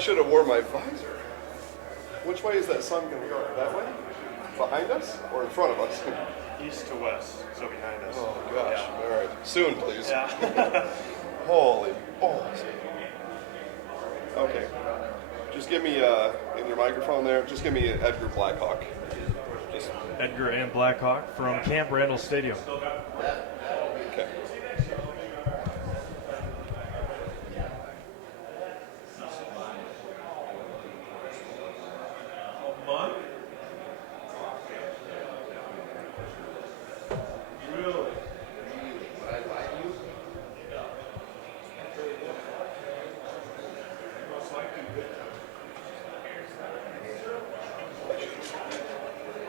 should have worn my visor. Which way is that sun going to go? That way? Behind us or in front of us? East to west, so behind us. Oh gosh! Yeah. All right, soon, please. Yeah. Holy balls! Okay, just give me in your microphone there. Just give me Edgar Blackhawk. Just Edgar and Blackhawk from Camp Randall Stadium. okay.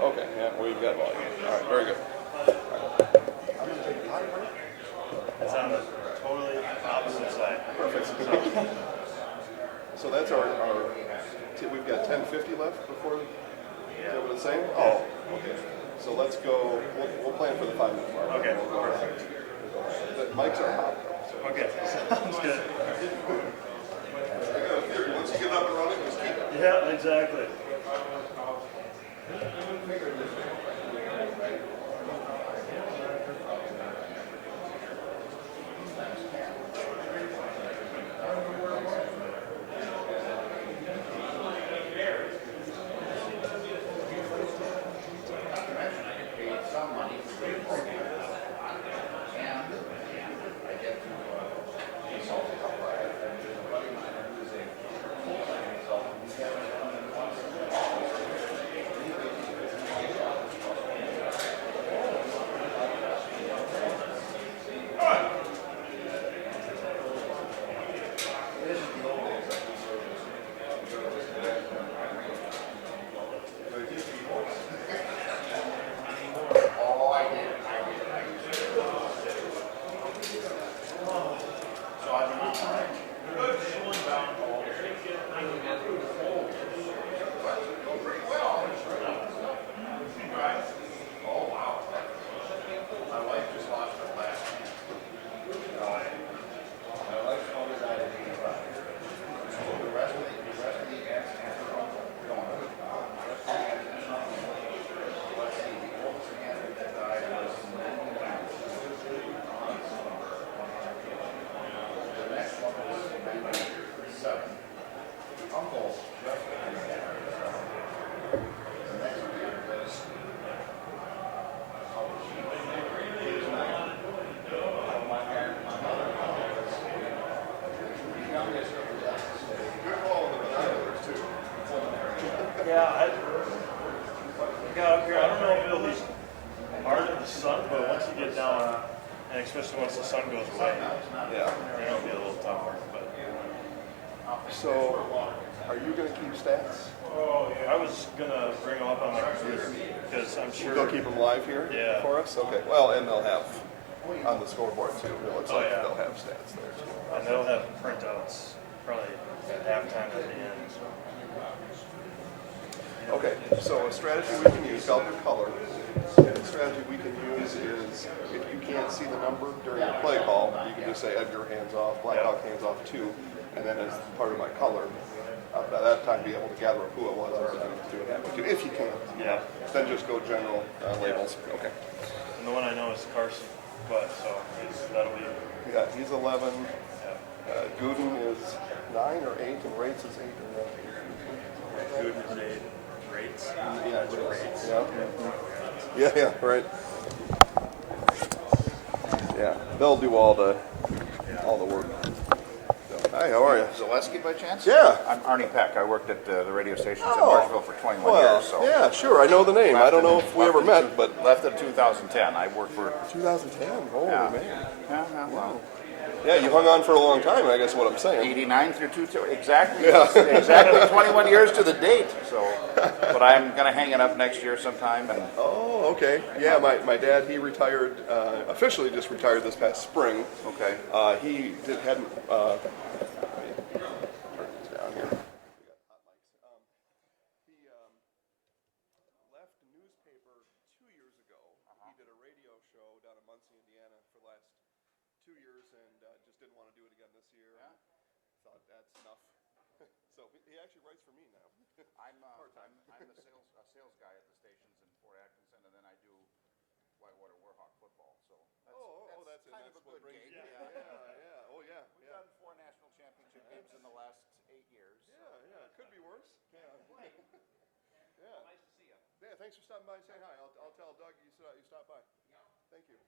Okay, yeah, we've got volume. All right, very good. It's on the totally opposite side. Perfect. So that's our we've got 10:50 left before. Is that what it's saying? Oh, okay. So let's go. We'll plan for the 5-minute mark. Okay. Perfect. The mics are hot. So. Okay. Sounds good. Once you get up and running, just keep it. Yeah, exactly. Yeah, I got up here. I don't know if it'll be hard in the sun, but once you get down, and especially once the sun goes away, Yeah. it'll be a little tougher. But So, are you going to keep stats? I was gonna bring them up on my computer because I'm sure They'll keep them live here Yeah. for us? Okay. Well, and they'll have on the scoreboard too. It looks like yeah. they'll have stats there too. and they'll have printouts probably at halftime at the end. So. Okay, so a strategy we can use, I'll do color. And a strategy we can use is if you can't see the number during the play call, you can just say Edgar hands off, Blackhawk hands off 2, and then as part of my color, by that time be able to gather up who it was and do it that way too, if you can. Yeah. Then just go general labels. Okay. And the one I know is Carson, but so that'll be. Yeah, he's 11. Yeah. Gooden is 9 or 8, and Rates is 8 or 9. Good is a rates. Yeah, Rates. Yeah, yeah, right. Yeah, they'll do all the work. So, hi, how are you? Zaleski by chance? Yeah. I'm Arnie Peck. I worked at the radio stations in Oh. Marshville for 21 Well, years. So yeah, sure, I know the name. I don't know if we ever met, but left in 2010. I worked for 2010. Holy Yeah. man. well, Yeah, you hung on for a long time. I guess what I'm saying. 89 through 22. Exactly. Yeah. Exactly 21 years to the date. So, but I'm going to hang it up next year sometime. And Oh, okay. Yeah, my dad, he retired, officially just retired this past spring. okay. He hadn't. Let me turn these down here. He left the newspaper 2 years ago. He did a radio show down in Muncie, Indiana, for the last 2 years, and just didn't want to do it again this year. Yeah. Thought that's enough. So I'm the sales guy at the stations in Fort Atkinson, and then I do Whitewater Warhawk football. So that's kind of a good gig. Yeah. Oh, yeah. We've done 4 national championship games in the last 8 years. Yeah. It could be worse. Yeah. Yeah. Well, nice to see you. Yeah. Thanks for stopping by and saying hi. I'll tell Doug you stopped by. Yeah. Thank you.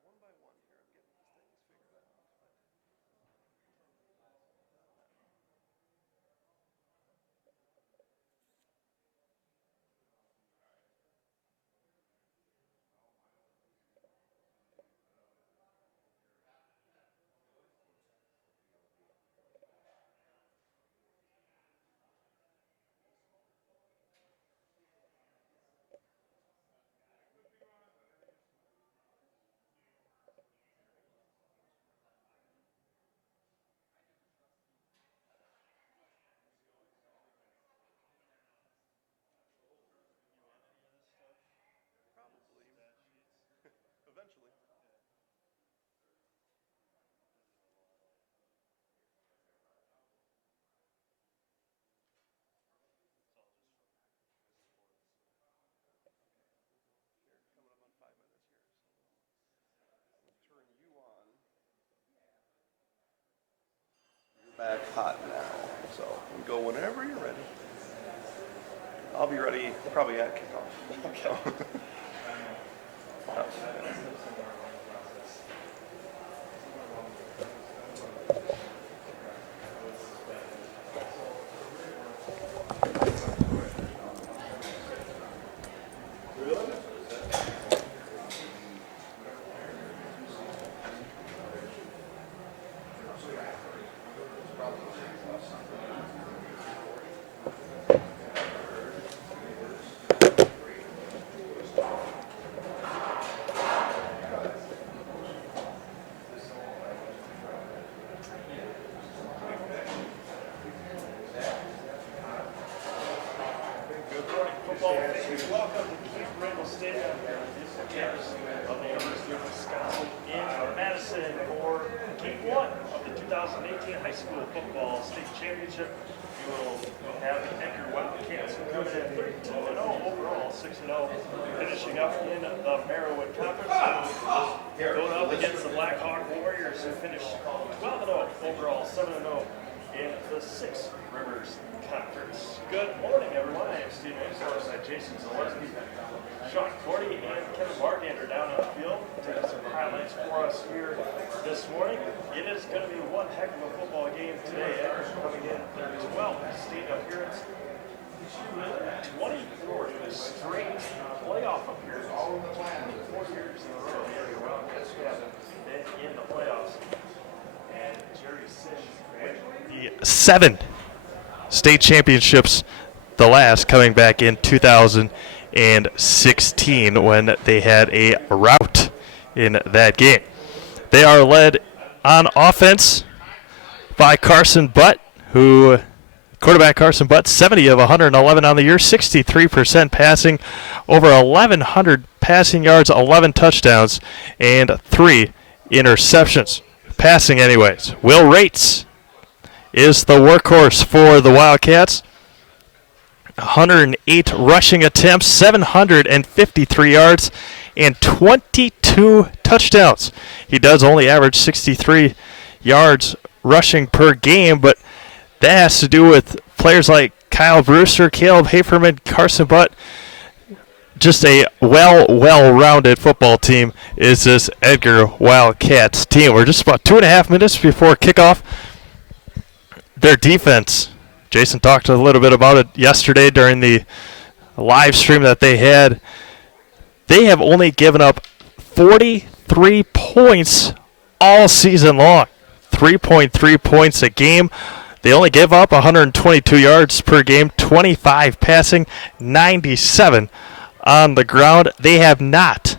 One by one here, I'm getting these things figured out. Probably. Eventually. Here, coming up on 5 minutes here. So we'll turn you on. You're back hot now. So we go whenever you're ready. I'll be ready probably at kickoff. Okay. Welcome to Camp Randall Stadium, the campus of the University of Wisconsin in Madison for Game 1 of the 2018 High School Football State Championship. You will have the Edgar Wildcats coming in 13-0 overall, 6-0, finishing up in the Merriwood Conference. Going up against the Blackhawk Warriors, who finished 12-0 overall, 7-0 in the Six Rivers Conference. Good morning, everyone. I am Steve Ames, alongside Jason Zaleski, Sean Cordy, and Kevin Bargander down on the field, taking some highlights for us here this morning. It is going to be one heck of a football game today. Edgar coming in their 12th state appearance, 24th straight playoff appearance, 24 years in a row. The Edgar Wildcats have been in the playoffs, and Jerry Sin. The 7 state championships, the last coming back in 2016 when they had a rout in that game. They are led on offense by Carson Butt, quarterback Carson Butt, 70 of 111 on the year, 63% passing, over 1,100 passing yards, 11 touchdowns, and 3 interceptions. Passing anyways. Will Rates is the workhorse for the Wildcats. 108 rushing attempts, 753 yards, and 22 touchdowns. He does only average 63 yards rushing per game, but that has to do with players like Kyle Brewster, Caleb Haferman, Carson Butt. Just a well-rounded football team is this Edgar Wildcats team. We're just about 2.5 minutes before kickoff. Their defense, Jason talked a little bit about it yesterday during the live stream that they had. They have only given up 43 points all season long. 3.3 points a game. They only give up 122 yards per game, 25 passing, 97 on the ground. They have not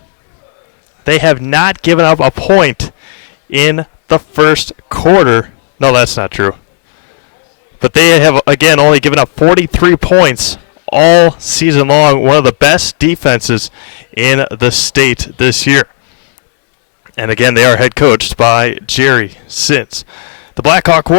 given up a point in the first quarter. No, that's not true. But they have, again, only given up 43 points all season long. One of the best defenses in the state this year. And again, they are head coached by Jerry Sins. The Blackhawk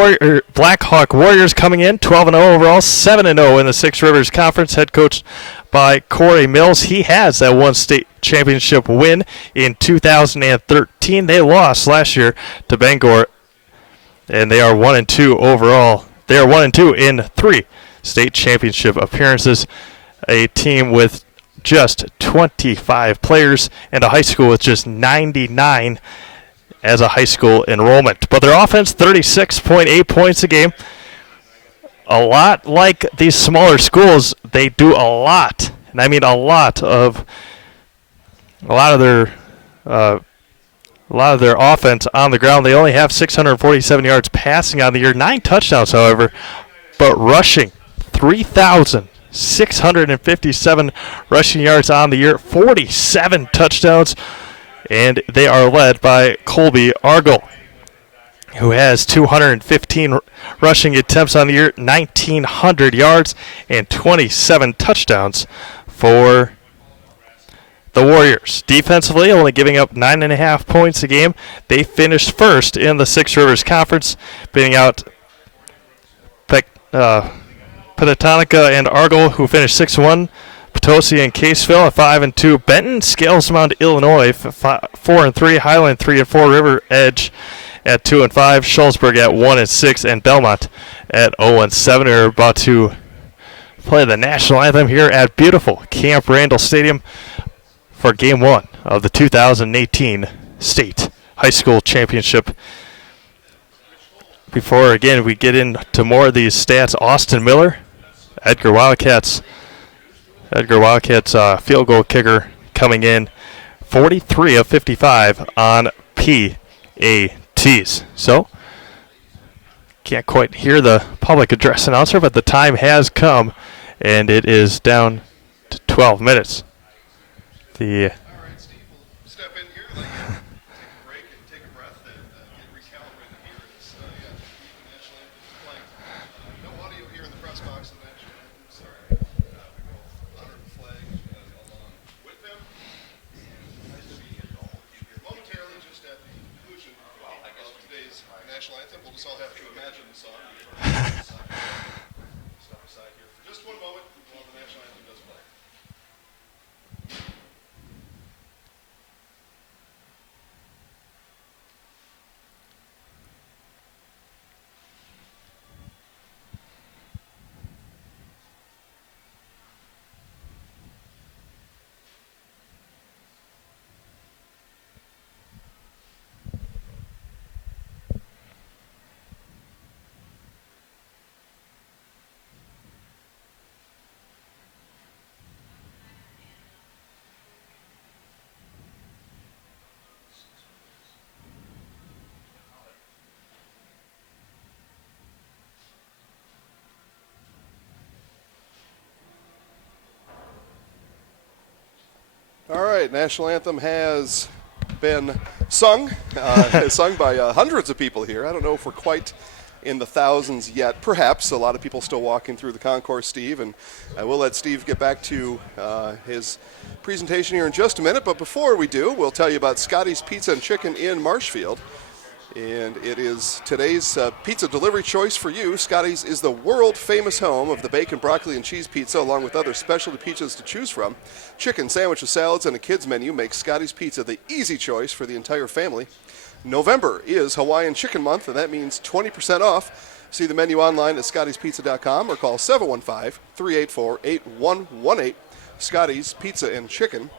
Warriors coming in 12-0 overall, 7-0 in the Six Rivers Conference, head coached by Corey Mills. He has that one state championship win in 2013. They lost last year to Bangor, and they are 1-2 overall. They are 1-2 in 3 state championship appearances. A team with just 25 players and a high school with just 99 as a high school enrollment. But their offense, 36.8 points a game. A lot like these smaller schools, they do a lot, and I mean a lot of their offense on the ground. They only have 647 yards passing on the year, 9 touchdowns, however, but rushing 3,657 rushing yards on the year, 47 touchdowns, and they are led by Colby Argel, who has 215 rushing attempts on the year, 1,900 yards, and 27 touchdowns for the Warriors. Defensively, only giving up 9.5 points a game. They finished first in the Six Rivers Conference, beating out Petitonica and Argel, who finished 6-1. Potosi and Caseville at 5-2. Benton, Scales Mound, Illinois 4-3. Highland 3-4. River Edge at 2-5. Schulzburg at 1-6, and Belmont at 0-7. We're about to play the national anthem here at beautiful Camp Randall Stadium for Game 1 of the 2018 State High School Championship. Before, again, we get into more of these stats, Austin Miller, Edgar Wildcats field goal kicker, coming in 43 of 55 on PATs. So, can't quite hear the public address announcer, but the time has come, and it is down to 12 minutes. All right, Steve, we'll step in here, take a break and take a breath and get recalibrated here. It's, the national anthem is playing. No audio here in the press box of the national anthem. Sorry. We go honor the flag along with them. And nice to be here momentarily just at the conclusion of today's national anthem. We'll just all have to imagine the song. Step aside here for just one moment while the national anthem does play. All right, national anthem has been sung, sung by hundreds of people here. I don't know if we're quite in the thousands yet. Perhaps a lot of people still walking through the concourse, Steve, and I will let Steve get back to his presentation here in just a minute. But before we do, we'll tell you about Scotty's Pizza and Chicken in Marshfield. And it is today's pizza delivery choice for you. Scotty's is the world-famous home of the bacon, broccoli, and cheese pizza, along with other specialty pizzas to choose from. Chicken, sandwiches, salads, and a kids menu makes Scotty's Pizza the easy choice for the entire family. November is Hawaiian Chicken Month, and that means 20% off. See the menu online at scottyspizza.com or call 715-384-8118. Scotty's Pizza and Chicken.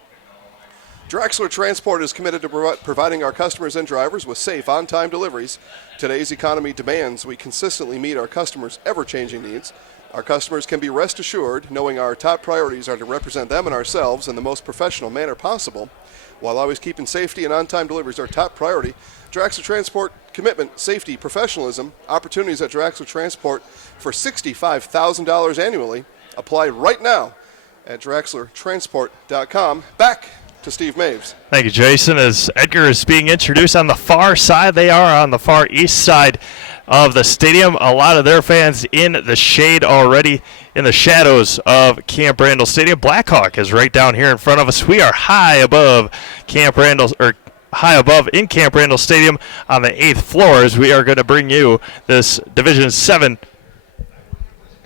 Draxler Transport is committed to providing our customers and drivers with safe, on-time deliveries. Today's economy demands we consistently meet our customers' ever-changing needs. Our customers can be rest assured knowing our top priorities are to represent them and ourselves in the most professional manner possible. While always keeping safety and on-time deliveries our top priority, Draxler Transport commitment, safety, professionalism, opportunities at Draxler Transport for $65,000 annually. Apply right now at DraxlerTransport.com. Back to Steve Maves. Thank you, Jason. As Edgar is being introduced on the far side, they are on the far east side. of the stadium. A lot of their fans in the shade already, in the shadows of Camp Randall Stadium. Blackhawk is right down here in front of us. We are high above high above in Camp Randall Stadium on the 8th floor as we are going to bring you this Division 7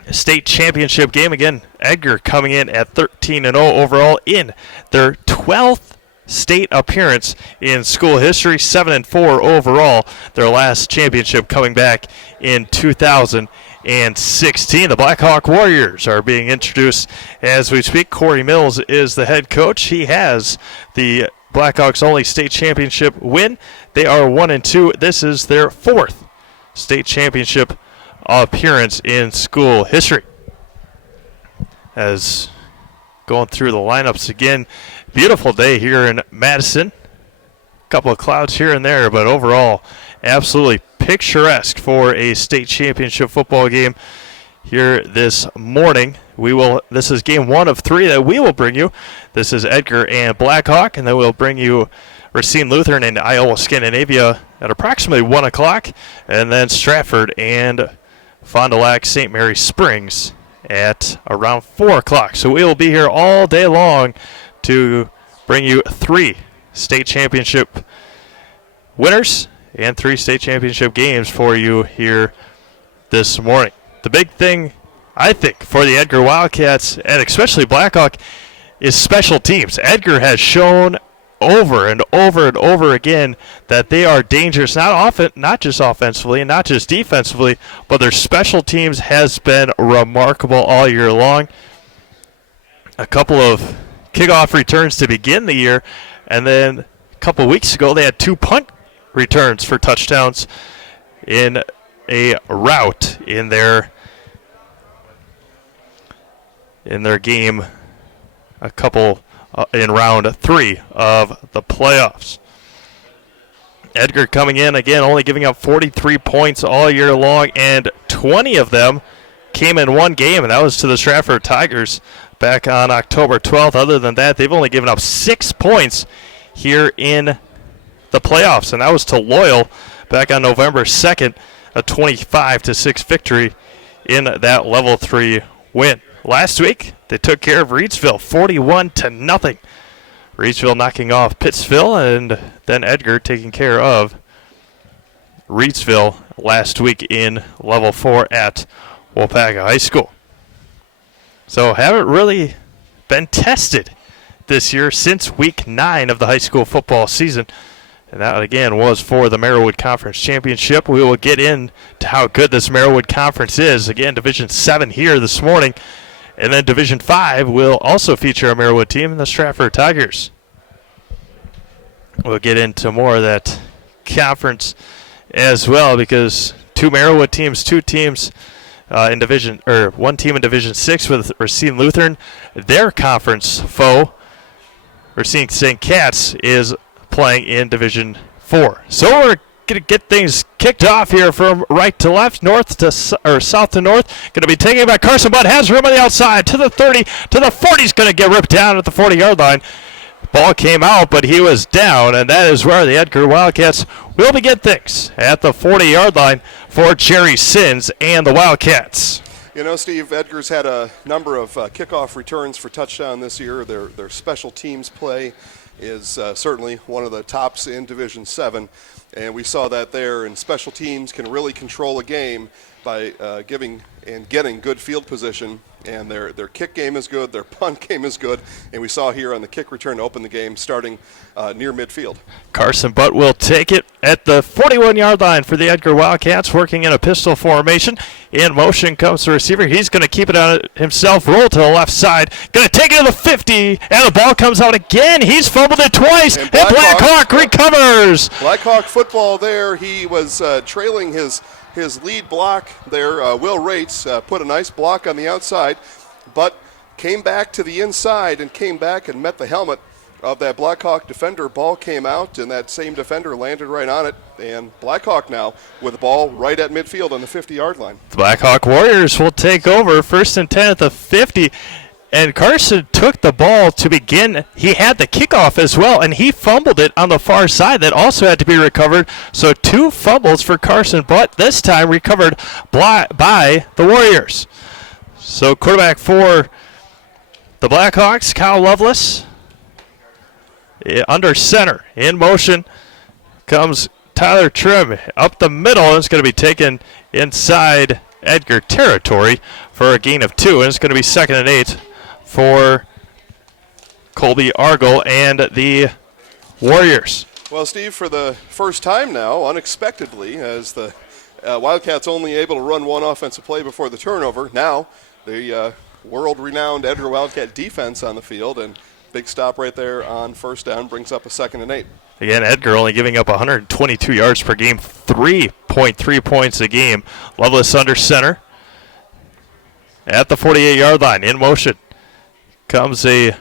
state championship game. Again, Edgar coming in at 13-0 overall in their 12th state appearance in school history, 7-4 overall. Their last championship coming back in 2016. The Blackhawk Warriors are being introduced as we speak. Corey Mills is the head coach. He has the Blackhawks' only state championship win. They are 1-2. This is their 4th state championship appearance in school history. As going through the lineups again, beautiful day here in Madison. A couple of clouds here and there, but overall absolutely picturesque for a state championship football game here this morning. This is game 1 of 3 that we will bring you. This is Edgar and Blackhawk, and then we'll bring you Racine Lutheran and Iowa Scandinavia at approximately 1 o'clock, and then Stratford and Fond du Lac St. Mary Springs at around 4 o'clock. So we will be here all day long to bring you 3 state championship winners and 3 state championship games for you here this morning. The big thing, I think, for the Edgar Wildcats, and especially Blackhawk, is special teams. Edgar has shown over and over and over again that they are dangerous, not just offensively and not just defensively, but their special teams has been remarkable all year long. A couple of kickoff returns to begin the year, and then a couple weeks ago they had 2 punt returns for touchdowns in a rout in their game in round 3 of the playoffs. Edgar coming in again, only giving up 43 points all year long, and 20 of them came in one game, and that was to the Stratford Tigers back on October 12th. Other than that, they've only given up 6 points here in the playoffs, and that was to Loyal back on November 2nd, a 25-6 victory in that level 3 win. Last week, they took care of Reedsville 41-0. Reedsville knocking off Pittsville, and then Edgar taking care of Reedsville last week in level 4 at Waupaca High School. So haven't really been tested this year since week 9 of the high school football season. And that, again, was for the Merrillwood Conference Championship. We will get into how good this Merrillwood Conference is. Again, Division 7 here this morning. And then Division 5 will also feature a Merrillwood team, the Stratford Tigers. We'll get into more of that conference as well, because 2 Merrillwood teams, 2 teams in Division, or 1 team in Division 6 with Racine Lutheran. Their conference foe, Racine St. Cat's, is playing in Division 4. So we're going to get things kicked off here from right to left, north to south to north. Going to be taken by Carson Butt. Has room on the outside to the 30, to the 40. He's going to get ripped down at the 40-yard line. Ball came out, but he was down, and that is where the Edgar Wildcats will begin things at the 40-yard line for Jerry Sins and the Wildcats. You know, Steve, Edgar's had a number of kickoff returns for touchdown this year. Their special teams play is certainly one of the tops in Division 7. And we saw that there, and special teams can really control a game by giving and getting good field position. And their kick game is good, their punt game is good, and we saw here on the kick return to open the game starting near midfield. Carson Butt will take it at the 41-yard line for the Edgar Wildcats, working in a pistol formation. In motion comes the receiver. He's going to keep it on it himself, roll to the left side, going to take it to the 50, and the ball comes out again. He's fumbled it twice, and Blackhawk recovers. Blackhawk football there. He was trailing his lead block there. Will Rates put a nice block on the outside, but came back to the inside and came back and met the helmet of that Blackhawk defender. Ball came out, and that same defender landed right on it. And Blackhawk now with the ball right at midfield on the 50-yard line. The Blackhawk Warriors will take over 1st and 10 at the 50. And Carson took the ball to begin. He had the kickoff as well, and he fumbled it on the far side. That also had to be recovered. So 2 fumbles for Carson, but this time recovered by the Warriors. So quarterback for the Blackhawks, Kyle Lovelace. Under center, in motion, comes Tyler Trim up the middle, and it's going to be taken inside Edgar territory for a gain of 2, and it's going to be 2nd and 8 for Colby Argyle and the Warriors. Well, Steve, for the first time now, unexpectedly, as the Wildcats only able to run one offensive play before the turnover, now the world-renowned Edgar Wildcat defense on the field, and big stop right there on first down brings up a 2nd and 8. Again, Edgar only giving up 122 yards per game, 3.3 points a game. Lovelace under center at the 48-yard line, in motion. Comes a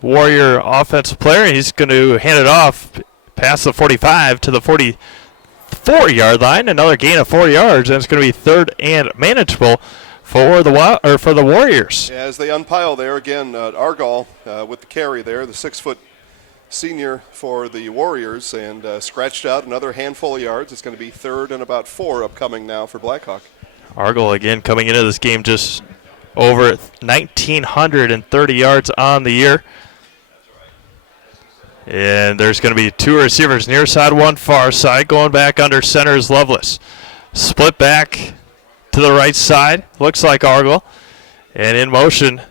Warrior offensive player, and he's going to hand it off past the 45 to the 44-yard line. Another gain of 4 yards, and it's going to be 3rd and manageable for the Warriors. Yeah, as they unpile there again, Argyle with the carry there, the 6-foot senior for the Warriors, and scratched out another handful of yards. It's going to be 3rd and about 4 upcoming now for Blackhawk. Argyle again coming into this game just over 1,930 yards on the year. And there's going to be 2 receivers, near side, 1 far side. Going back under center is Lovelace. Split back to the right side, looks like Argyle. And in motion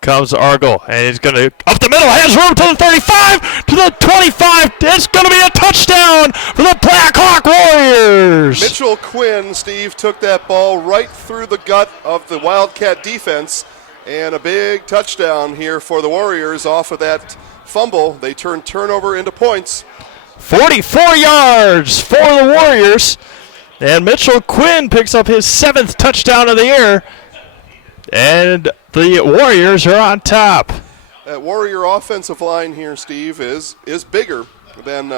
comes Argyle, and he's going to up the middle, has room to the 35, to the 25. It's going to be a touchdown for the Blackhawk Warriors. Mitchell Quinn, Steve, took that ball right through the gut of the Wildcat defense, and a big touchdown here for the Warriors off of that fumble. They turned turnover into points. 44 yards for the Warriors, and Mitchell Quinn picks up his 7th touchdown of the year, and the Warriors are on top. That Warrior offensive line here, Steve, is bigger than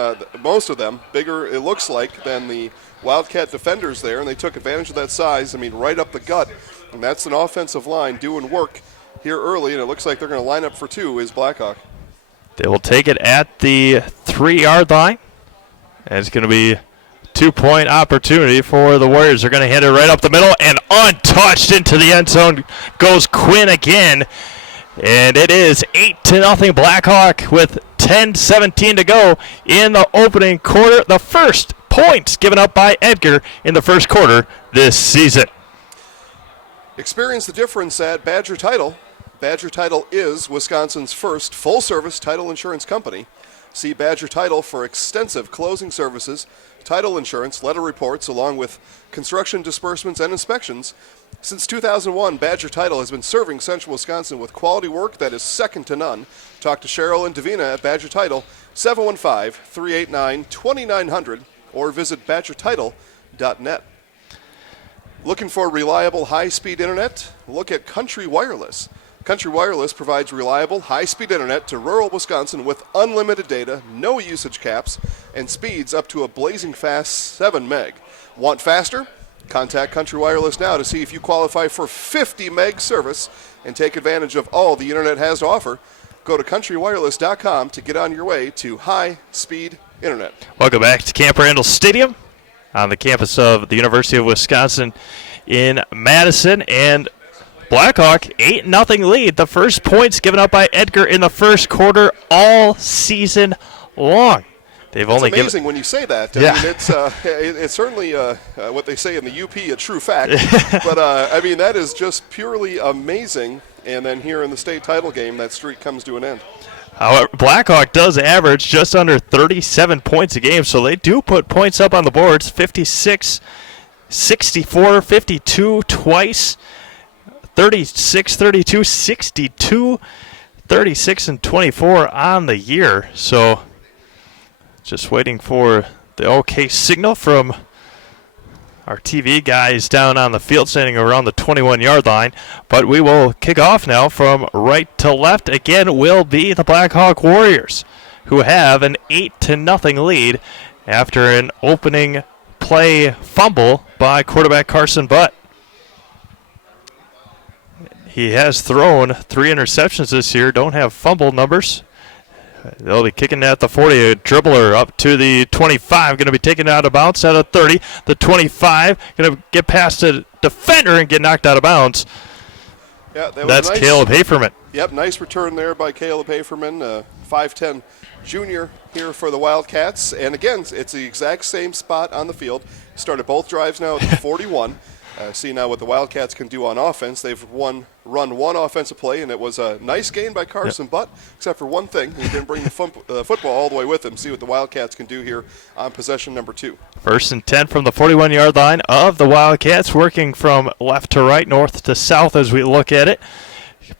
most of them. Bigger, it looks like, than the Wildcat defenders there, and they took advantage of that size. I mean, right up the gut. And that's an offensive line doing work here early, and it looks like they're going to line up for 2 is Blackhawk. They will take it at the 3-yard line, and it's going to be 2-point opportunity for the Warriors. They're going to hit it right up the middle, and untouched into the end zone goes Quinn again. And it is 8-0 Blackhawk with 10:17 to go in the opening quarter. The first points given up by Edgar in the first quarter this season. Experience the difference at Badger Title. Badger Title is Wisconsin's first full-service title insurance company. See Badger Title for extensive closing services, title insurance, letter reports, along with construction disbursements and inspections. Since 2001, Badger Title has been serving Central Wisconsin with quality work that is second to none. Talk to Cheryl and Davina at Badger Title, 715-389-2900, or visit badgertitle.net. Looking for reliable high-speed internet? Look at Country Wireless. Country Wireless provides reliable, high-speed internet to rural Wisconsin with unlimited data, no usage caps, and speeds up to a blazing fast 7 meg. Want faster? Contact Country Wireless now to see if you qualify for 50 meg service and take advantage of all the internet has to offer. Go to countrywireless.com to get on your way to high-speed internet. Welcome back to Camp Randall Stadium on the campus of the University of Wisconsin in Madison, and Blackhawk 8-0 lead. The first points given up by Edgar in the first quarter all season long. They've only It's amazing when you say that. I mean, it's certainly what they say in the UP, a true fact. But I mean, that is just purely amazing. And then here in the state title game, that streak comes to an end. However, Blackhawk does average just under 37 points a game, so they do put points up on the boards. 56, 64, 52 twice. 36, 32, 62, 36, and 24 on the year. So just waiting for the OK signal from our TV guys down on the field, standing around the 21-yard line. But we will kick off now from right to left. Again, will be the Blackhawk Warriors, who have an 8-0 lead after an opening play fumble by quarterback Carson Butt. he has thrown 3 interceptions this year, don't have fumble numbers. They'll be kicking at the 40. A dribbler up to the 25. Going to be taken out of bounds at a 30. The 25 going to get past a defender and get knocked out of bounds. Yeah, That's nice, Caleb Haferman. Yep, nice return there by Caleb Haferman, 5'10 junior here for the Wildcats. And again, it's the exact same spot on the field. Started both drives now at the 41. See now what the Wildcats can do on offense. They've run one offensive play, and it was a nice gain by Carson Butt, except for one thing. He didn't bring the football all the way with him. See what the Wildcats can do here on possession number 2. 1st and 10 from the 41-yard line of the Wildcats, working from left to right, north to south as we look at it.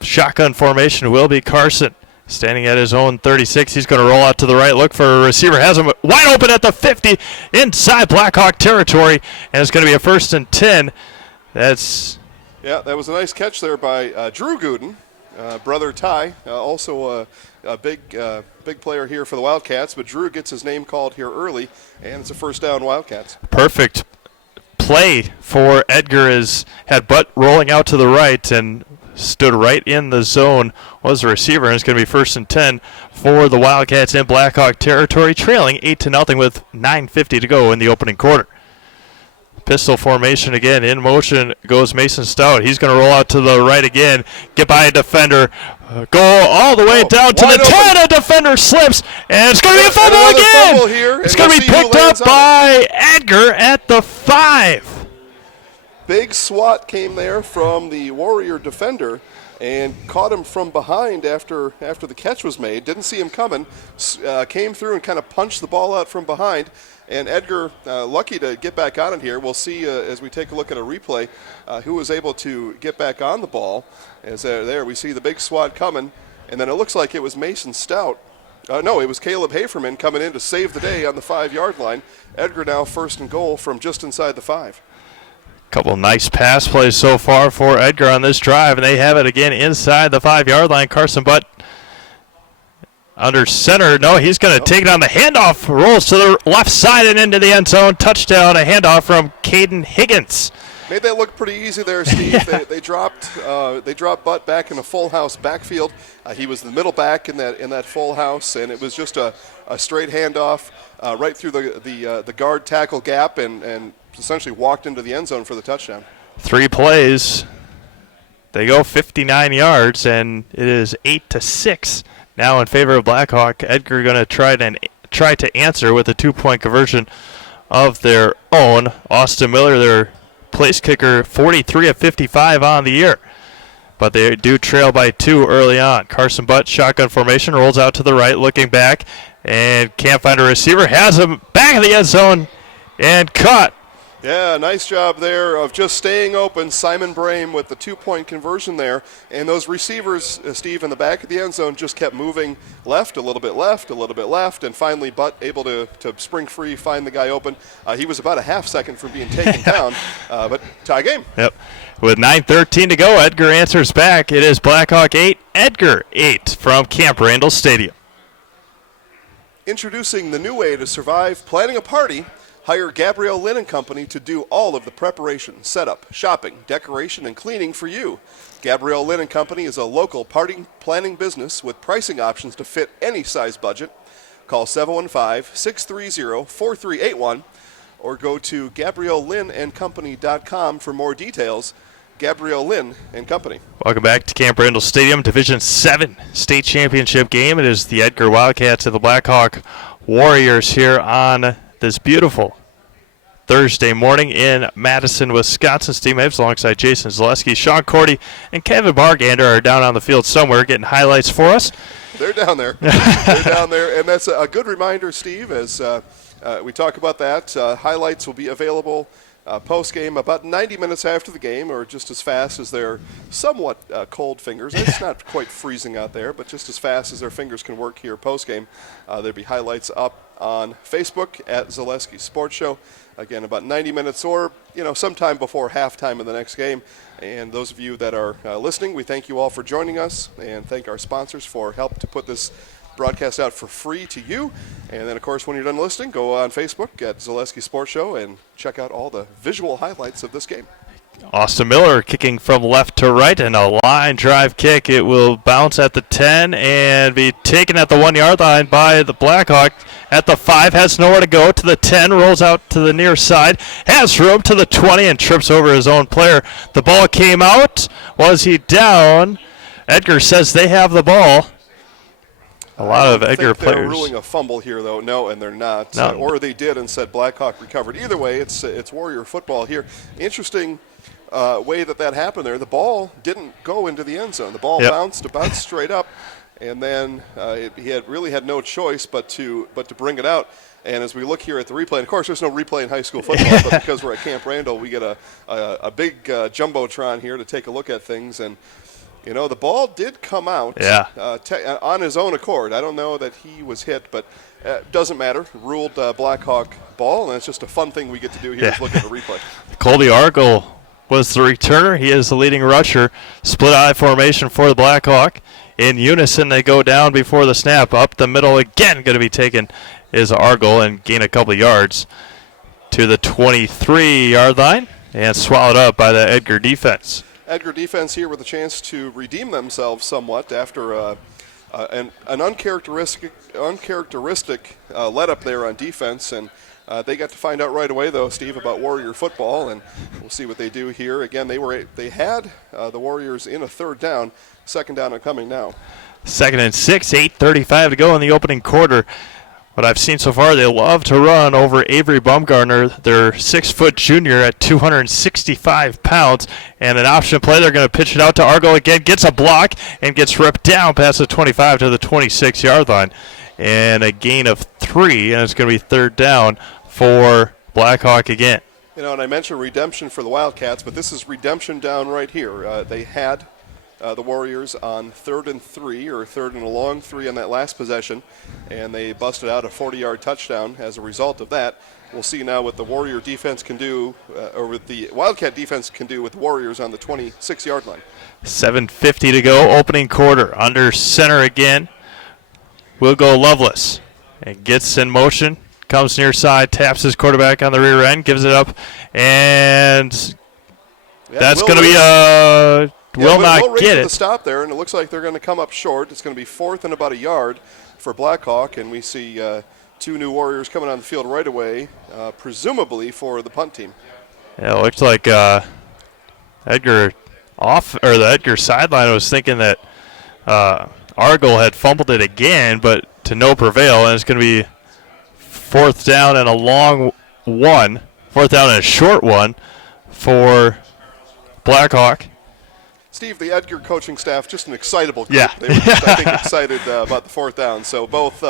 Shotgun formation will be Carson. Standing at his own 36, he's going to roll out to the right, look for a receiver, has him wide open at the 50, inside Blackhawk territory, and it's going to be a 1st and 10. Yeah, that was a nice catch there by Drew Gooden, brother Ty, also a big player here for the Wildcats, but Drew gets his name called here early, and it's a 1st down Wildcats. Perfect play for Edgar had Butt rolling out to the right and stood right in the zone, was the receiver, and it's going to be 1st and 10 for the Wildcats in Blackhawk territory, trailing 8-0 with 9:50 to go in the opening quarter. Pistol formation again, in motion goes Mason Stout. He's going to roll out to the right again, get by a defender, go all the way down to the 10. A defender slips, and it's going to be a fumble again. Fumble here, it's going to be picked up by Edgar at the 5. Big swat came there from the Warrior defender and caught him from behind after the catch was made. Didn't see him coming. Came through and kind of punched the ball out from behind. And Edgar, lucky to get back on it here. We'll see as we take a look at a replay who was able to get back on the ball. As there we see the big swat coming. And then it looks like it was Mason Stout. No, it was Caleb Haferman coming in to save the day on the 5-yard line. Edgar now 1st and goal from just inside the 5. Couple nice pass plays so far for Edgar on this drive, and they have it again inside the 5-yard line. Carson Butt under center. No, he's going to take it on the handoff. Rolls to the left side and into the end zone. Touchdown, a handoff from Caden Higgins. Made that look pretty easy there, Steve. Yeah. They dropped Butt back in a full house backfield. He was the middle back in that full house, and it was just a straight handoff right through the guard tackle gap and essentially walked into the end zone for the touchdown. 3 plays. They go 59 yards, and it is 8-6 now in favor of Blackhawk. Edgar going to try to answer with a 2-point conversion of their own. Austin Miller, their place kicker, 43 of 55 on the year. But they do trail by 2 early on. Carson Butt, shotgun formation, rolls out to the right, looking back, and can't find a receiver. Has him back in the end zone and caught. Yeah, nice job there of just staying open. Simon Brame with the 2-point conversion there. And those receivers, Steve, in the back of the end zone just kept moving left, a little bit left, and finally Butt able to spring free, find the guy open. He was about a half second from being taken down, but tie game. Yep. With 9:13 to go, Edgar answers back. It is Blackhawk 8, Edgar 8 from Camp Randall Stadium. Introducing the new way to survive planning a party. Hire Gabrielle Lynn & Company to do all of the preparation, setup, shopping, decoration, and cleaning for you. Gabrielle Lynn & Company is a local party planning business with pricing options to fit any size budget. Call 715-630-4381 or go to GabrielleLynnandCompany.com for more details. Gabrielle Lynn & Company. Welcome back to Camp Randall Stadium, Division 7 state championship game. It is the Edgar Wildcats and the Blackhawk Warriors here on this beautiful Thursday morning in Madison, Wisconsin. Steve Hibbs alongside Jason Zaleski, Sean Cordy, and Kevin Bargander are down on the field somewhere getting highlights for us. They're down there. They're down there, and that's a good reminder, Steve, as we talk about that. Highlights will be available post-game about 90 minutes after the game, or just as fast as their somewhat cold fingers. It's not quite freezing out there, but just as fast as their fingers can work here post-game. There'll be highlights up on Facebook at Zaleski Sports Show. Again, about 90 minutes or, sometime before halftime of the next game. And those of you that are listening, we thank you all for joining us and thank our sponsors for help to put this broadcast out for free to you. And then, of course, when you're done listening, go on Facebook at Zaleski Sports Show and check out all the visual highlights of this game. Austin Miller kicking from left to right, and a line drive kick. It will bounce at the 10 and be taken at the 1 yard line by the Blackhawk. At the 5, has nowhere to go. To the 10, rolls out to the near side, has room to the 20, and trips over his own player. The ball came out. Was he down? Edgar says they have the ball. A lot of Edgar they're players. ruling a fumble here, though. No, and they're not. No. Or they did and said Blackhawk recovered. Either way, it's Warrior football here. Interesting way that happened there. The ball didn't go into the end zone. The ball bounced straight up, and then he really had no choice but to bring it out. And as we look here at the replay, and of course there's no replay in high school football, but because we're at Camp Randall, we get a big jumbotron here to take a look at things. And you know, the ball did come out on his own accord. I don't know that he was hit, but doesn't matter. Ruled Blackhawk ball, and it's just a fun thing we get to do here is look at the replay. Colby Argle was the returner. He is the leading rusher. Split eye formation for the Blackhawk. In unison, they go down before the snap. Up the middle again, going to be taken is Argle and gain a couple of yards to the 23-yard line and swallowed up by the Edgar defense. Edgar defense here with a chance to redeem themselves somewhat after an uncharacteristic let up there on defense, and they got to find out right away, though, Steve, about Warrior football, and we'll see what they do here. Again, they had the Warriors in a third down, second down and coming now. 2nd and 6, 8:35 to go in the opening quarter. What I've seen so far, they love to run over Avery Baumgartner, their 6-foot junior at 265 pounds. And an option play, they're going to pitch it out to Argo again, gets a block, and gets ripped down past the 25 to the 26-yard line. And a gain of 3, and it's going to be third down for Blackhawk again. You know, and I mentioned redemption for the Wildcats, but this is redemption down right here. They had the Warriors on 3rd and 3, or 3rd and a long 3 on that last possession, and they busted out a 40-yard touchdown as a result of that. We'll see now what the Warrior defense can do, or what the Wildcat defense can do with the Warriors on the 26-yard line. 7:50 to go, opening quarter. Under center again. Will go Loveless, and gets in motion, comes near side, taps his quarterback on the rear end, gives it up, and that's going to be a... will not get it. The stop there, and it looks like they're going to come up short. It's going to be 4th and about a yard for Blackhawk, and we see 2 new Warriors coming on the field right away, presumably for the punt team. Yeah, it looks like Edgar the Edgar sideline was thinking that Argle had fumbled it again, but to no prevail, and it's going to be 4th down and a long one, 4th down and a short one for Blackhawk. Steve, the Edgar coaching staff, just an excitable group. Yeah. They were just, I think, excited about the 4th down. So both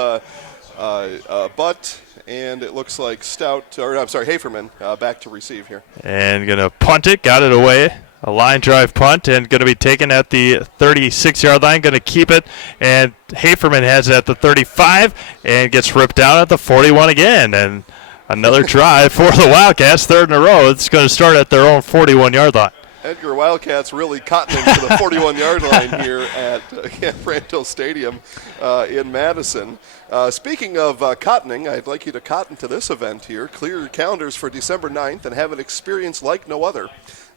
Butt and it looks like Haferman back to receive here. And going to punt it, got it away. A line drive punt, and going to be taken at the 36-yard line. Going to keep it, and Haferman has it at the 35 and gets ripped down at the 41 again. And another drive for the Wildcats, 3rd in a row. It's going to start at their own 41-yard line. Edgar Wildcats really cottoning to the 41-yard line here at Camp Randall Stadium in Madison. Speaking of cottoning, I'd like you to cotton to this event here. Clear your calendars for December 9th and have an experience like no other.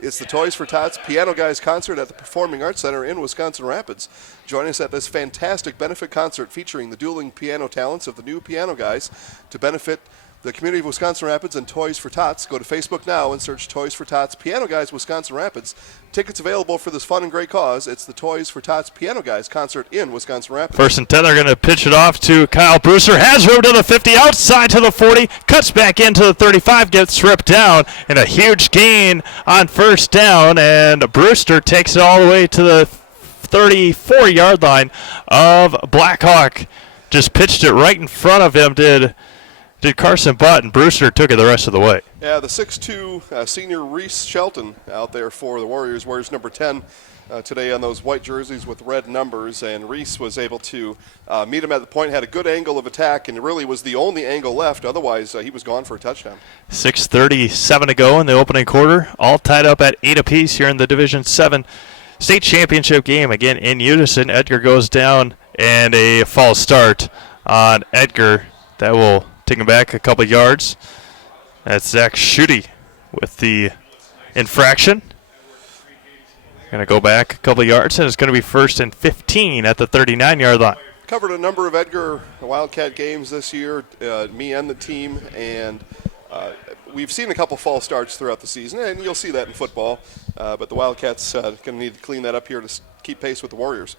It's the Toys for Tots Piano Guys concert at the Performing Arts Center in Wisconsin Rapids. Join us at this fantastic benefit concert featuring the dueling piano talents of the new Piano Guys to benefit the community of Wisconsin Rapids and Toys for Tots. Go to Facebook now and search Toys for Tots Piano Guys Wisconsin Rapids. Tickets available for this fun and great cause. It's the Toys for Tots Piano Guys concert in Wisconsin Rapids. 1st and 10, they're going to pitch it off to Kyle Brewster. Has room to the 50, outside to the 40, cuts back into the 35, gets ripped down, and a huge gain on 1st down, and Brewster takes it all the way to the 34-yard line of Blackhawk. Just pitched it right in front of him, did Carson Butt, and Brewster took it the rest of the way. Yeah, the 6'2" senior Reese Shelton out there for the Warriors. Wears number 10 today on those white jerseys with red numbers, and Reese was able to meet him at the point, had a good angle of attack, and it really was the only angle left. Otherwise, he was gone for a touchdown. 6:37 to go in the opening quarter, all tied up at 8 apiece here in the Division 7 state championship game. Again, in unison, Edgar goes down, and a false start on Edgar. That will take him back a couple yards. That's Zach Schutte with the infraction. Going to go back a couple yards, and it's going to be 1st and 15 at the 39-yard line. Covered a number of Edgar Wildcat games this year, me and the team, and we've seen a couple false starts throughout the season, and you'll see that in football. But the Wildcats going to need to clean that up here to keep pace with the Warriors.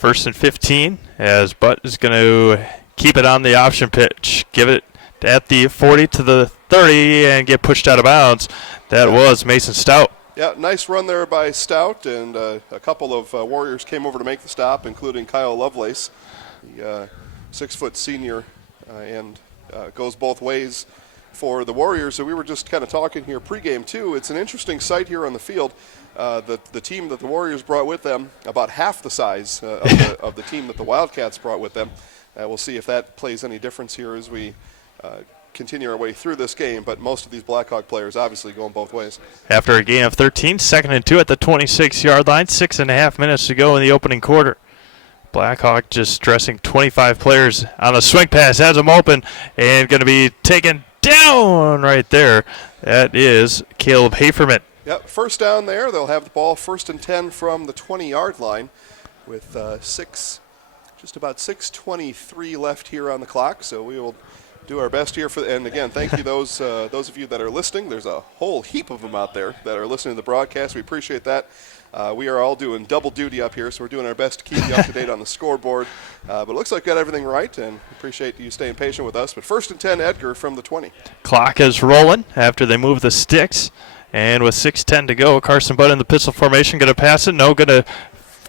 1st and 15 as Butt is going to keep it on the option pitch. Give it at the 40 to the 30 and get pushed out of bounds. That was Mason Stout. Yeah, nice run there by Stout, and a couple of Warriors came over to make the stop, including Kyle Lovelace, the 6-foot senior, and goes both ways for the Warriors. So we were just kind of talking here pregame, too. It's an interesting sight here on the field. The team that the Warriors brought with them, about half the size of the team that the Wildcats brought with them. We'll see if that plays any difference here as we continue our way through this game, but most of these Blackhawk players obviously going both ways. After a gain of 13, 2nd and 2 at the 26-yard line, 6.5 minutes to go in the opening quarter. Blackhawk just dressing 25 players on a swing pass, has them open, and going to be taken down right there. That is Caleb Haferman. Yep, first down there. They'll have the ball 1st and 10 from the 20-yard line with just about 6:23 left here on the clock, so we will do our best here and again, thank you those of you that are listening. There's a whole heap of them out there that are listening to the broadcast. We appreciate that. We are all doing double duty up here, so we're doing our best to keep you up to date on the scoreboard. But it looks like we got everything right, and appreciate you staying patient with us. But 1st and 10, Edgar from the 20. Clock is rolling after they move the sticks, and with 6:10 to go, Carson Butt in the pistol formation, going to pass it. No, going to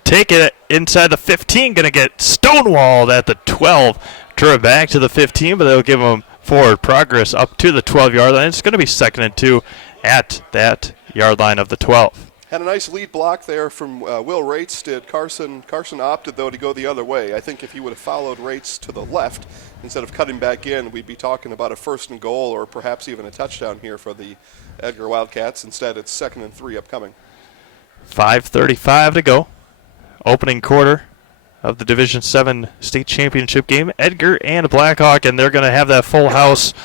take it inside the 15, going to get stonewalled at the 12. Driven back to the 15, but they'll give them forward progress up to the 12-yard line. It's going to be 2nd and 2 at that yard line of the 12. Had a nice lead block there from Will Rates. Did Carson opted, though, to go the other way. I think if he would have followed Rates to the left instead of cutting back in, we'd be talking about a 1st and goal or perhaps even a touchdown here for the Edgar Wildcats. Instead, it's 2nd and 3 upcoming. 5:35 to go. Opening quarter of the Division 7 state championship game. Edgar and Blackhawk, and they're going to have that full house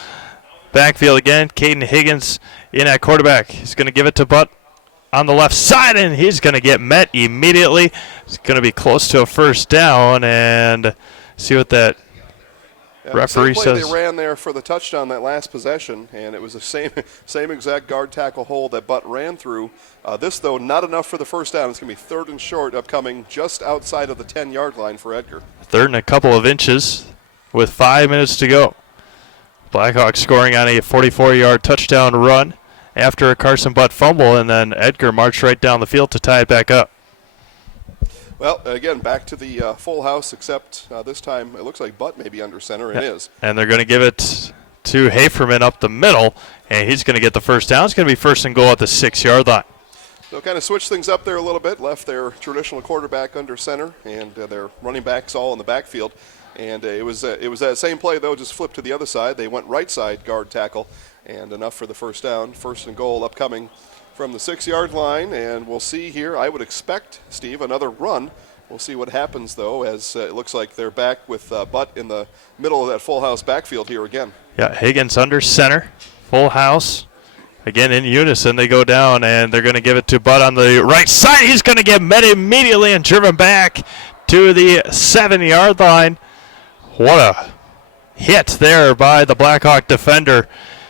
backfield again. Caden Higgins in at quarterback. He's going to give it to Butt on the left side, and he's going to get met immediately. It's going to be close to a 1st down, and see what that referee says. They ran there for the touchdown that last possession, and it was the same exact guard tackle hole that Butt ran through. This, though, not enough for the 1st down. It's going to be 3rd and short upcoming just outside of the 10-yard line for Edgar. 3rd and a couple of inches with 5 minutes to go. Blackhawks scoring on a 44-yard touchdown run after a Carson Butt fumble, and then Edgar marched right down the field to tie it back up. Well, again, back to the full house, except this time it looks like Butt may be under center, and it is. And they're going to give it to Haferman up the middle, and he's going to get the 1st down. It's going to be 1st and goal at the 6-yard line. They'll kind of switch things up there a little bit, left their traditional quarterback under center, and their running backs all in the backfield. And it was that same play, though, just flipped to the other side. They went right side guard tackle, and enough for the 1st down. 1st and goal upcoming from the 6-yard line, and we'll see here. I would expect, Steve, another run. We'll see what happens, though, as it looks like they're back with Butt in the middle of that full house backfield here again. Yeah, Higgins under center, full house. Again, in unison, they go down, and they're going to give it to Butt on the right side. He's going to get met immediately and driven back to the 7-yard line. What a hit there by the Blackhawk defender,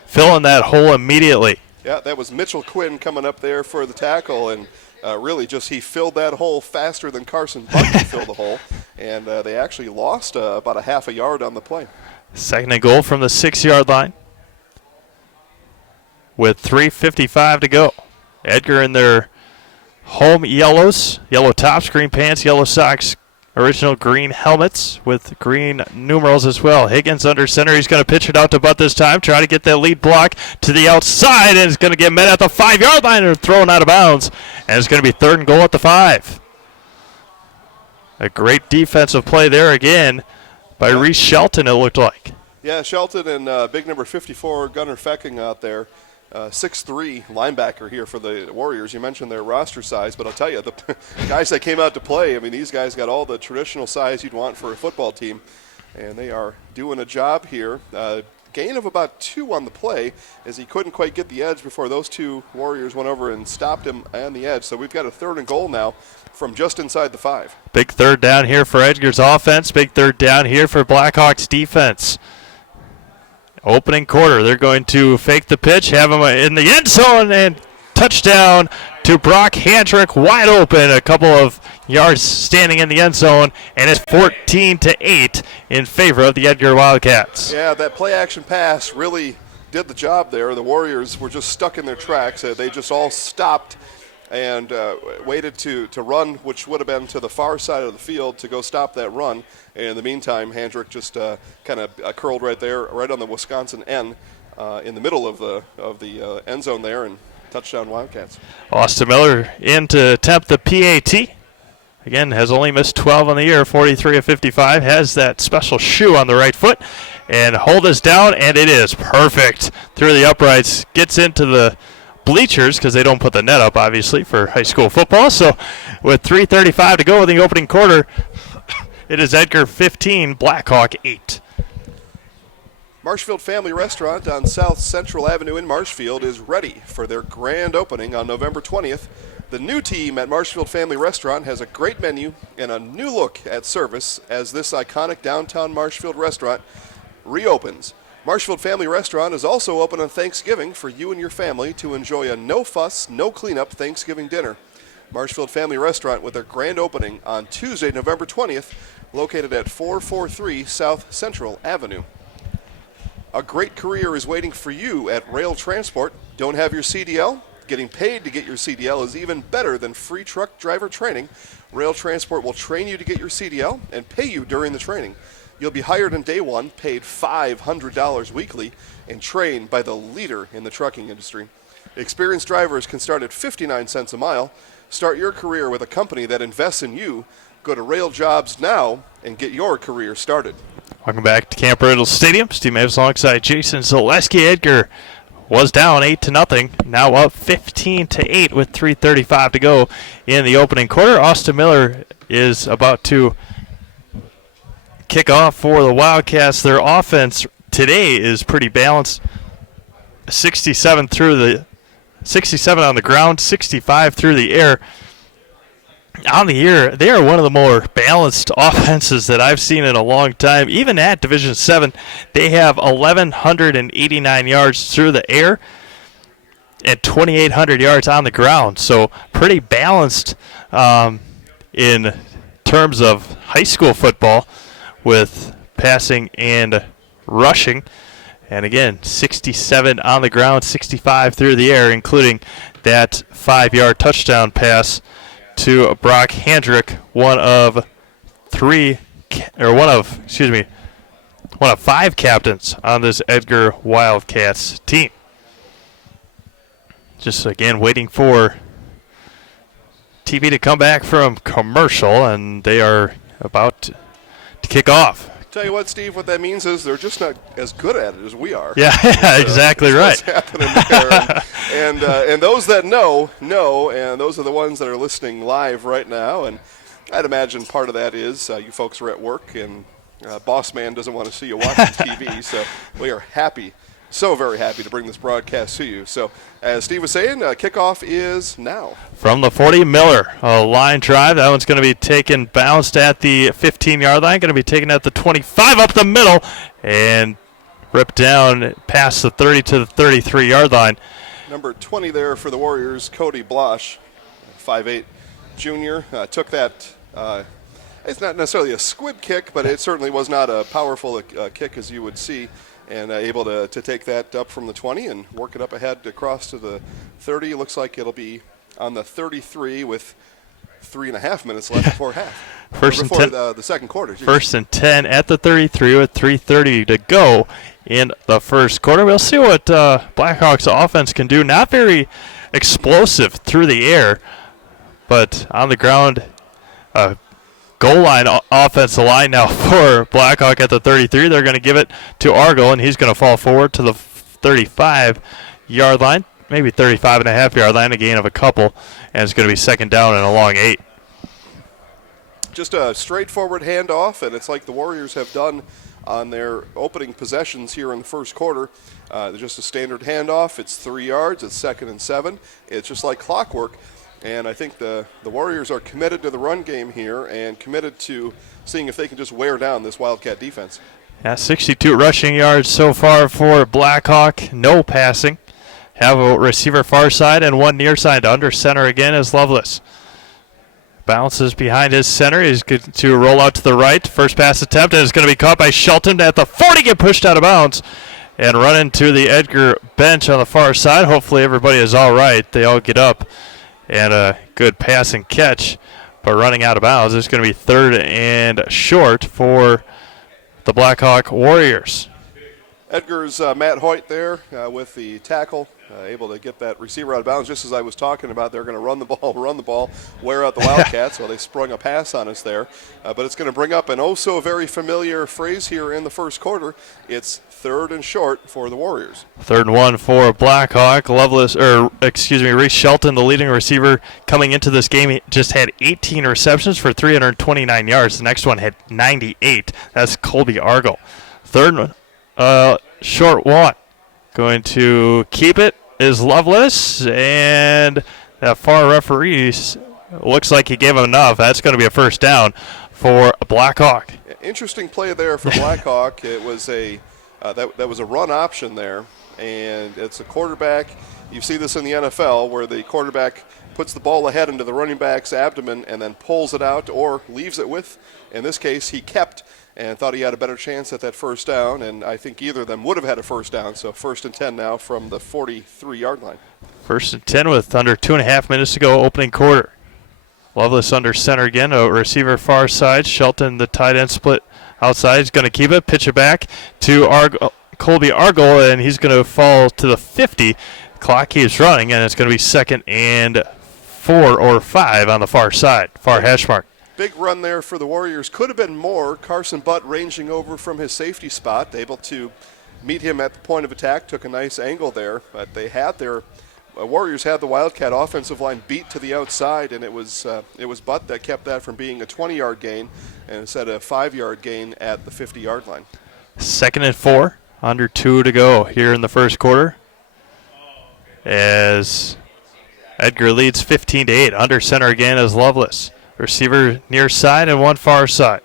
filling that hole immediately. Yeah, that was Mitchell Quinn coming up there for the tackle, and really just he filled that hole faster than Carson Butt could fill the hole, and they actually lost about a half a yard on the play. 2nd and goal from the 6-yard line with 3:55 to go. Edgar in their home yellows, yellow tops, green pants, yellow socks, original green helmets with green numerals as well. Higgins under center. He's going to pitch it out to Butt this time. Try to get that lead block to the outside, and it's going to get met at the 5-yard line and thrown out of bounds. And it's going to be 3rd and goal at the 5. A great defensive play there again by Reese Shelton, it looked like. Yeah, Shelton and big number 54, Gunnar Fecking out there. 6'3" linebacker here for the Warriors. You mentioned their roster size, but I'll tell you, the guys that came out to play, I mean, these guys got all the traditional size you'd want for a football team, and they are doing a job here. gain of about 2 on the play, as he couldn't quite get the edge before those two Warriors went over and stopped him on the edge. So we've got a 3rd and goal now from just inside the 5. Big 3rd down here for Edgar's offense. Big 3rd down here for Blackhawks defense. Opening quarter, they're going to fake the pitch, have him in the end zone, and touchdown to Brock Handrick, wide open, a couple of yards standing in the end zone, and it's 14-8 in favor of the Edgar Wildcats. Yeah, that play action pass really did the job there. The Warriors were just stuck in their tracks. They just all stopped and waited to run, which would have been to the far side of the field to go stop that run. And in the meantime, Handrick just kind of curled right there, right on the Wisconsin end, in the middle of the end zone there, and touchdown Wildcats. Austin Miller in to attempt the PAT. Again, has only missed 12 on the year, 43 of 55. Has that special shoe on the right foot. And hold us down, and it is perfect through the uprights. Gets into the bleachers because they don't put the net up, obviously, for high school football. So with 3:35 to go in the opening quarter, it is Edgar 15, Blackhawk 8. Marshfield Family Restaurant on South Central Avenue in Marshfield is ready for their grand opening on November 20th. The new team at Marshfield Family Restaurant has a great menu and a new look at service as this iconic downtown Marshfield restaurant reopens. Marshfield Family Restaurant is also open on Thanksgiving for you and your family to enjoy a no-fuss, no-cleanup Thanksgiving dinner. Marshfield Family Restaurant with their grand opening on Tuesday, November 20th, located at 443 South Central Avenue. A great career is waiting for you at Rail Transport. Don't have your CDL? Getting paid to get your CDL is even better than free truck driver training. Rail Transport will train you to get your CDL and pay you during the training. You'll be hired on day one, paid $500 weekly, and trained by the leader in the trucking industry. Experienced drivers can start at 59 cents a mile. Start your career with a company that invests in you. Go to Rail Jobs now and get your career started. Welcome back to Camp Riddle Stadium. Steve Maves alongside Jason Zaleski. Edgar was down 8-0, now up 15-8 with 3:35 to go in the opening quarter. Austin Miller is about to kick off for the Wildcats. Their offense today is pretty balanced. 67 on the ground, 65 through the air. On the year, they are one of the more balanced offenses that I've seen in a long time. Even at Division VII, they have 1,189 yards through the air and 2,800 yards on the ground. So pretty balanced in terms of high school football with passing and rushing. And again, 67 on the ground, 65 through the air, including that 5-yard touchdown pass to Brock Handrick, one of 5 captains on this Edgar Wildcats team. Just again waiting for TV to come back from commercial, and they are about to kick off. Tell you what, Steve, what that means is they're just not as good at it as we are. Yeah, exactly right. What's happening there. and those that know, and those are the ones that are listening live right now. And I'd imagine part of that is you folks are at work, and boss man doesn't want to see you watching TV. So we are happy, so very happy to bring this broadcast to you. So as Steve was saying, kickoff is now. From the 40, Miller, a line drive. That one's going to be taken, bounced at the 15-yard line. Going to be taken at the 25 up the middle and ripped down past the 30 to the 33-yard line. Number 20 there for the Warriors, Cody Blosh, 5'8", junior, took that. It's not necessarily a squib kick, but it certainly was not a powerful kick as you would see. And able to take that up from the 20 and work it up ahead across to the 30. Looks like it'll be on the 33 with 3.5 minutes left before half. Before the second quarter. Geez. 1st and 10 at the 33 with 3:30 to go in the first quarter. We'll see what Blackhawks offense can do. Not very explosive through the air, but on the ground, goal line offensive line now for Blackhawk at the 33. They're going to give it to Argo, and he's going to fall forward to the 35-yard line, maybe 35.5-yard line, a gain of a couple, and it's going to be second down and a long 8. just a straightforward handoff, and it's like the Warriors have done on their opening possessions here in the first quarter. Just a standard handoff. It's 3 yards. It's 2nd and 7. It's just like clockwork. And I think the Warriors are committed to the run game here and committed to seeing if they can just wear down this Wildcat defense. Yeah, 62 rushing yards so far for Blackhawk. No passing. Have a receiver far side and one near side. Under center again is Lovelace. Bounces behind his center. He's good to roll out to the right. First pass attempt, and it's going to be caught by Shelton at the 40. Get pushed out of bounds and run into the Edgar bench on the far side. Hopefully everybody is all right. They all get up. And a good pass and catch, but running out of bounds. It's going to be 3rd and short for the Blackhawk Warriors. Edgar's Matt Hoyt there with the tackle, able to get that receiver out of bounds. Just as I was talking about, they're going to run the ball, wear out the Wildcats. Well, they sprung a pass on us there. But it's going to bring up an very familiar phrase here in the first quarter. It's 3rd and short for the Warriors. 3rd and 1 for Blackhawk. Reese Shelton, the leading receiver coming into this game, he just had 18 receptions for 329 yards. The next one had 98. That's Colby Argle. 3rd one. Short one. Going to keep it is Lovelace, and that far referee looks like he gave him enough. That's going to be a first down for Blackhawk. Interesting play there for Blackhawk. It was that was a run option there, and it's a quarterback. You see this in the NFL where the quarterback puts the ball ahead into the running back's abdomen and then pulls it out or leaves it with. In this case, he kept and thought he had a better chance at that first down, and I think either of them would have had a first down. So 1st and 10 now from the 43-yard line. 1st and 10 with under 2.5 minutes to go, opening quarter. Lovelace under center again, a receiver far side. Shelton, the tight end, split outside. He's going to keep it, pitch it back to Colby Argle, and he's going to fall to the 50. Clock keeps running, and it's going to be 2nd and 4 or 5 on the far side, far hash mark. Big run there for the Warriors. Could have been more. Carson Butt ranging over from his safety spot, able to meet him at the point of attack, took a nice angle there. But they had Warriors had the Wildcat offensive line beat to the outside, and it was Butt that kept that from being a 20-yard gain, and instead a 5-yard gain at the 50-yard line. 2nd and 4, under 2 to go here in the first quarter. As Edgar leads 15-8, under center again is Lovelace. Receiver near side and one far side.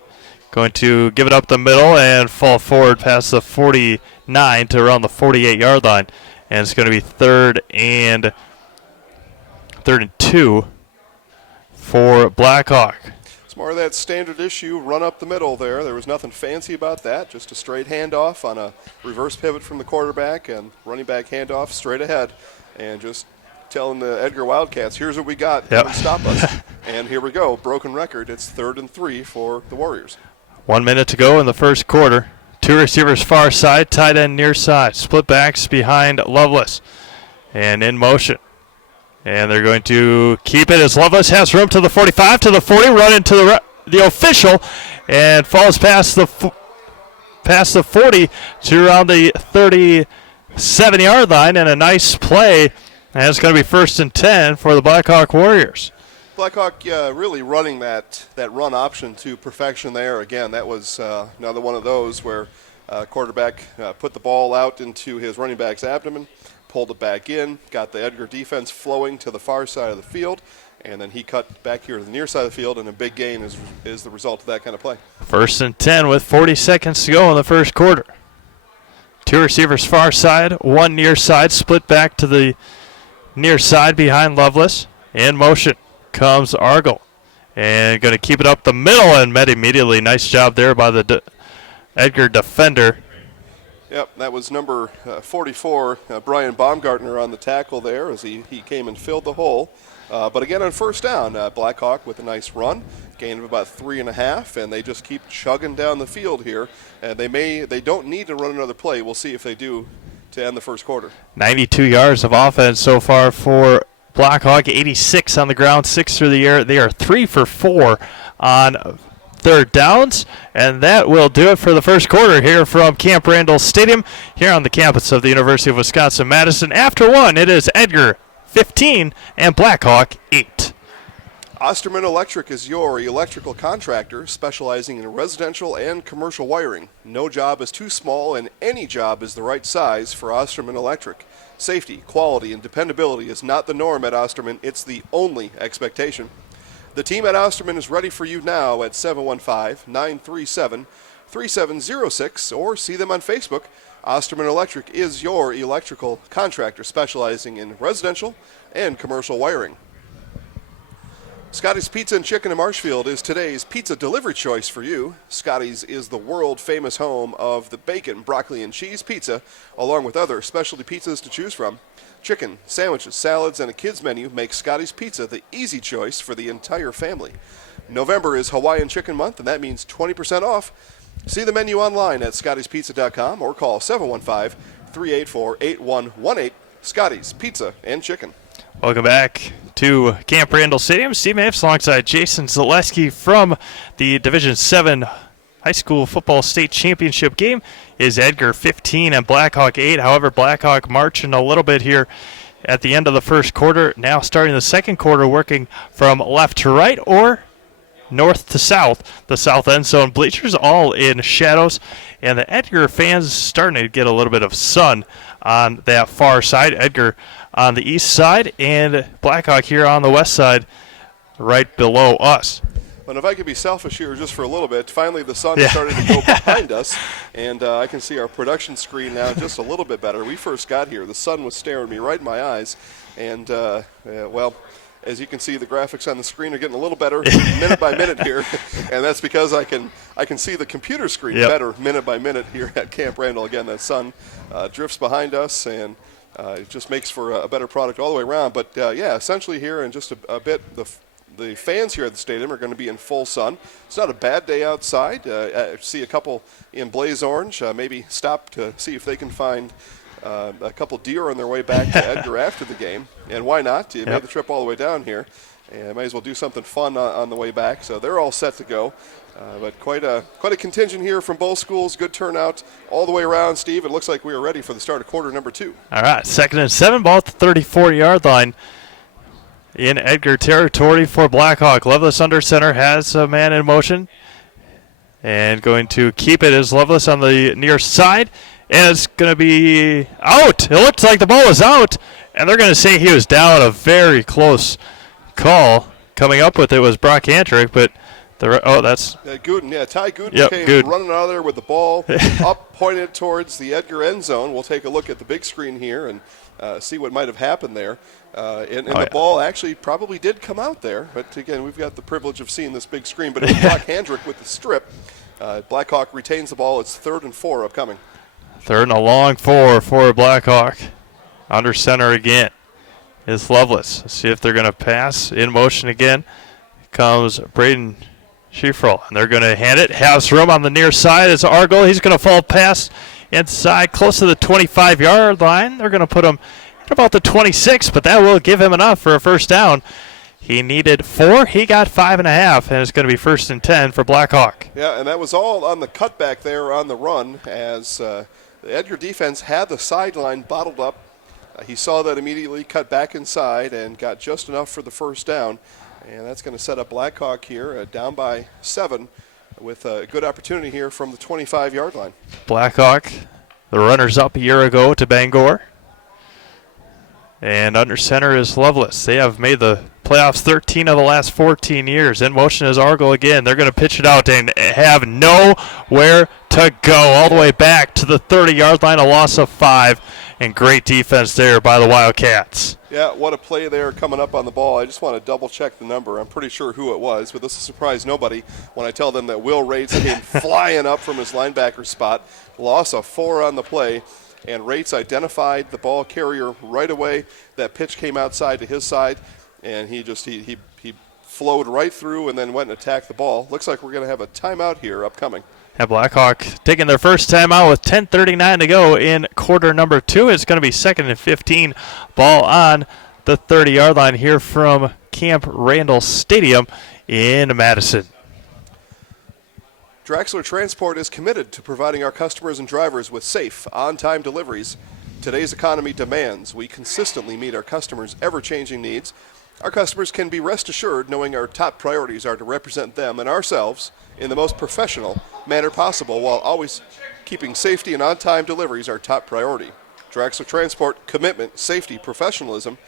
Going to give it up the middle and fall forward past the 49 to around the 48-yard line. And it's going to be 3rd and 2 for Blackhawk. It's more of that standard issue, run up the middle there. There was nothing fancy about that, just a straight handoff on a reverse pivot from the quarterback and running back handoff straight ahead. And just telling the Edgar Wildcats, here's what we got, come and stop us. And here we go, broken record. It's 3rd and 3 for the Warriors. 1 minute to go in the first quarter. 2 receivers far side, tight end near side. Split backs behind Lovelace. And in motion. And they're going to keep it as Lovelace has room to the 45, to the 40, run into the official, and falls past the 40 to around the 37-yard line, and a nice play. And it's going to be 1st and 10 for the Blackhawk Warriors. Blackhawk really running that run option to perfection there. Again, that was another one of those where quarterback put the ball out into his running back's abdomen, pulled it back in, got the Edgar defense flowing to the far side of the field, and then he cut back here to the near side of the field, and a big gain is the result of that kind of play. 1st and 10 with 40 seconds to go in the first quarter. 2 receivers far side, 1 near side, split back to the near side behind Lovelace. In motion comes Argle. And going to keep it up the middle and met immediately. Nice job there by the Edgar defender. Yep, that was number 44, Brian Baumgartner on the tackle there as he came and filled the hole. But again, on first down, Blackhawk with a nice run, gain of about 3.5, and they just keep chugging down the field here. And they don't need to run another play. We'll see if they do to end the first quarter. 92 yards of offense so far for Blackhawk, 86 on the ground, 6 through the air. They are 3 for 4 on third downs, and that will do it for the first quarter here from Camp Randall Stadium here on the campus of the University of Wisconsin-Madison. After one, it is Edgar 15 and Blackhawk 8. Osterman Electric is your electrical contractor specializing in residential and commercial wiring. No job is too small and any job is the right size for Osterman Electric. Safety, quality, and dependability is not the norm at Osterman, it's the only expectation. The team at Osterman is ready for you now at 715-937-3706 or see them on Facebook. Osterman Electric is your electrical contractor specializing in residential and commercial wiring. Scotty's Pizza and Chicken in Marshfield is today's pizza delivery choice for you. Scotty's is the world-famous home of the bacon, broccoli, and cheese pizza, along with other specialty pizzas to choose from. Chicken, sandwiches, salads, and a kids menu make Scotty's Pizza the easy choice for the entire family. November is Hawaiian Chicken Month, and that means 20% off. See the menu online at scottyspizza.com or call 715-384-8118. Scotty's Pizza and Chicken. Welcome back to Camp Randall Stadium. Steve Mapes alongside Jason Zaleski from the Division 7 High School Football State Championship game. Is Edgar 15 and Blackhawk 8. However, Blackhawk marching a little bit here at the end of the first quarter. Now starting the second quarter, working from left to right or north to south. The south end zone bleachers all in shadows, and the Edgar fans starting to get a little bit of sun on that far side. Edgar on the east side and Blackhawk here on the west side right below us. But if I could be selfish here just for a little bit, finally the sun started to go behind us, and I can see our production screen now just a little bit better. We first got here, the sun was staring me right in my eyes, and, well, as you can see, the graphics on the screen are getting a little better minute by minute here, and that's because I can see the computer screen better minute by minute here at Camp Randall. Again, that sun drifts behind us, and it just makes for a better product all the way around. But, yeah, essentially here in just a bit, the fans here at the stadium are going to be in full sun. It's not a bad day outside. I see a couple in blaze orange. Maybe stop to see if they can find a couple deer on their way back to Edgar after the game. And why not? You made the trip all the way down here. And might as well do something fun on the way back. So they're all set to go. But quite a contingent here from both schools. Good turnout all the way around, Steve. It looks like we are ready for the start of quarter number 2. All right, 2nd and 7, ball at the 34-yard line in Edgar territory for Blackhawk. Loveless under center has a man in motion and going to keep it as Loveless on the near side. And it's going to be out. It looked like the ball was out, and they're going to say he was down. A very close call. Coming up with it was Brock Antrick, but that's Gooden. Yeah, Ty Gooden came running out of there with the ball up, pointed towards the Edgar end zone. We'll take a look at the big screen here and see what might have happened there. And the ball actually probably did come out there, but again, we've got the privilege of seeing this big screen. But it was Brock Hendrick with the strip. Blackhawk retains the ball. It's 3rd and 4 upcoming. 3rd and a long 4 for Blackhawk. Under center again is Loveless. Let's see if they're going to pass. In motion again comes Braden Schiefferl, and they're going to hand it. Has room on the near side. It's Argel. He's going to fall past inside close to the 25-yard line. They're going to put him at about the 26, but that will give him enough for a first down. He needed 4. He got 5.5, and it's going to be 1st and 10 for Blackhawk. Yeah, and that was all on the cutback there on the run as the Edgar defense had the sideline bottled up. He saw that immediately, cut back inside, and got just enough for the first down. And that's going to set up Blackhawk here down by 7 with a good opportunity here from the 25-yard line. Blackhawk, the runners up a year ago to Bangor. And under center is Loveless. They have made the playoffs 13 of the last 14 years. In motion is Argel again. They're going to pitch it out and have nowhere to go. All the way back to the 30-yard line, a loss of 5. And great defense there by the Wildcats. Yeah, what a play there coming up on the ball. I just want to double-check the number. I'm pretty sure who it was, but this will surprise nobody when I tell them that Will Rates came flying up from his linebacker spot. Loss of 4 on the play, and Rates identified the ball carrier right away. That pitch came outside to his side, and he flowed right through and then went and attacked the ball. Looks like we're going to have a timeout here upcoming. And Blackhawk taking their first timeout with 10:39 to go in quarter number 2. It's going to be 2nd and 15. Ball on the 30-yard line here from Camp Randall Stadium in Madison. Draxler Transport is committed to providing our customers and drivers with safe, on-time deliveries. Today's economy demands we consistently meet our customers' ever-changing needs. Our customers can be rest assured knowing our top priorities are to represent them and ourselves in the most professional manner possible while always keeping safety and on-time deliveries our top priority. Draxler Transport, commitment, safety, professionalism.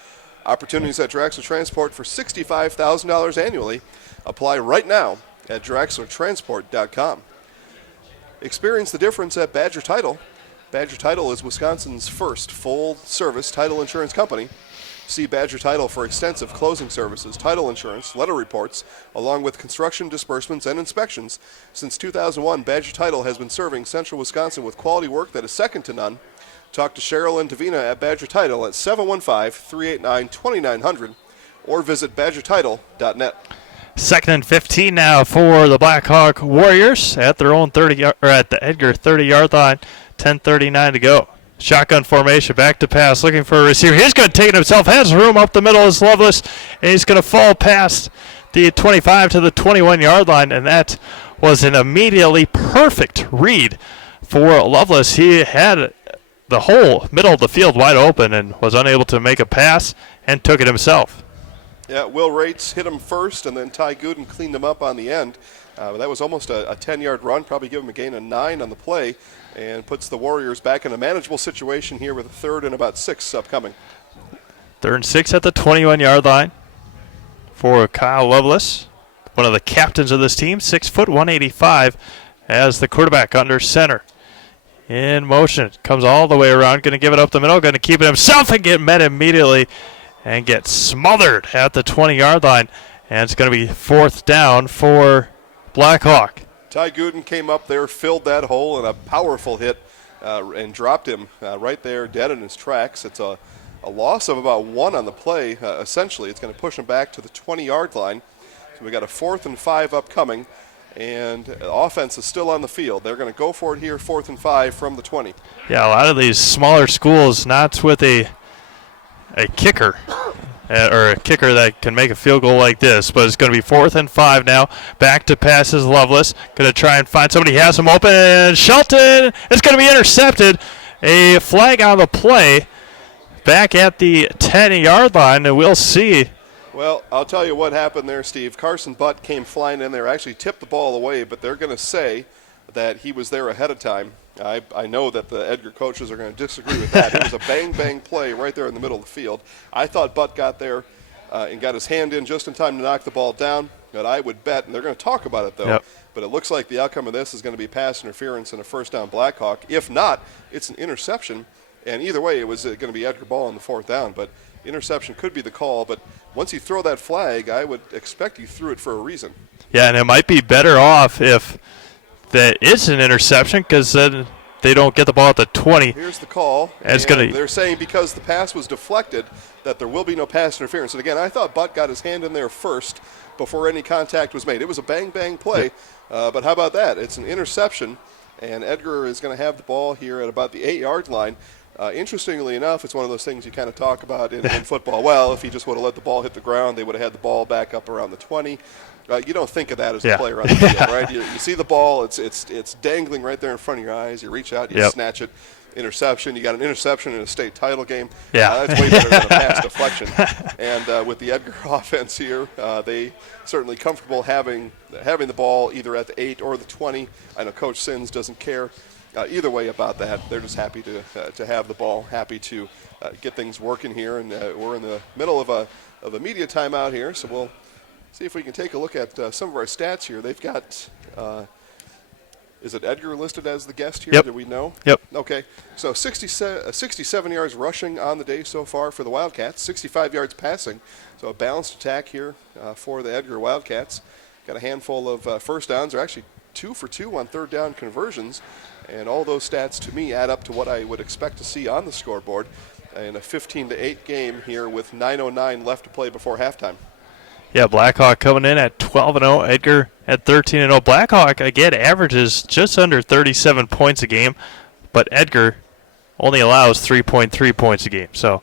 Opportunities at Draxler Transport for $65,000 annually. Apply right now at DraxlerTransport.com. Experience the difference at Badger Title. Badger Title is Wisconsin's first full-service title insurance company. See Badger Title for extensive closing services, title insurance, letter reports, along with construction disbursements and inspections. Since 2001, Badger Title has been serving Central Wisconsin with quality work that is second to none. Talk to Cheryl and Davina at Badger Title at 715-389-2900 or visit badgertitle.net. 2nd and 15 now for the Blackhawk Warriors at their own 30 or at the Edgar 30-yard line. 10:39 to go. Shotgun formation, back to pass, looking for a receiver. He's going to take it himself, has room up the middle, is Loveless, and he's going to fall past the 25 to the 21-yard line, and that was an immediately perfect read for Loveless. He had the whole middle of the field wide open and was unable to make a pass and took it himself. Yeah, Will Rates hit him first, and then Ty Gooden cleaned him up on the end. That was almost a 10-yard run, probably give him a gain of 9 on the play, and puts the Warriors back in a manageable situation here with a 3rd and about 6 upcoming. 3rd and 6 at the 21-yard line for Kyle Loveless, one of the captains of this team, 6 foot 185 as the quarterback under center. In motion, comes all the way around, going to give it up the middle, going to keep it himself and get met immediately and get smothered at the 20-yard line. And it's going to be 4th down for Blackhawk. Ty Gooden came up there, filled that hole, and a powerful hit and dropped him right there dead in his tracks. It's a loss of about 1 on the play, essentially. It's going to push him back to the 20-yard line. So we got a 4th and 5 upcoming, and the offense is still on the field. They're going to go for it here, 4th and 5 from the 20. Yeah, a lot of these smaller schools, not with a kicker, or a kicker that can make a field goal like this, but it's going to be 4th and 5 now. Back to passes Loveless. Going to try and find somebody. He has him open. And Shelton, it's going to be intercepted. A flag on the play back at the 10-yard line, and we'll see. Well, I'll tell you what happened there, Steve. Carson Butt came flying in there, actually tipped the ball away, but they're going to say that he was there ahead of time. I know that the Edgar coaches are going to disagree with that. It was a bang-bang play right there in the middle of the field. I thought Butt got there and got his hand in just in time to knock the ball down, but I would bet, and they're going to talk about it though, but it looks like the outcome of this is going to be pass interference and a 1st down Blackhawk. If not, it's an interception, and either way it was going to be Edgar ball on the 4th down, but interception could be the call, but once you throw that flag, I would expect you threw it for a reason. Yeah, and it might be better off if that is an interception, because then they don't get the ball at the 20. Here's the call. And they're saying because the pass was deflected that there will be no pass interference. And again, I thought Butt got his hand in there first before any contact was made. It was a bang-bang play, but how about that? It's an interception, and Edgar is going to have the ball here at about the 8-yard line. Interestingly enough, it's one of those things you kind of talk about in football. Well, if he just would have let the ball hit the ground, they would have had the ball back up around the 20. You don't think of that as a player on the field, right? You see the ball, it's dangling right there in front of your eyes. You reach out, you snatch it. Interception. You got an interception in a state title game. That's way better than a pass deflection. And with the Edgar offense here, they certainly comfortable having the ball either at the 8 or the 20. I know Coach Sins doesn't care either way about that. They're just happy to have the ball, happy to get things working here. And we're in the middle of a media timeout here, so we'll see if we can take a look at some of our stats here. They've got, is it Edgar listed as the guest here? Yep. Do we know? Yep. Okay. So 67 yards rushing on the day so far for the Wildcats, 65 yards passing. So a balanced attack here for the Edgar Wildcats. Got a handful of 1st downs. They're actually 2 for 2 on 3rd down conversions. And all those stats to me add up to what I would expect to see on the scoreboard in a 15-8 game here with 9:09 left to play before halftime. Yeah, Blackhawk coming in at 12-0, Edgar at 13-0. Blackhawk, again, averages just under 37 points a game, but Edgar only allows 3.3 points a game. So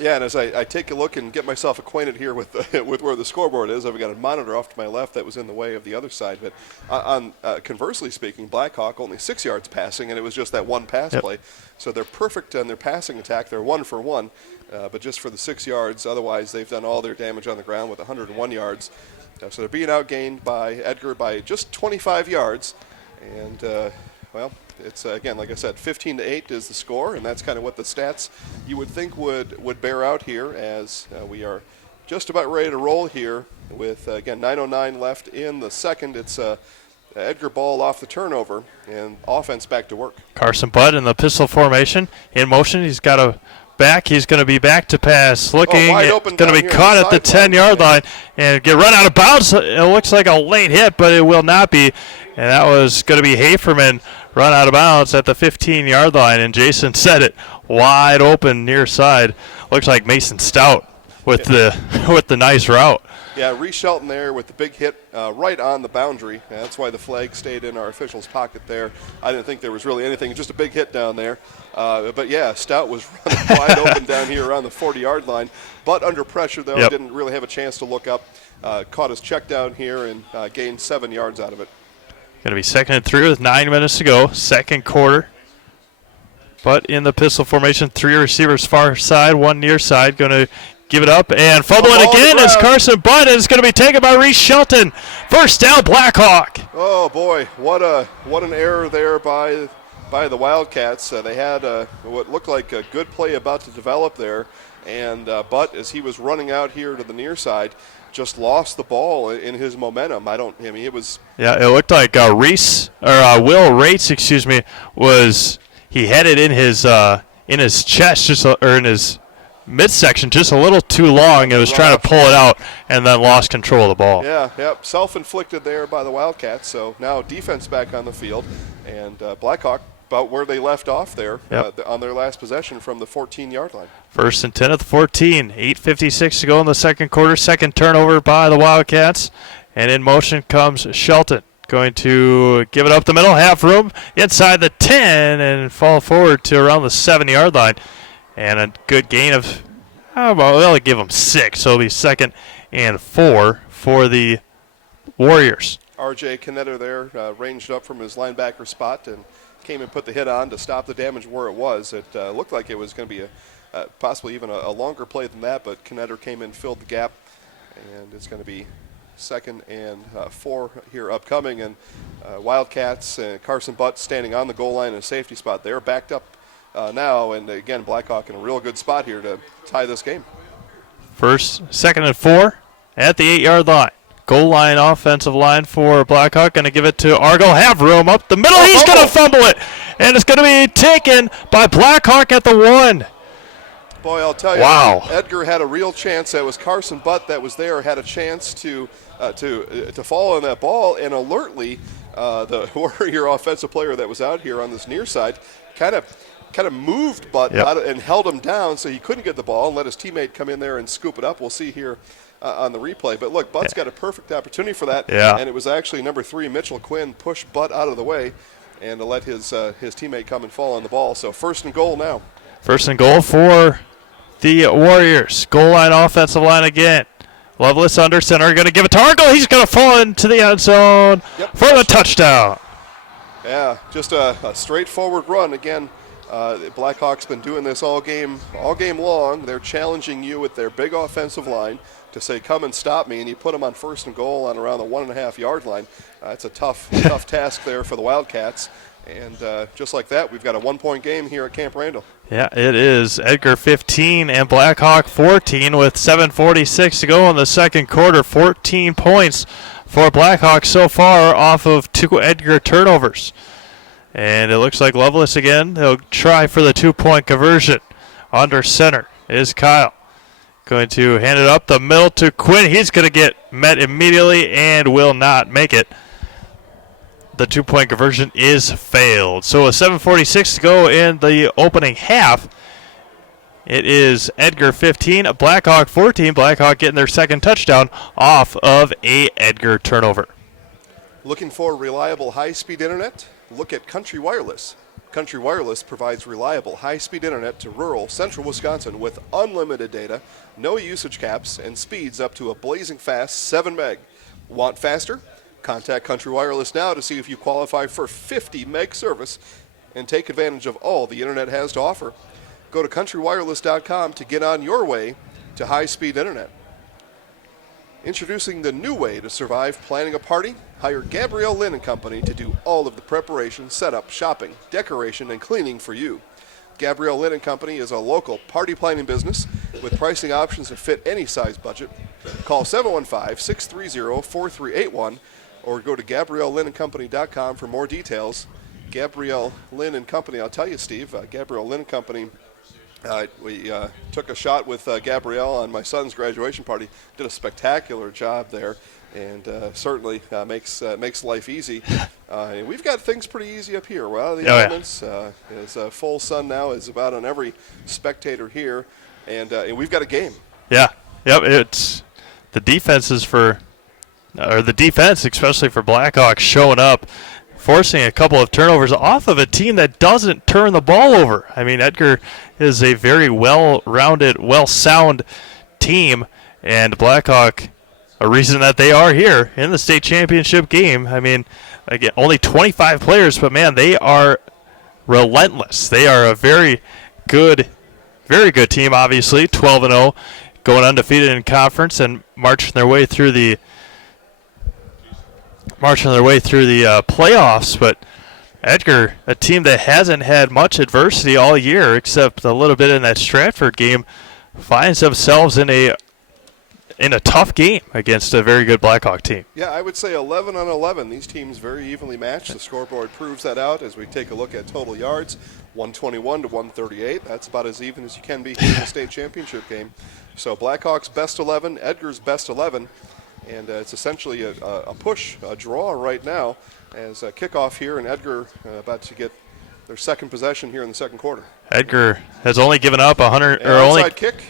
Yeah, and as I take a look and get myself acquainted here with with where the scoreboard is, I've got a monitor off to my left that was in the way of the other side. But conversely speaking, Blackhawk only 6 yards passing, and it was just that one pass play. So they're perfect on their passing attack. They're 1 for 1, but just for the 6 yards. Otherwise, they've done all their damage on the ground with 101 yards. So they're being outgained by Edgar by just 25 yards. And, well, it's, again, like I said, 15-8 is the score, and that's kind of what the stats you would think would bear out here as we are just about ready to roll here with, again, 9:09 left in the second. It's Edgar ball off the turnover, and offense back to work. Carson Butt in the pistol formation. In motion, he's got a back. He's going to be back to pass. Looking, wide open going to be caught at the 10-yard line and get run out of bounds. It looks like a late hit, but it will not be. And that was going to be Haferman run out of bounds at the 15-yard line. And Jason said it, wide open near side. Looks like Mason Stout with the nice route. Yeah, Reese Shelton there with the big hit right on the boundary. That's why the flag stayed in our official's pocket there. I didn't think there was really anything, just a big hit down there. But, yeah, Stout was running wide open down here around the 40-yard line. But under pressure, though, didn't really have a chance to look up. Caught his check down here and gained 7 yards out of it. Going to be 2nd and 3 with 9 minutes to go, second quarter. But in the pistol formation, 3 receivers far side, 1 near side. Going to give it up and fumble it again is Carson Butt, and it's going to be taken by Reese Shelton. First down, Blackhawk. Oh boy, what an error there by the Wildcats. They had what looked like a good play about to develop there, and Butt, as he was running out here to the near side, just lost the ball in his momentum. It was. Yeah, it looked like Will Rates, he had it in his chest or in his midsection just a little too long. It was trying to pull it out and then lost control of the ball. Yeah, self-inflicted there by the Wildcats. So now defense back on the field, and Blackhawk about where they left off there on their last possession from the 14-yard line. 1st and 10 at the 14. 8:56 to go in the second quarter. Second turnover by the Wildcats, and in motion comes Shelton. Going to give it up the middle, half room inside the 10, and fall forward to around the 7-yard line. And a good gain of, they'll give them 6. So it'll be 2nd and 4 for the Warriors. R.J. Knetter there ranged up from his linebacker spot and came and put the hit on to stop the damage where it was. It looked like it was going to be possibly even a longer play than that, but Knetter came in, filled the gap, and it's going to be 2nd and 4 here upcoming. And Wildcats and Carson Butt standing on the goal line in a safety spot. They're backed up now, and again, Blackhawk in a real good spot here to tie this game. 2nd and 4 at the 8-yard line. Goal line offensive line for Blackhawk. Going to give it to Argyle. Have room up the middle. He's going to fumble it, and it's going to be taken by Blackhawk at the 1. Boy, I'll tell you, wow. Edgar had a real chance. That was Carson Butt that was there, had a chance to fall on that ball, and alertly, the Warrior offensive player that was out here on this near side kind of moved Butt out and held him down so he couldn't get the ball and let his teammate come in there and scoop it up. We'll see here on the replay. But look, Butt's got a perfect opportunity for that, and it was actually number 3, Mitchell Quinn, pushed Butt out of the way and to let his teammate come and fall on the ball. So 1st and goal now. 1st and goal for the Warriors. Goal line offensive line again. Lovelace under center. Going to give it to Argyle. He's going to fall into the end zone for the touchdown. Yeah, just a straightforward run. Again, Blackhawks been doing this all game long. They're challenging you with their big offensive line to say, come and stop me, and you put them on 1st and goal on around the 1.5-yard line. It's a tough task there for the Wildcats. And just like that, we've got a 1-point game here at Camp Randall. Yeah, it is. Edgar 15 and Blackhawk 14 with 7:46 to go in the second quarter. 14 points for Blackhawk so far off of 2 Edgar turnovers. And it looks like Lovelace again. They'll try for the 2-point conversion. Under center is Kyle. Going to hand it up the middle to Quinn. He's going to get met immediately and will not make it. The 2-point conversion is failed. So with 7:46 to go in the opening half, it is Edgar 15, Blackhawk 14. Blackhawk getting their second touchdown off of a Edgar turnover. Looking for reliable high-speed internet? Look at Country Wireless. Country Wireless provides reliable, high-speed internet to rural, central Wisconsin with unlimited data, no usage caps, and speeds up to a blazing fast 7 meg. Want faster? Contact Country Wireless now to see if you qualify for 50 meg service and take advantage of all the internet has to offer. Go to countrywireless.com to get on your way to high-speed internet. Introducing the new way to survive planning a party. Hire Gabrielle Lynn & Company to do all of the preparation, setup, shopping, decoration, and cleaning for you. Gabrielle Lynn & Company is a local party planning business with pricing options that fit any size budget. Call 715-630-4381 or go to GabrielleLynnandCompany.com for more details. Gabrielle Lynn & Company, I'll tell you, Steve, Gabrielle Lynn & Company, we took a shot with Gabrielle on my son's graduation party. Did a spectacular job there, and certainly makes life easy. And we've got things pretty easy up here. Well, the elements, his full sun now is about on every spectator here, and we've got a game. Yeah, yep. It's the defense, especially for Blackhawk, showing up, forcing a couple of turnovers off of a team that doesn't turn the ball over. I mean, Edgar is a very well-rounded, well-sound team, and Blackhawk, a reason that they are here in the state championship game. I mean, again, only 25 players, but, man, they are relentless. They are a very good team, obviously, 12-0, going undefeated in conference and marching their way through the playoffs. But Edgar, a team that hasn't had much adversity all year except a little bit in that Stratford game, finds themselves in a tough game against a very good Blackhawk team. Yeah, I would say 11 on 11. These teams very evenly matched. The scoreboard proves that out as we take a look at total yards, 121 to 138. That's about as even as you can be in the state championship game. So Blackhawks best 11, Edgar's best 11. And it's essentially a push, a draw right now as a kickoff here, and Edgar about to get their second possession here in the second quarter. Edgar has only given up 100, or onside kick.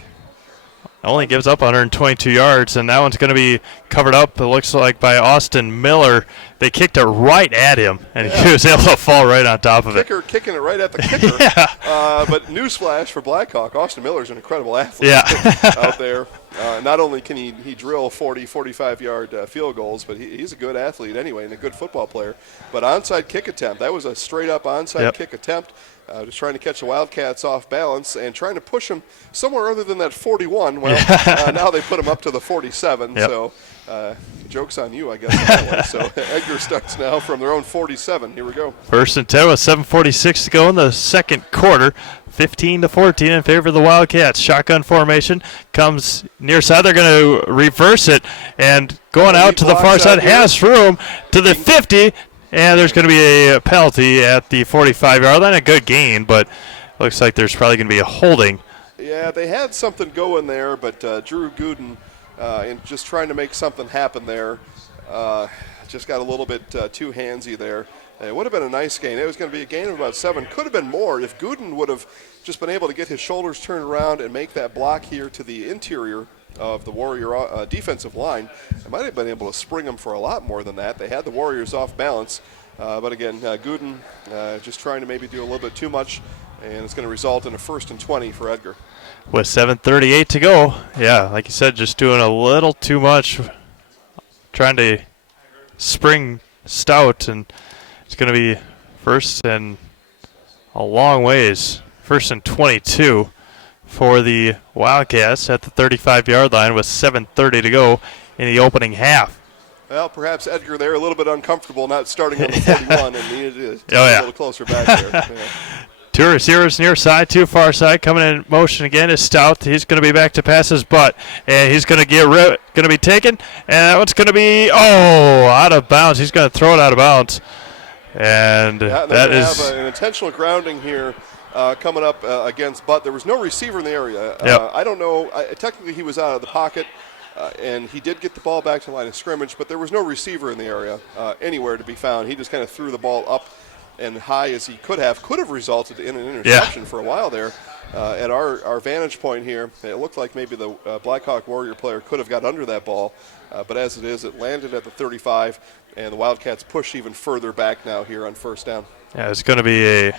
Only gives up 122 yards, and that one's going to be covered up, it looks like, by Austin Miller. They kicked it right at him, and he was able to fall right on top of it. Kicking it right at the kicker. But newsflash for Blackhawk, Austin Miller's an incredible athlete out there. Not only can he drill 40, 45-yard field goals, but he's a good athlete anyway and a good football player. But onside kick attempt, that was a straight-up onside kick attempt. Just trying to catch the Wildcats off balance and trying to push them somewhere other than that 41. Well, now they put them up to the 47. So joke's on you, I guess. That way. So Edgar starts now from their own 47. Here we go. 1st and 10 with 7:46 to go in the second quarter. 15-14 in favor of the Wildcats. Shotgun formation comes near side. They're going to reverse it, and going out to the far side has room to the 50. And there's going to be a penalty at the 45-yard line. A good gain, but looks like there's probably going to be a holding. Yeah, they had something going there, but Drew Gooden, in just trying to make something happen there, just got a little bit too handsy there. It would have been a nice gain. It was going to be a gain of about 7. Could have been more if Gooden would have just been able to get his shoulders turned around and make that block here to the interior of the Warrior defensive line. They might have been able to spring them for a lot more than that. They had the Warriors off balance. But again, Gooden just trying to maybe do a little bit too much, and it's going to result in a 1st and 20 for Edgar. With 7:38 to go, like you said, just doing a little too much, trying to spring stout, and it's going to be 1st and a long ways, 1st and 22 for the Wildcats at the 35-yard line with 7:30 to go in the opening half. Well, perhaps Edgar there a little bit uncomfortable not starting on the 41 and needed to a little closer back there. Yeah. Two receivers near side, two far side. Coming in motion again is Stout. He's going to be back to pass his butt, and he's going to going to be taken, and that one's going to be out of bounds. He's going to throw it out of bounds, and that is have an intentional grounding here. Coming up against Butt. There was no receiver in the area. I don't know. Technically, he was out of the pocket, and he did get the ball back to the line of scrimmage, but there was no receiver in the area anywhere to be found. He just kind of threw the ball up and high as he could have resulted in an interception for a while there. At our vantage point here, it looked like maybe the Blackhawk Warrior player could have got under that ball, but as it is, it landed at the 35, and the Wildcats push even further back now here on 1st down. Yeah, it's going to be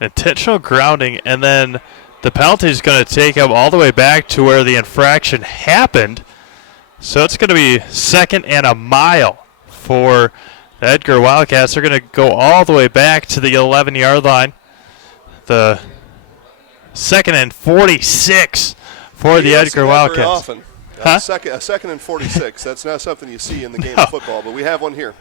Intentional grounding, and then the penalty is going to take him all the way back to where the infraction happened. So it's going to be 2nd and a mile for the Edgar Wildcats. They're going to go all the way back to the 11-yard line. The 2nd and 46 for the Edgar Wildcats. Very often. Huh? A second and 46. That's not something you see in the game of football, but we have one here.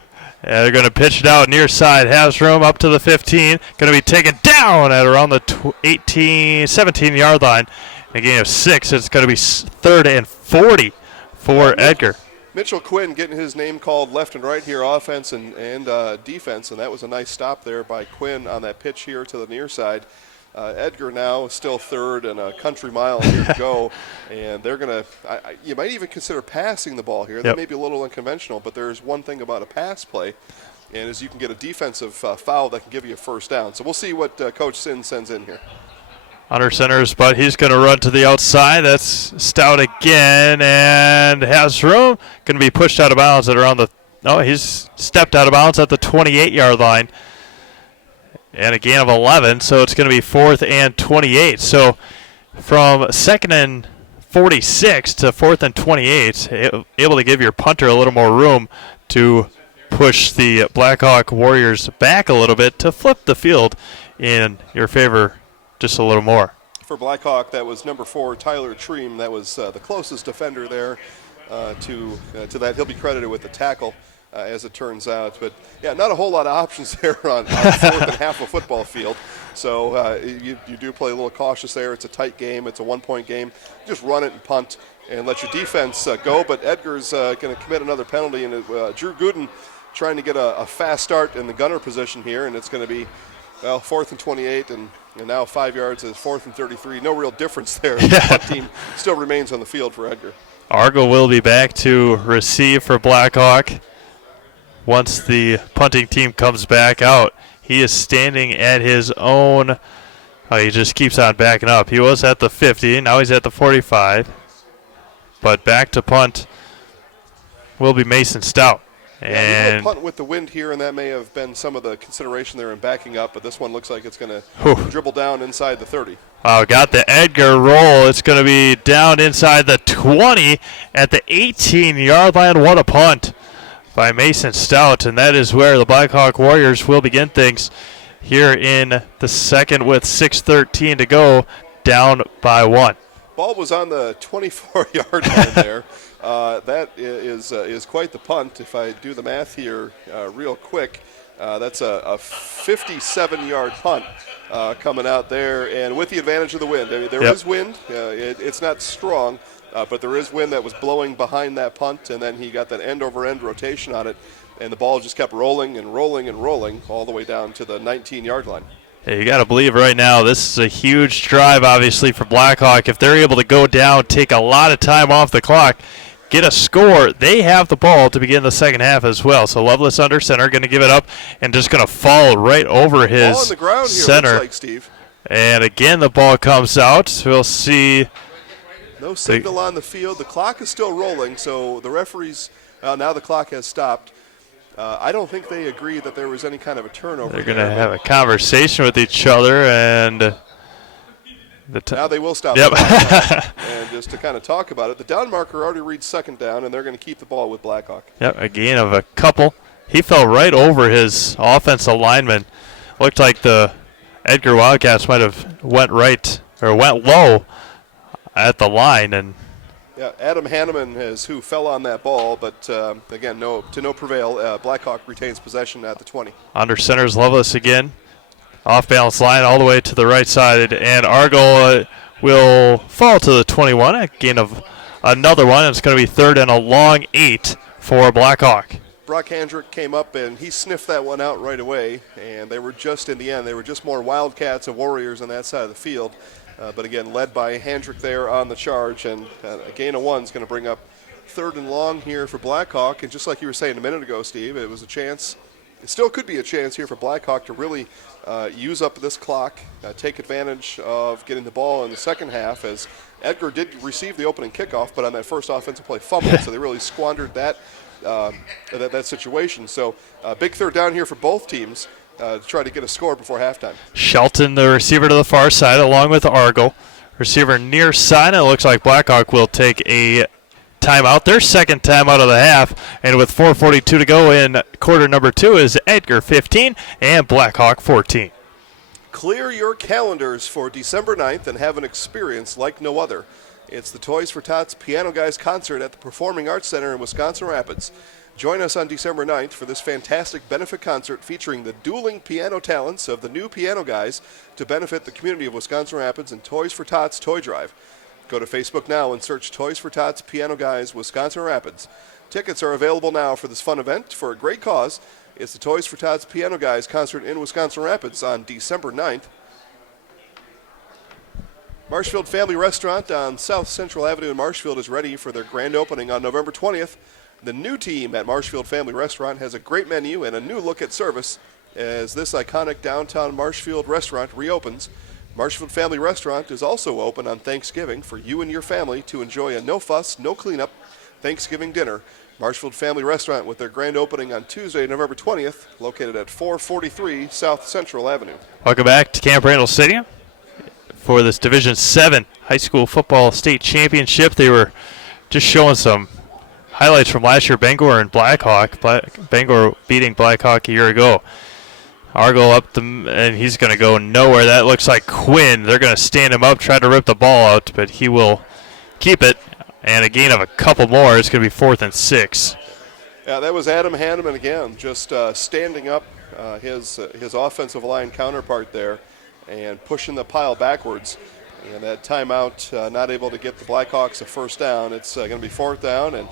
Yeah, they're going to pitch it out near side. Has room up to the 15. Going to be taken down at around the 17-yard line. In a gain of 6, it's going to be 3rd and 40 for Edgar. Mitchell Quinn getting his name called left and right here, offense and defense, and that was a nice stop there by Quinn on that pitch here to the near side. Edgar now still 3rd and a country mile here to go, and they're going to you might even consider passing the ball here. That may be a little unconventional, but there's one thing about a pass play, and is you can get a defensive foul that can give you a first down. So we'll see what Coach Sin sends in here. Under center's, but he's going to run to the outside. That's Stout again, and has room. Going to be pushed out of bounds at around the he's stepped out of bounds at the 28-yard line. And a gain of 11, so it's going to be 4th and 28. So from 2nd and 46 to 4th and 28, able to give your punter a little more room to push the Blackhawk Warriors back a little bit to flip the field in your favor just a little more. For Blackhawk, that was number 4, Tyler Treem. That was the closest defender there to that. He'll be credited with the tackle. As it turns out. But, yeah, not a whole lot of options there on 4th and half a football field. So you do play a little cautious there. It's a tight game. It's a 1-point game. Just run it and punt and let your defense go. But Edgar's going to commit another penalty. And Drew Gooden trying to get a fast start in the gunner position here. And it's going to be, 4th and 28 and now 5 yards is 4th and 33. No real difference there. The punt team still remains on the field for Edgar. Argo will be back to receive for Blackhawk. Once the punting team comes back out, he is standing at his own. He just keeps on backing up. He was at the 50. Now he's at the 45. But back to punt will be Mason Stout. And punt with the wind here, and that may have been some of the consideration there in backing up. But this one looks like it's going to dribble down inside the 30. Got the Edgar roll. It's going to be down inside the 20 at the 18-yard line. What a punt by Mason Stout, and that is where the Blackhawk Warriors will begin things here in the second with 6:13 to go, down by 1. Ball was on the 24-yard line there. That is quite the punt. If I do the math here real quick, that's a 57-yard punt coming out there, and with the advantage of the wind. I mean, there is wind. It's not strong. But there is wind that was blowing behind that punt, and then he got that end-over-end rotation on it, and the ball just kept rolling and rolling and rolling all the way down to the 19-yard line. Hey, you got to believe right now this is a huge drive, obviously, for Blackhawk. If they're able to go down, take a lot of time off the clock, get a score, they have the ball to begin the second half as well. So Lovelace under center, going to give it up and just going to fall right over his ball on the ground here, center. looks like, Steve. And again, the ball comes out. We'll see. No signal on the field. The clock is still rolling, so the referees, now the clock has stopped. I don't think they agree that there was any kind of a turnover. They're going to have a conversation with each other, and now they will stop. Yep. And just to kind of talk about it, the down marker already reads 2nd down, and they're going to keep the ball with Blackhawk. Yep, a gain of a couple. He fell right over his offensive lineman. Looked like the Edgar Wildcats might have went low at the line, and Adam Hanneman is who fell on that ball, but again, no prevail. Blackhawk retains possession at the 20. Under center's Lovelace again, off balance line all the way to the right side, and Argo will fall to the 21. A gain of another one. It's going to be 3rd and a long 8 for Blackhawk. Brock Handrick came up and he sniffed that one out right away, and they were just in the end. They were just more Wildcats and Warriors on that side of the field. But again, led by Handrick there on the charge, and a gain of 1 is going to bring up 3rd and long here for Blackhawk. And just like you were saying a minute ago, Steve, it was a chance. It still could be a chance here for Blackhawk to really use up this clock, take advantage of getting the ball in the second half, as Edgar did receive the opening kickoff, but on that first offensive play fumbled, so they really squandered that situation. So big 3rd down here for both teams. to try to get a score before halftime. Shelton, the receiver to the far side, along with Argel. Receiver near side, and it looks like Blackhawk will take a timeout, their second timeout of the half. And with 4:42 to go in quarter number 2 is Edgar 15 and Blackhawk 14. Clear your calendars for December 9th and have an experience like no other. It's the Toys for Tots Piano Guys concert at the Performing Arts Center in Wisconsin Rapids. Join us on December 9th for this fantastic benefit concert featuring the dueling piano talents of the new Piano Guys to benefit the community of Wisconsin Rapids and Toys for Tots Toy Drive. Go to Facebook now and search Toys for Tots Piano Guys Wisconsin Rapids. Tickets are available now for this fun event for a great cause. It's the Toys for Tots Piano Guys concert in Wisconsin Rapids on December 9th. Marshfield Family Restaurant on South Central Avenue in Marshfield is ready for their grand opening on November 20th. The new team at Marshfield Family Restaurant has a great menu and a new look at service as this iconic downtown Marshfield restaurant reopens. Marshfield Family Restaurant is also open on Thanksgiving for you and your family to enjoy a no-fuss, no-cleanup Thanksgiving dinner. Marshfield Family Restaurant with their grand opening on Tuesday, November 20th, located at 443 South Central Avenue. Welcome back to Camp Randall Stadium for this Division 7 high school football state championship. They were just showing some highlights from last year, Bangor and Blackhawk. Bangor beating Blackhawk a year ago. Argo up and he's going to go nowhere. That looks like Quinn. They're going to stand him up, try to rip the ball out, but he will keep it. And a gain of a couple more. It's going to be 4th and 6. Yeah, that was Adam Hanneman again, just standing up his offensive line counterpart there and pushing the pile backwards. And that timeout, not able to get the Blackhawks a first down. It's going to be 4th down, and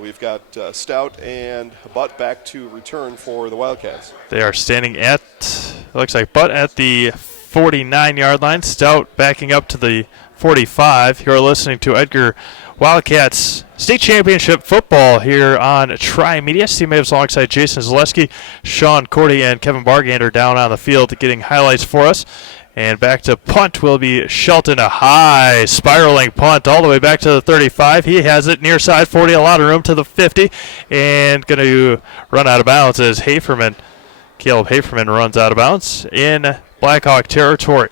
we've got Stout and Butt back to return for the Wildcats. They are standing at, it looks like Butt at the 49-yard line. Stout backing up to the 45. You're listening to Edgar Wildcats State Championship football here on Tri-Media. Steve Maves alongside Jason Zaleski, Sean Cordy, and Kevin Bargander down on the field getting highlights for us. And back to punt will be Shelton, a high spiraling punt all the way back to the 35. He has it near side 40, a lot of room to the 50, and going to run out of bounds as Caleb Haferman runs out of bounds in Blackhawk territory.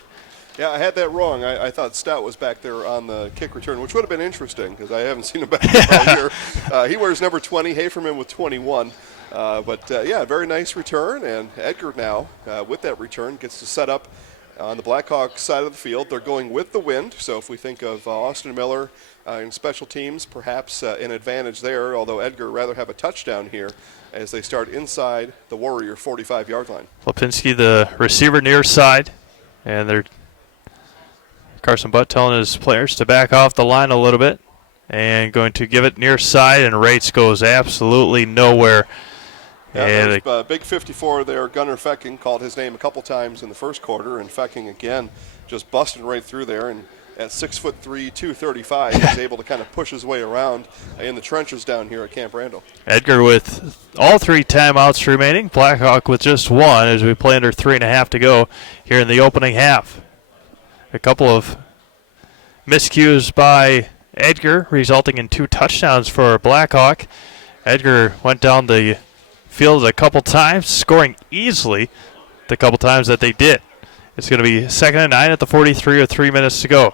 Yeah, I had that wrong. I thought Stout was back there on the kick return, which would have been interesting because I haven't seen him back there all year. He wears number 20, Haferman with 21. Yeah, very nice return, and Edgar now, with that return, gets to set up on the Blackhawk side of the field. They're going with the wind, so if we think of Austin Miller in special teams, perhaps an advantage there, although Edgar rather have a touchdown here as they start inside the Warrior 45-yard line. Lipinski, the receiver near side, and they're Carson Butt telling his players to back off the line a little bit and going to give it near side, and Rates goes absolutely nowhere. Yeah, and big 54 there. Gunnar Fecking called his name a couple times in the first quarter, and Fecking again just busting right through there. And at 6'3", 235, he's able to kind of push his way around in the trenches down here at Camp Randall. Edgar with all 3 timeouts remaining. Blackhawk with just 1 as we play under 3.5 to go here in the opening half. A couple of miscues by Edgar, resulting in 2 touchdowns for Blackhawk. Edgar went down the field a couple times, scoring easily the couple times that they did. It's going to be 2nd and 9 at the 43 with 3 minutes to go.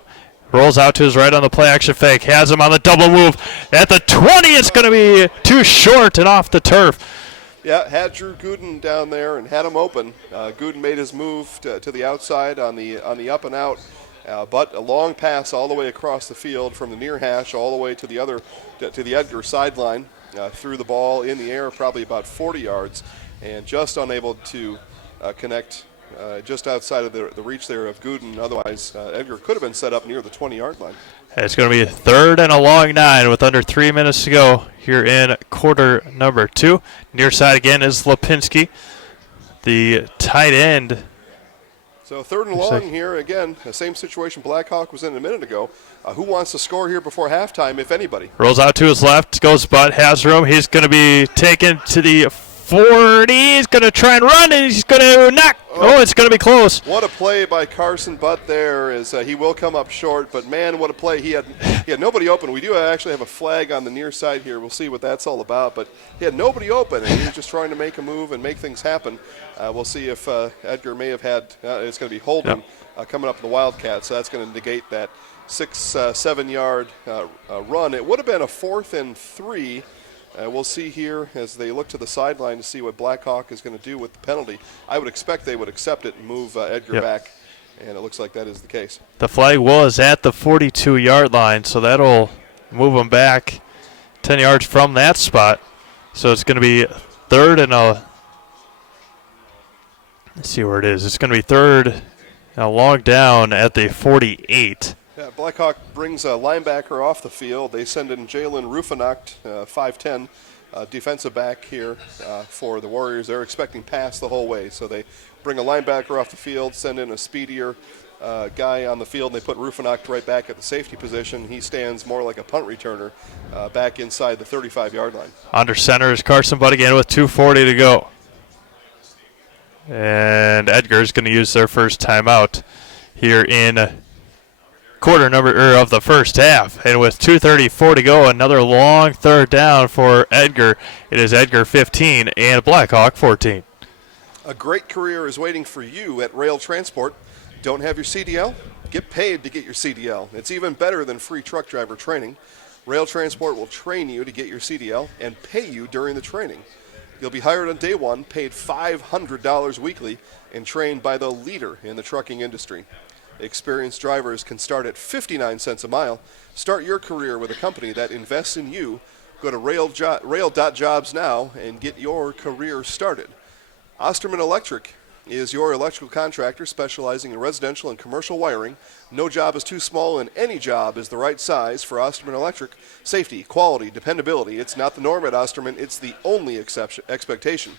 Rolls out to his right on the play action fake. Has him on the double move. At the 20, it's going to be too short and off the turf. Yeah, had Drew Gooden down there and had him open. Gooden made his move to the outside on the up and out, but a long pass all the way across the field from the near hash all the way to the Edgar sideline. Threw the ball in the air probably about 40 yards and just unable to connect just outside of the reach there of Gooden. Otherwise, Edgar could have been set up near the 20-yard line. It's going to be 3rd and a long 9 with under 3 minutes to go here in quarter number 2. Near side again is Lipinski, the tight end. So 3rd and long here. Again, the same situation Blackhawk was in a minute ago. Who wants to score here before halftime, if anybody? Rolls out to his left, goes Butt, has room. He's going to be taken to the 40. He's going to try and run, and he's going to knock. Oh, it's going to be close. What a play by Carson Butt there. Is he will come up short, but man, what a play. He had nobody open. We do actually have a flag on the near side here. We'll see what that's all about, but he had nobody open, and he was just trying to make a move and make things happen. We'll see if Edgar may have had, it's going to be holding coming up in the Wildcats, so that's going to negate that 6-7 yard run. It would have been a 4th and 3. We'll see here as they look to the sideline to see what Blackhawk is going to do with the penalty. I would expect they would accept it and move Edgar back, and it looks like that is the case. The flag was at the 42-yard line, so that'll move them back 10 yards from that spot. So it's going to be third and a – let's see where it is. It's going to be third and a long down at the 48. Yeah, Blackhawk brings a linebacker off the field. They send in Jalen Rufanacht, 5'10", defensive back here for the Warriors. They're expecting pass the whole way, so they bring a linebacker off the field, send in a speedier guy on the field, and they put Rufanacht right back at the safety position. He stands more like a punt returner back inside the 35-yard line. Under center is Carson Butt again with 2:40 to go. And Edgar's going to use their first timeout here in quarter number of the first half. And with 2:34 to go, another long third down for Edgar. It is Edgar 15 and Blackhawk 14. A great career is waiting for you at Rail Transport. Don't have your CDL? Get paid to get your CDL. It's even better than free truck driver training. Rail Transport will train you to get your CDL and pay you during the training. You'll be hired on day one, paid $500 weekly, and trained by the leader in the trucking industry. Experienced drivers can start at 59 cents a mile. Start your career with a company that invests in you. Go to rail.jobs now and get your career started. Osterman Electric is your electrical contractor specializing in residential and commercial wiring. No job is too small, and any job is the right size for Osterman Electric. Safety, quality, dependability. It's not the norm at Osterman. It's the only expectation.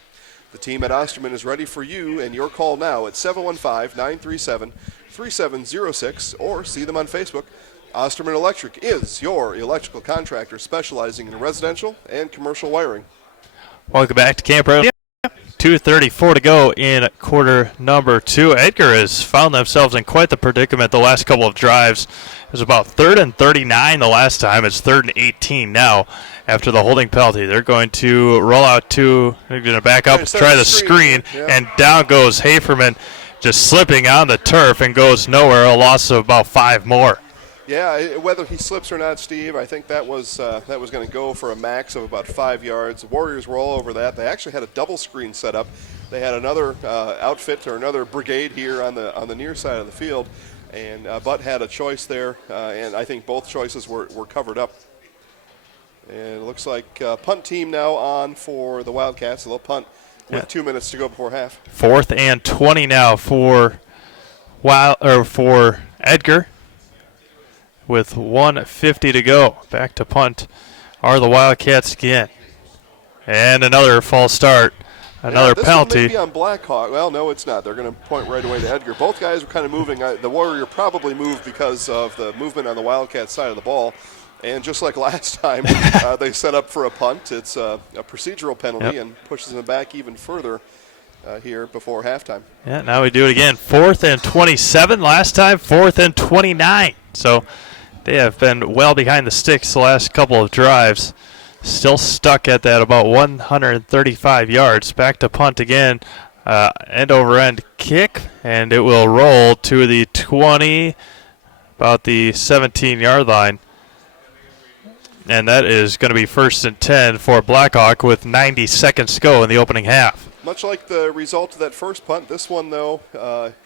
The team at Osterman is ready for you, and your call now at 715-937-3706 or see them on Facebook. Osterman Electric is your electrical contractor specializing in residential and commercial wiring. Welcome back to Camp Radio. 2:34 to go in quarter number 2. Edgar has found themselves in quite the predicament the last couple of drives. It was about 3rd and 39 the last time. It's 3rd and 18 now after the holding penalty. They're going to roll out they're going to back up, try the screen, and down goes Haferman, just slipping on the turf and goes nowhere, a loss of about 5 more. Yeah, whether he slips or not, Steve, I think that was going to go for a max of about 5 yards. The Warriors were all over that. They actually had a double screen set up. They had another outfit or another brigade here on the near side of the field, and Butt had a choice there, and I think both choices were covered up. And it looks like punt team now on for the Wildcats. They'll punt with 2 minutes to go before half. 4th and 20 now for Edgar. With 1:50 to go. Back to punt are the Wildcats again. And another false start. Another penalty. This one may be on Blackhawk. Well, no, it's not. They're going to point right away to Edgar. Both guys were kind of moving. The Warrior probably moved because of the movement on the Wildcat side of the ball. And just like last time, they set up for a punt. It's a procedural penalty and pushes them back even further here before halftime. Yeah, now we do it again. 4th and 27 last time. 4th and 29. So they have been well behind the sticks the last couple of drives. Still stuck at that about 135 yards. Back to punt again. End-over-end kick, and it will roll to the 20, about the 17-yard line. And that is going to be 1st and 10 for Blackhawk with 90 seconds to go in the opening half. Much like the result of that first punt, this one, though,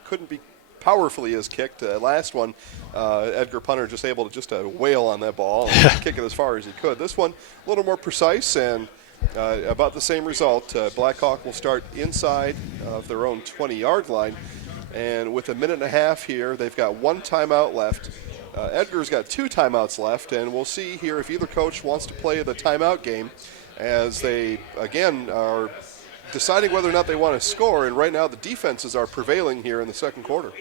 couldn't be powerfully as kicked. Last one, Edgar punter just able to wail on that ball and kick it as far as he could. This one, a little more precise and about the same result. Blackhawk will start inside of their own 20-yard line. And with a minute and a half here, they've got 1 timeout left. Edgar's got 2 timeouts left, and we'll see here if either coach wants to play the timeout game as they, again, are deciding whether or not they want to score, and right now the defenses are prevailing here in the second quarter.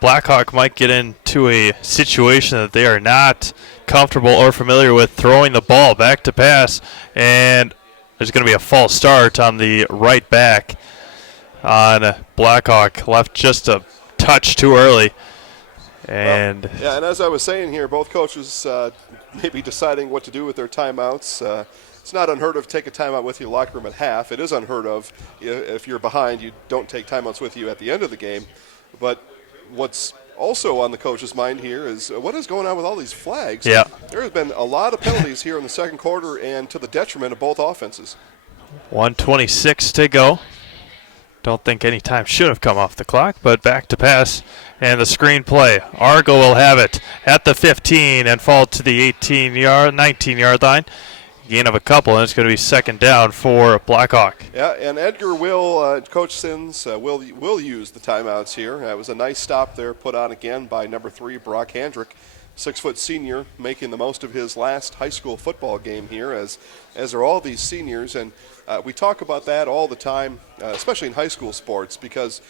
Blackhawk might get into a situation that they are not comfortable or familiar with throwing the ball back to pass, and There's going to be a false start on the right back on Blackhawk. Left just a touch too early. And yeah, and as I was saying here, both coaches may be deciding what to do with their timeouts. It's not unheard of to take a timeout with you in the locker room at half. It is unheard of if you're behind, you don't take timeouts with you at the end of the game. But what's also on the coach's mind here is what is going on with all these flags? Yeah. There has been a lot of penalties here in the second quarter and to the detriment of both offenses. 1:26 to go. Don't think any time should have come off the clock, but back to pass and the screen play. Argo will have it at the 15 and fall to the 19-yard line. Gain of a couple, and it's going to be second down for Blackhawk. Yeah, and Edgar will, Coach Sins will use the timeouts here. It was a nice stop there put on again by number 3, Brock Handrick, 6-foot senior, making the most of his last high school football game here, as are all these seniors. And we talk about that all the time, especially in high school sports, because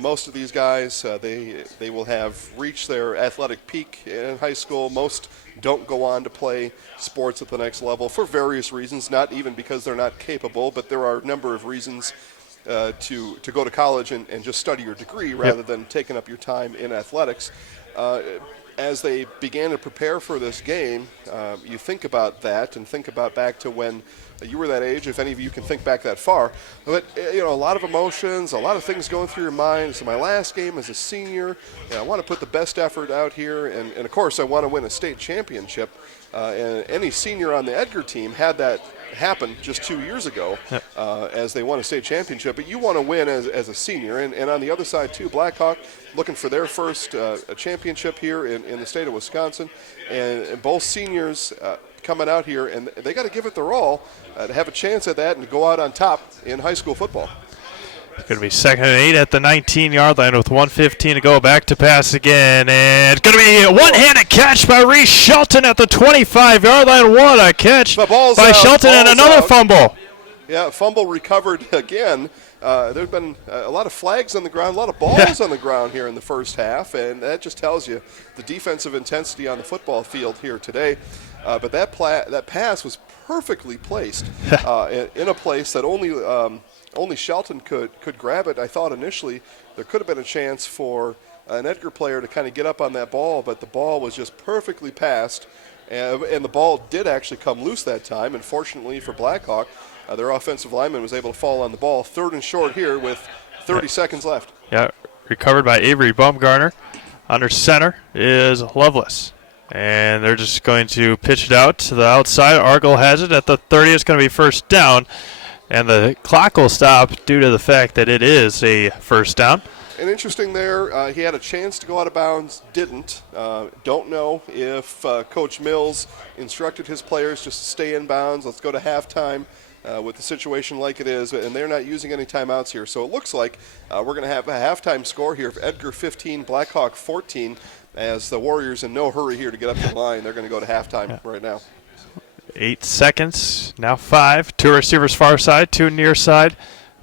most of these guys they will have reached their athletic peak in high school. Most don't go on to play sports at the next level for various reasons, not even because they're not capable, but there are a number of reasons to go to college and just study your degree rather than taking up your time in athletics. As they began to prepare for this game, you think about that and think about back to when you were that age, if any of you can think back that far. But, a lot of emotions, a lot of things going through your mind. So my last game as a senior, and I want to put the best effort out here. And of course, I want to win a state championship. And any senior on the Edgar team had that happen just 2 years ago as they won a state championship. But you want to win as a senior. And on the other side, too, Blackhawk looking for their first championship here in the state of Wisconsin. And both seniors coming out here, and they got to give it their all to have a chance at that and to go out on top in high school football. It's going to be second and 8 at the 19-yard line with 1:15 to go. Back to pass again, and it's going to be a one-handed catch by Reese Shelton at the 25-yard line. What a catch by Shelton, and another fumble. Yeah, fumble recovered again. There's been a lot of flags on the ground, a lot of balls on the ground here in the first half, and that just tells you the defensive intensity on the football field here today. But that pass was perfectly placed in a place that only Shelton could grab it. I thought initially there could have been a chance for an Edgar player to kind of get up on that ball, but the ball was just perfectly passed, and the ball did actually come loose that time. And fortunately for Blackhawk, their offensive lineman was able to fall on the ball. Third and short here with 30 seconds left. Yeah, recovered by Avery Baumgartner. Under center is Loveless. And they're just going to pitch it out to the outside. Argyle has it at the 30. It's going to be first down. And the clock will stop due to the fact that it is a first down. And interesting there, he had a chance to go out of bounds, didn't. Don't know if Coach Mills instructed his players just to stay in bounds. Let's go to halftime with the situation like it is. And they're not using any timeouts here. So it looks like we're going to have a halftime score here of Edgar 15, Blackhawk 14. As the Warriors in no hurry here to get up the line, they're going to go to halftime right now. 8 seconds, now 5. 2 receivers far side, 2 near side.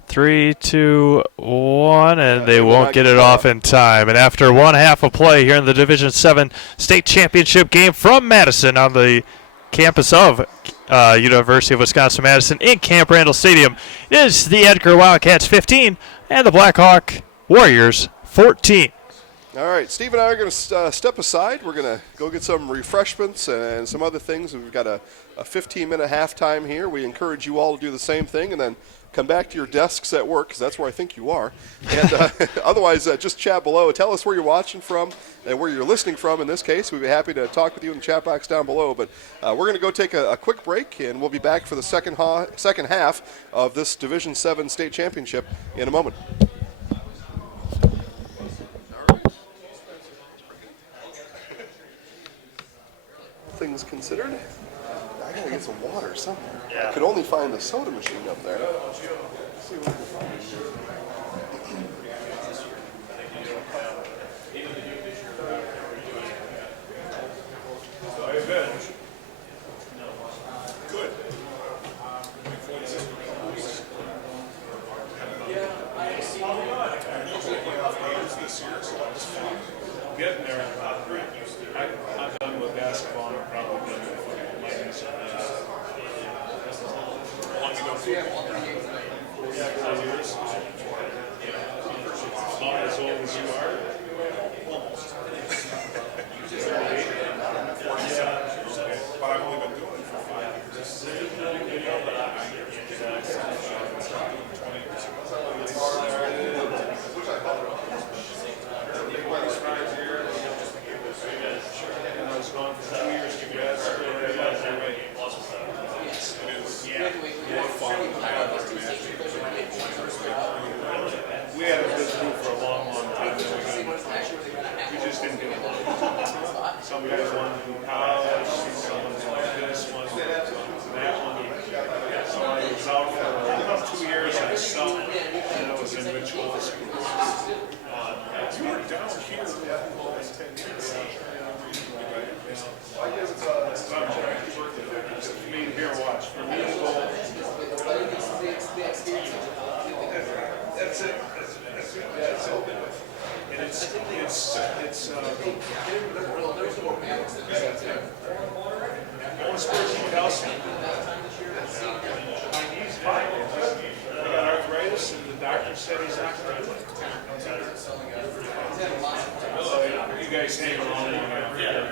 3, 2, 1, and they won't get it off in time. And after one half of play here in the Division 7 state championship game from Madison on the campus of University of Wisconsin-Madison in Camp Randall Stadium, it is the Edgar Wildcats 15 and the Blackhawk Warriors 14. All right, Steve and I are going to step aside. We're going to go get some refreshments and some other things. We've got a 15-minute halftime here. We encourage you all to do the same thing and then come back to your desks at work, because that's where I think you are. And otherwise, just chat below. Tell us where you're watching from and where you're listening from. In this case, we'd be happy to talk with you in the chat box down below. But we're going to go take a quick break, and we'll be back for the second half of this Division 7 state championship in a moment. Things considered, I gotta get some water somewhere. Yeah. I could only find the soda machine up there. Let's see what we can find here. Getting there. I'm done with basketball. I'm probably done with football. long you done football? About as old as you are. Almost. 47. But I've only been doing it for 5 years. I was gone for 2 years. Congrats. More fun than I ever imagined. We had a good group for a long, long time. We just didn't get along. Some guys wanted to do college, some wanted this one, that one. So I was out for about 2 years in the summer, and I was in Richmond School. You were down here for almost 10 years. I mean, here, watch. For me to go. That's it. And it's going sports in Kelsey. He's fine. I got arthritis, and the doctor said he's not going to do it. You guys hang around long enough. Yeah.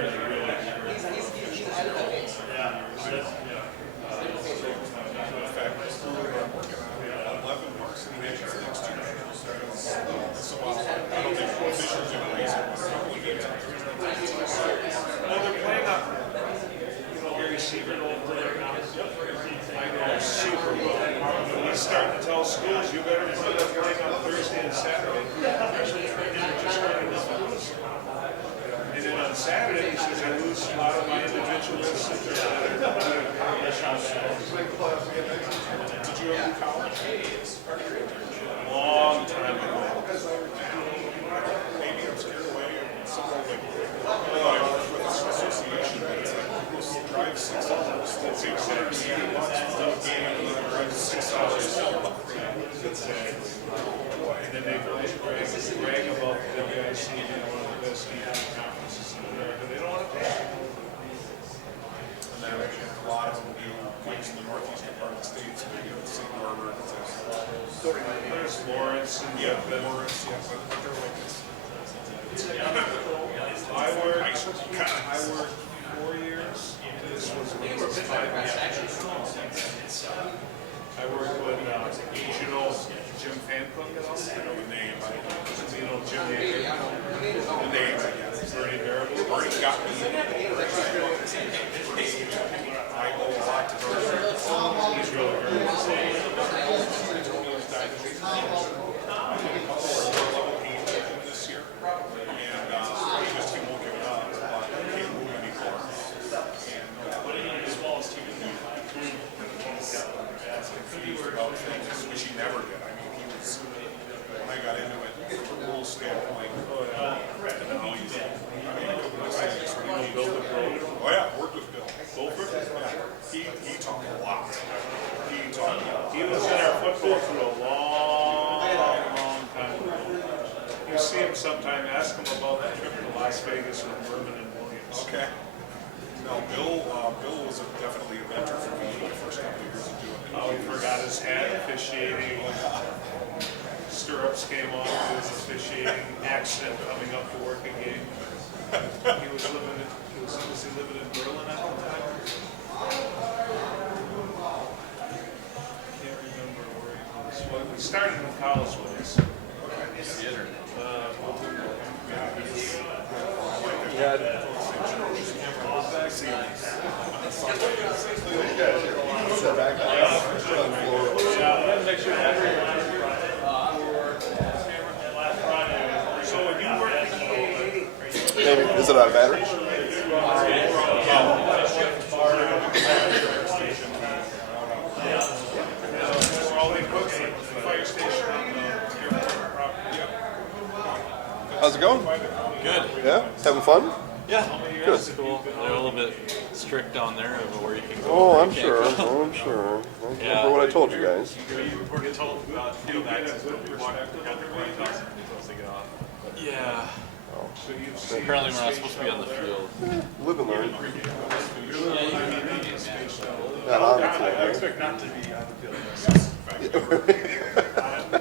Well, they're playing up, Gary Seaver over there now. I know super well. He's starting to tell schools, you better put up playing on Thursday and Saturday. Just running the schools. And then on Saturday, he says, I lose a lot of my individualists. Did you ever do college? Long time ago. Maybe I'm scared away of someone like with this association that drive 6 hours. That's exactly $8 for the game, and then drive 6 hours. And then they brag about the guys being one of the best defensive conferences in America. They don't want to pay. And then a lot of them do games in the northeastern part of the state, so they get St. Norbert. There's Lawrence and Lawrence, yeah, but they're like this. I worked 4 years. This was 5 years. I worked with, Jim Fancook at all? I know the name. Jim Yeager? The name, I guess. Bernie Barrable? Bernie got me. I owe a lot to Bernie. He's really very good. This year, and he won't give it up. He can't move anymore. And he's confused about things, which he never did. I mean, he was, when I got into it, from a rules standpoint, and now he's, I mean, Build the road. oh yeah, worked with Bill. Yeah, he talked a lot. He was in our football crew a long time ago. You see him sometime, ask him about that trip to Las Vegas with Berman and Williams. Okay. No, Bill was definitely a mentor for me the first couple of years of doing it. Oh, he forgot his hat, officiating. Stirrups came off, he was officiating, accent coming up to work a game. He was living in, was he living in Berlin at the time? Can't remember where he was. Well, he started in college with us. So when you worked at EAA, Maybe, is it out of battery? all they put the fire station on the airport property. How's it going? Good. Yeah? Having fun? Yeah, Good. it's cool. They're a little bit strict down there of where you can go. Oh, where I'm you can't sure. go. Oh, I'm sure. Thank you Yeah. for what I told you guys. We're told about field access, but we got the right talks supposed to get off. Yeah. Apparently we're not supposed to be on the field. Live and learn. Yeah, you can be, man. Not on the I field. expect not to be on the field.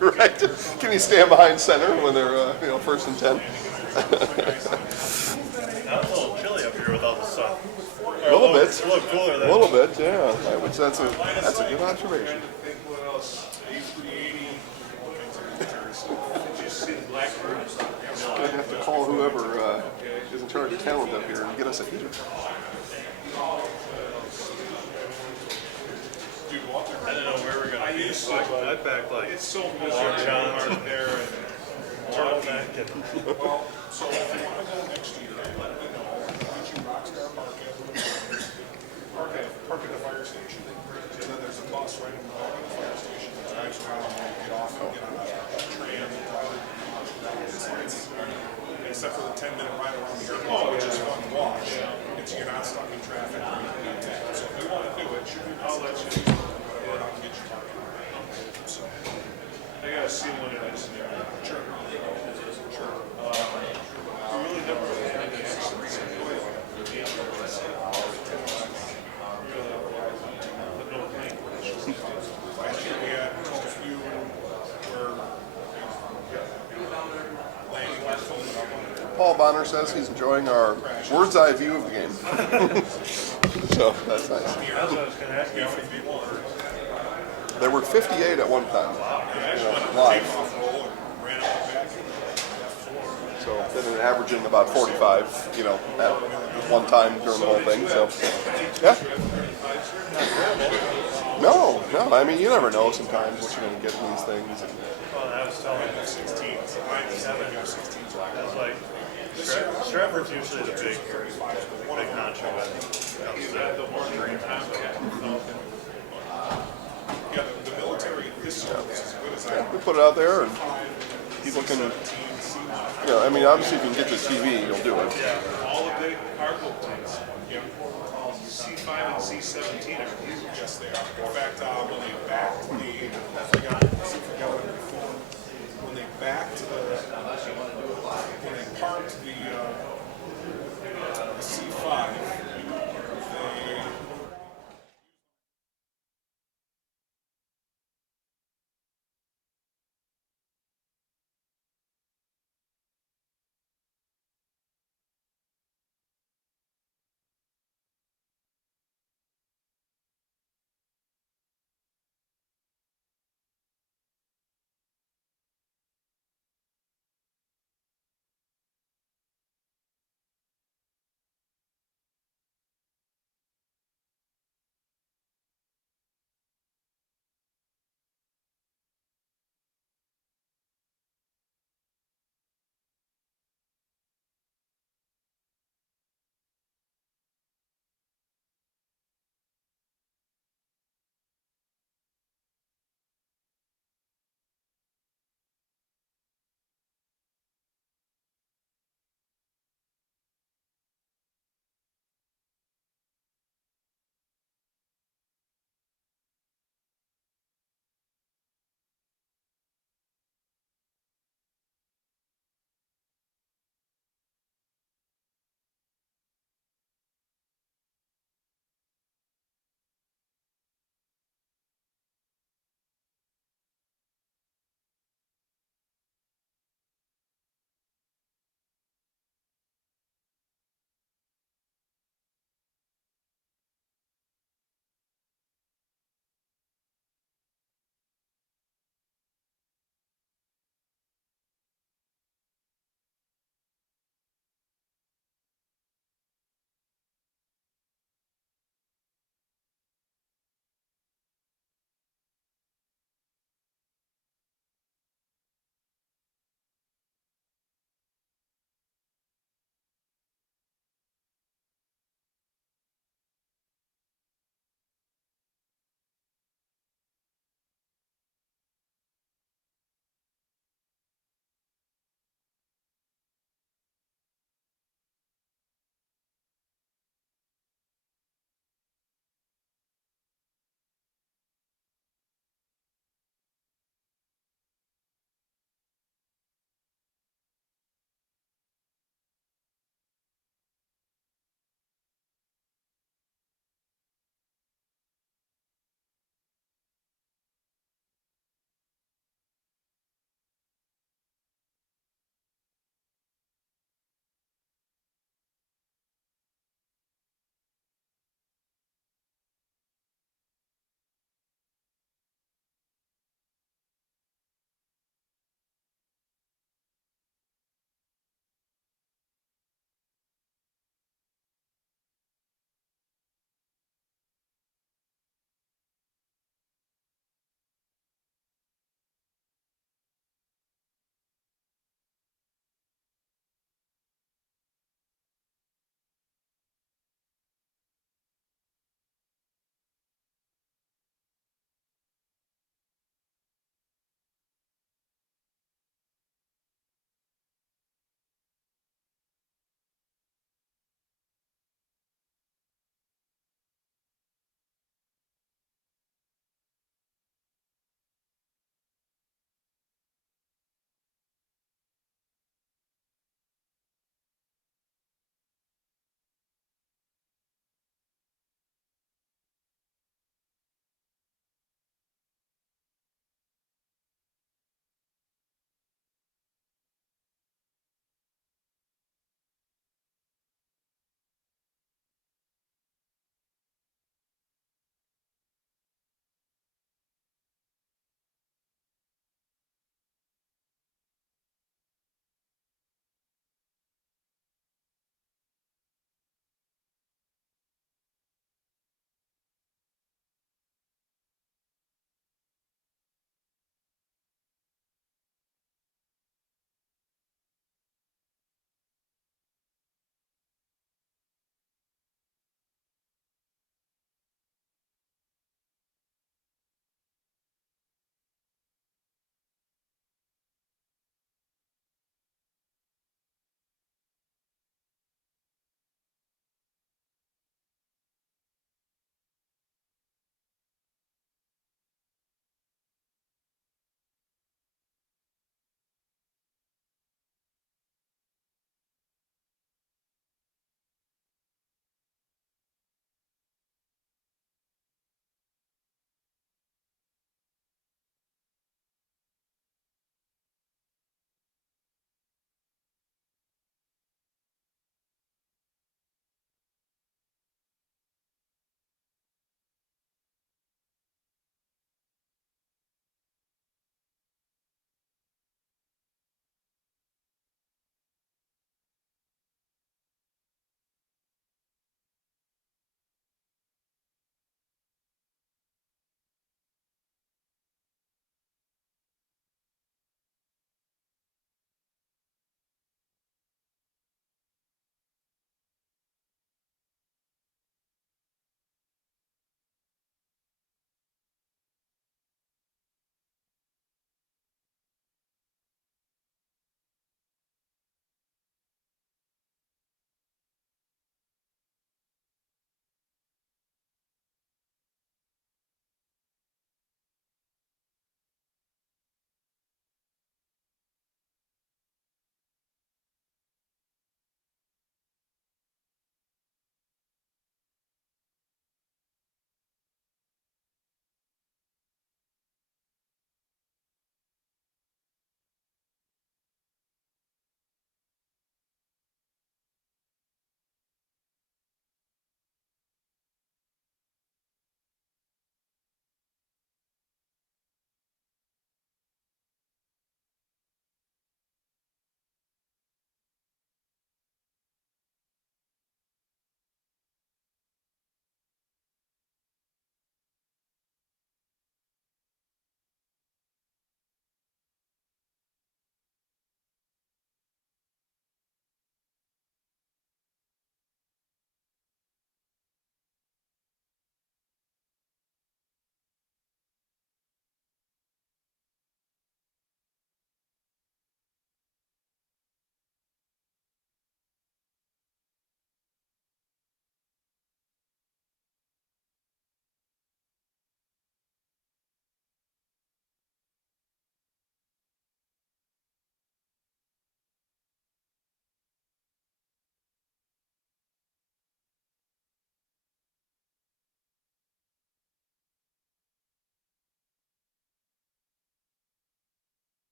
Right? Can you stand behind center when they're first and 10? Now it's a little chilly up here without the sun. A little bit. It's a little cooler A than little bit, yeah. I would say that's a good observation. I'd have to call whoever is in charge of talent up here and get us a heater. I didn't know where we were going to be, so I packed like long johns in there and turtleneck and Well, so if you want to go next year, let me know. Get you Rockstar park at the fire station. And then there's a bus right in the back of the fire station that drives around and you get off and get on a tram. Except for the 10-minute ride around the airport, which is fun to watch. You're not stuck in traffic or anything like that. So if you want to do it, I'll let you know. Whatever, I'll get you parking. So, I got to see what it is. sure. Sure. We really never had this. Last year we had just a few where landing our phone up on Paul Bonner says he's enjoying our bird's eye view of the game. So that's nice. That's what I was going to ask you. How many people are? There were 58 at one time, live. off roll and ran out the back. So then they're averaging about 45, at one time during the whole thing. So, yeah. No. I mean, you never know sometimes what you're going to get in these things. Well, I was telling you, 16. I was like, Stratford's usually the big honcho when it comes to the dream. Yeah, the military this year was as good as I We put it out there, and people can, I mean, obviously if you can get to TV, you'll do it. Yeah, all of the cargo planes, C5 and C17 are huge. Yes, they are. In fact, when they backed I forgot what before, when they backed when they parked the C5, they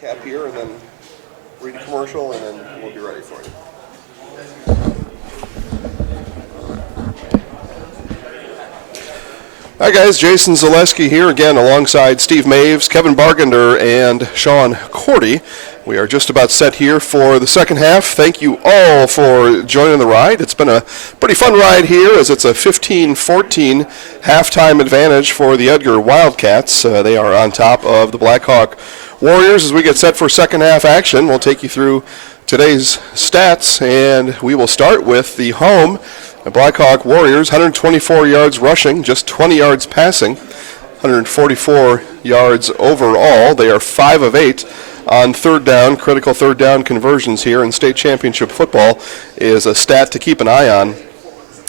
cap here and then read a commercial, and then we'll be ready for you. Hi guys, Jason Zaleski here again alongside Steve Maves, Kevin Bargender, and Sean Cordy. We are just about set here for the second half. Thank you all for joining the ride. It's been a pretty fun ride here as it's a 15-14 halftime advantage for the Edgar Wildcats. They are on top of the Blackhawk Warriors as we get set for second half action. We'll take you through today's stats, and we will start with the home. The Blackhawk Warriors, 124 yards rushing, just 20 yards passing, 144 yards overall. They are 5 of 8 on third down. Critical third down conversions here in state championship football is a stat to keep an eye on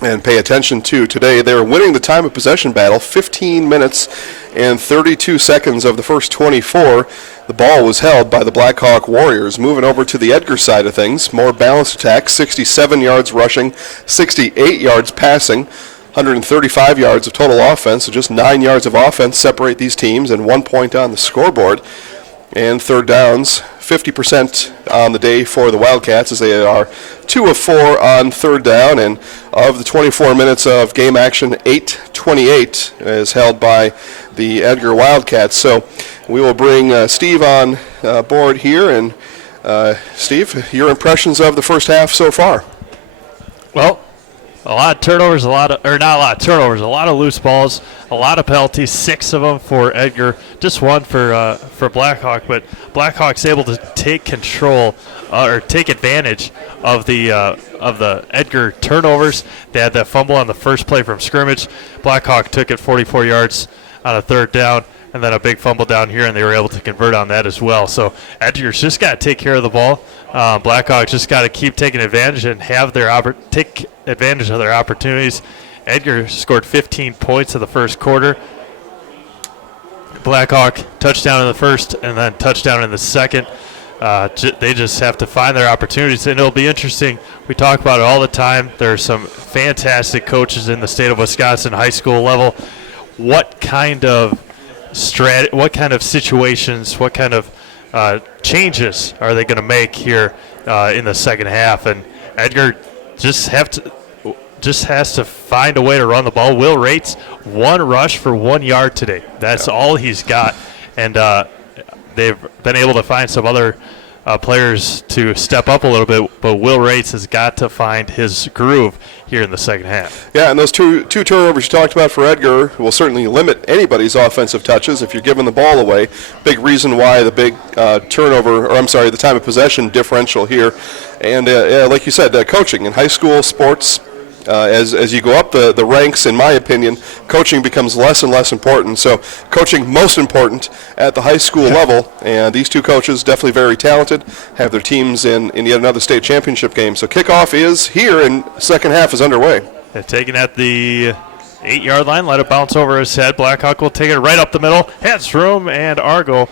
and pay attention to today. They're winning the time of possession battle, 15 minutes and 32 seconds of the first 24. The ball was held by the Blackhawk Warriors. Moving over to the Edgar side of things, more balanced attack, 67 yards rushing, 68 yards passing, 135 yards of total offense, so just 9 yards of offense separate these teams and 1 point on the scoreboard. And third downs, 50% on the day for the Wildcats as they are 2 of 4 on third down. And of the 24 minutes of game action, 8:28 is held by the Edgar Wildcats. So we will bring Steve on board here. And Steve, your impressions of the first half so far? Well, a lot of turnovers, not a lot of turnovers, a lot of loose balls, a lot of penalties, 6 of them for Edgar, just 1 for Blackhawk. But Blackhawk's able to take control or take advantage of the Edgar turnovers. They had that fumble on the first play from scrimmage. Blackhawk took it 44 yards on a third down, and then a big fumble down here, and they were able to convert on that as well. So Edgar's just got to take care of the ball. Blackhawk just got to keep taking advantage and have take advantage of their opportunities. Edgar scored 15 points in the first quarter. Blackhawk touchdown in the first and then touchdown in the second. They just have to find their opportunities, and it'll be interesting. We talk about it all the time. There are some fantastic coaches in the state of Wisconsin, high school level. What kind of situations, what kind of changes are they going to make here in the second half? And Edgar just has to find a way to run the ball. Will Rates, 1 rush for 1 yard today. That's all he's got. And they've been able to find some other players to step up a little bit, but Will Rates has got to find his groove here in the second half. Yeah, and those two turnovers you talked about for Edgar will certainly limit anybody's offensive touches if you're giving the ball away. Big reason why the big the time of possession differential here. And like you said, coaching in high school sports, as you go up the ranks, in my opinion, coaching becomes less and less important. So coaching most important at the high school level, and these two coaches definitely very talented, have their teams in yet another state championship game. So kickoff is here and second half is underway. They're taking at the 8-yard line, let it bounce over his head. Blackhawk will take it right up the middle. Hedstrom and Argo.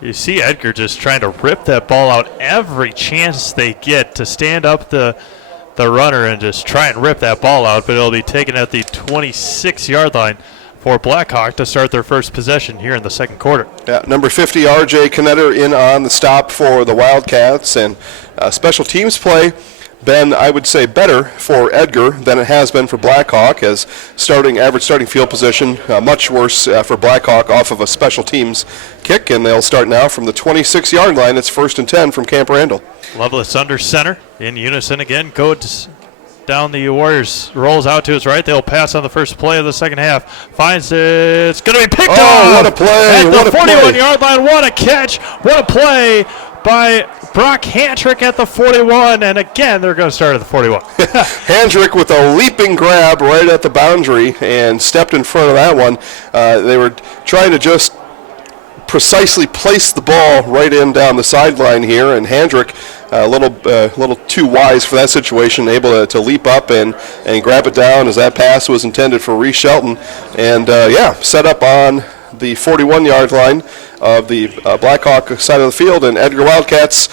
You see Edgar just trying to rip that ball out every chance they get to stand up the runner and just try and rip that ball out, but it'll be taken at the 26-yard line for Blackhawk to start their first possession here in the second quarter. Yeah, number 50, R.J. Knetter in on the stop for the Wildcats, and special teams play been, I would say, better for Edgar than it has been for Blackhawk, as average starting field position much worse for Blackhawk off of a special teams kick, and they'll start now from the 26-yard line. It's 1st and 10 from Camp Randall. Lovelace under center in unison again. Goes down the Warriors, rolls out to his right. They'll pass on the first play of the second half. Finds it. It's going to be picked off. Oh, what a play. At the 41-yard line. What a catch. What a play by Brock Handrick at the 41. And again, they're going to start at the 41. Handrick with a leaping grab right at the boundary and stepped in front of that one. They were trying to just precisely place the ball right in down the sideline here, and Handrick a little too wise for that situation, able to leap up and grab it down as that pass was intended for Reese Shelton, and set up on the 41-yard line of the Blackhawk side of the field. And Edgar Wildcats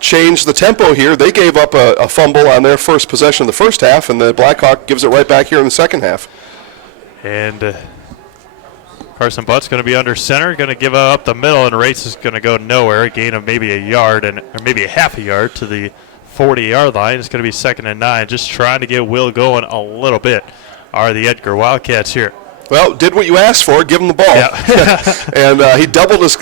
changed the tempo here. They gave up a fumble on their first possession of the first half, and the Blackhawk gives it right back here in the second half. And Carson Butt's going to be under center, going to give up the middle, and race is going to go nowhere. A gain of maybe a yard or maybe a half a yard to the 40-yard line. It's going to be 2nd and 9. Just trying to get Will going a little bit. Are the Edgar Wildcats here? Well, did what you asked for, give him the ball. Yeah. And he doubled his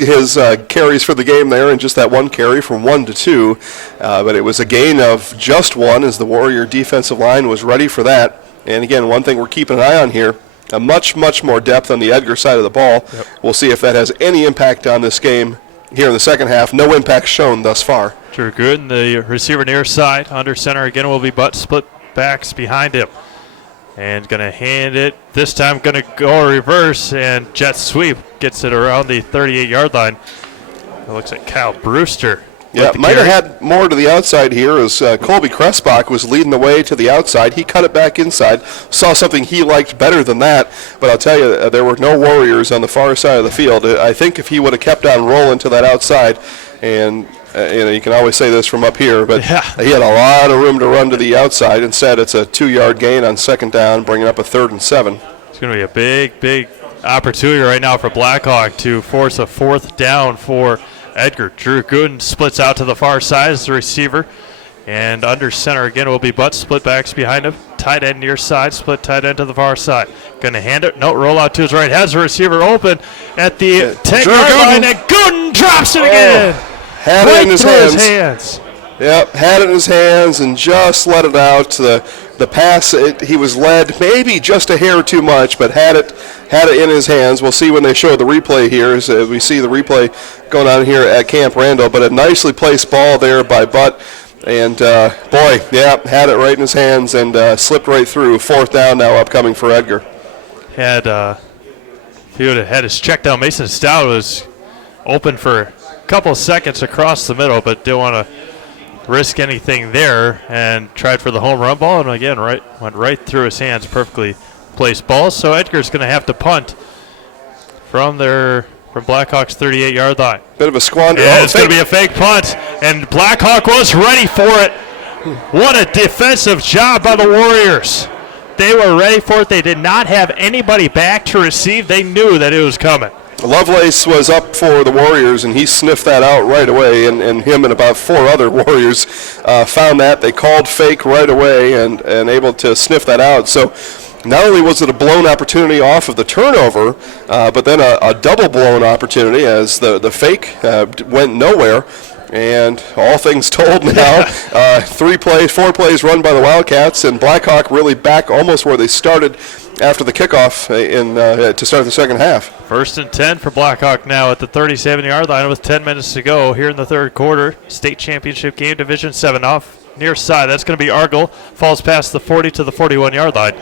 carries for the game there in just that one carry from 1 to 2. But it was a gain of just 1 as the Warrior defensive line was ready for that. And again, one thing we're keeping an eye on here, a much more depth on the Edgar side of the ball. Yep. We'll see if that has any impact on this game here in the second half. No impact shown thus far. Drew Gooden, the receiver near side, under center again will be Butt, split backs behind him. And going to hand it, this time going to go reverse, and jet sweep gets it around the 38-yard line. It looks like Kyle Brewster. Yeah, might have had more to the outside here as Colby Kressbach was leading the way to the outside. He cut it back inside, saw something he liked better than that. But I'll tell you, there were no Warriors on the far side of the field. I think if he would have kept on rolling to that outside, and you can always say this from up here, but yeah, he had a lot of room to run to the outside. Instead, it's a 2-yard gain on 2nd down, bringing up a 3rd and 7. It's going to be a big opportunity right now for Blackhawk to force a 4th down for Edgar. Drew Gooden splits out to the far side as the receiver. And under center again will be Butt. Split backs behind him. Tight end near side. Split tight end to the far side. Going to hand it. No, roll out to his right. Has the receiver open at the 10-yard line. And Gooden drops it again. Had it in his hands. Yep, had it in his hands and just let it out. The pass, he was led maybe just a hair too much, but had it in his hands. We'll see when they show the replay here. As we see the replay going on here at Camp Randall, but a nicely placed ball there by Butt. And, had it right in his hands and slipped right through. 4th down now upcoming for Edgar. If he would have had his check down, Mason Stout was open for a couple of seconds across the middle, but didn't want to risk anything there and tried for the home run ball, and again went right through his hands. Perfectly placed ball. So Edgar's going to have to punt from Blackhawk's 38-yard line. Bit of a squander. Yeah, it's going to be a fake punt, and Blackhawk was ready for it. What a defensive job by the Warriors. They were ready for it. They did not have anybody back to receive. They knew that it was coming. Lovelace was up for the Warriors, and he sniffed that out right away, and him and about 4 other Warriors found that. They called fake right away and able to sniff that out. So not only was it a blown opportunity off of the turnover, but then a double blown opportunity as the fake went nowhere. And all things told now, 4 plays run by the Wildcats, and Blackhawk really back almost where they started after the kickoff to start the second half. 1st and 10 for Blackhawk now at the 37-yard line with 10 minutes to go here in the third quarter. State championship game, Division 7 off near side. That's going to be Argyle. Falls past the 40 to the 41-yard line.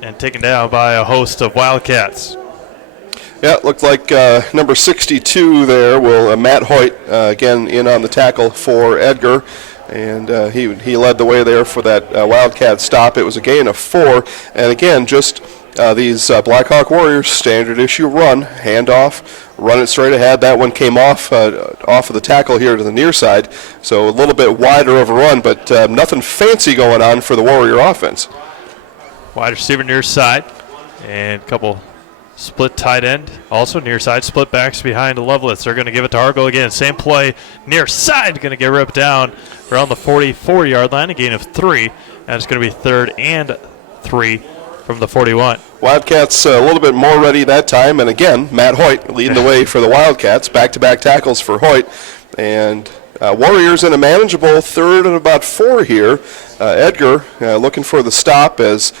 And taken down by a host of Wildcats. Yeah, it looked like number 62 there will Matt Hoyt again in on the tackle for Edgar, and he led the way there for that Wildcat stop. It was a gain of 4, and again just these Blackhawk Warriors standard issue run, handoff, run it straight ahead. That one came off of the tackle here to the near side, so a little bit wider of a run, but nothing fancy going on for the Warrior offense. Wide receiver near side, and a couple split tight end, also near side, split backs behind Lovelace. They're going to give it to Argyle again. Same play, near side, going to get ripped down around the 44-yard line, a gain of 3, and it's going to be 3rd and 3 from the 41. Wildcats a little bit more ready that time, and again, Matt Hoyt leading the way for the Wildcats. Back-to-back tackles for Hoyt, and Warriors in a manageable 3rd and about 4 here. Edgar looking for the stop as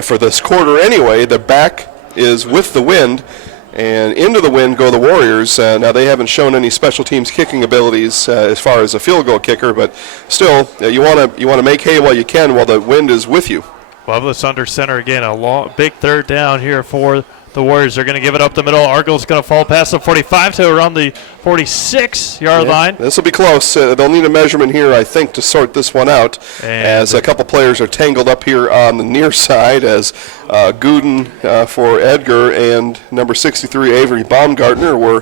for this quarter anyway. The back is with the wind, and into the wind go the Warriors. Now they haven't shown any special teams kicking abilities as far as a field goal kicker, but still, you want to make hay while you can while the wind is with you. Lovelace under center again, a big 3rd down here for the Warriors. They're going to give it up the middle. Argyle's going to fall past the 45 to around the 46-yard line. This will be close. They'll need a measurement here, I think, to sort this one out, as a couple players are tangled up here on the near side as Gooden for Edgar and number 63 Avery Baumgartner were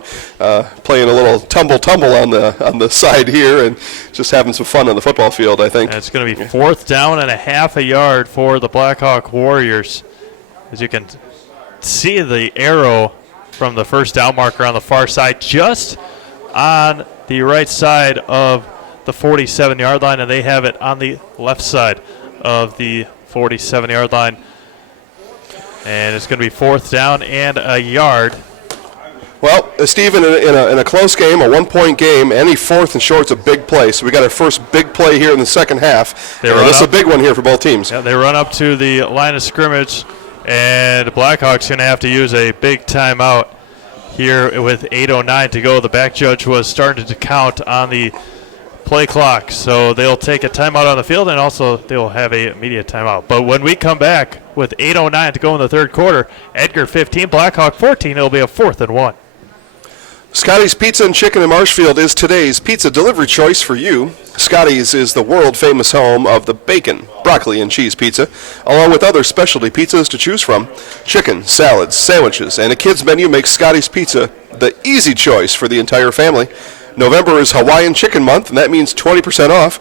playing a little tumble on the side here and just having some fun on the football field, I think. And it's going to be 4th down and a half a yard for the Blackhawk Warriors. As you can see the arrow from the first down marker on the far side, just on the right side of the 47-yard line, and they have it on the left side of the 47-yard line. And it's going to be 4th down and a yard. Well, Stephen, in a close game, a 1-point game, any 4th and short's a big play. So we got our first big play here in the second half. This is a big one here for both teams. Yeah, they run up to the line of scrimmage, and Blackhawks going to have to use a big timeout here with 8:09 to go. The back judge was starting to count on the play clock, so they'll take a timeout on the field, and also they'll have a immediate timeout. But when we come back with 8:09 to go in the third quarter, Edgar 15, Blackhawk 14, it'll be a 4th and 1. Scotty's Pizza and Chicken in Marshfield is today's pizza delivery choice for you. Scotty's is the world-famous home of the bacon, broccoli, and cheese pizza, along with other specialty pizzas to choose from. Chicken, salads, sandwiches, and a kids' menu makes Scotty's Pizza the easy choice for the entire family. November is Hawaiian Chicken Month, and that means 20% off.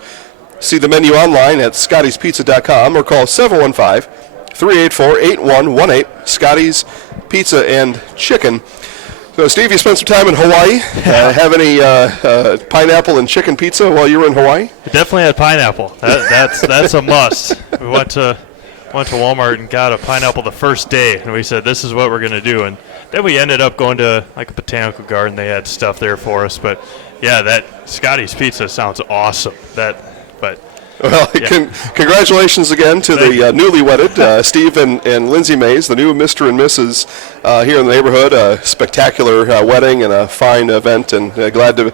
See the menu online at scottyspizza.com or call 715-384-8118. Scotty's Pizza and Chicken. So, Steve, you spent some time in Hawaii. Have any pineapple and chicken pizza while you were in Hawaii? Definitely had pineapple. That's a must. We went to Walmart and got a pineapple the first day, and we said this is what we're going to do. And then we ended up going to like a botanical garden. They had stuff there for us. But yeah, that Scotty's Pizza sounds awesome. Well, yeah. Congratulations again to the newly wedded Steve and Lindsay Mays, the new Mr. and Mrs. Here in the neighborhood. A spectacular wedding and a fine event, and glad to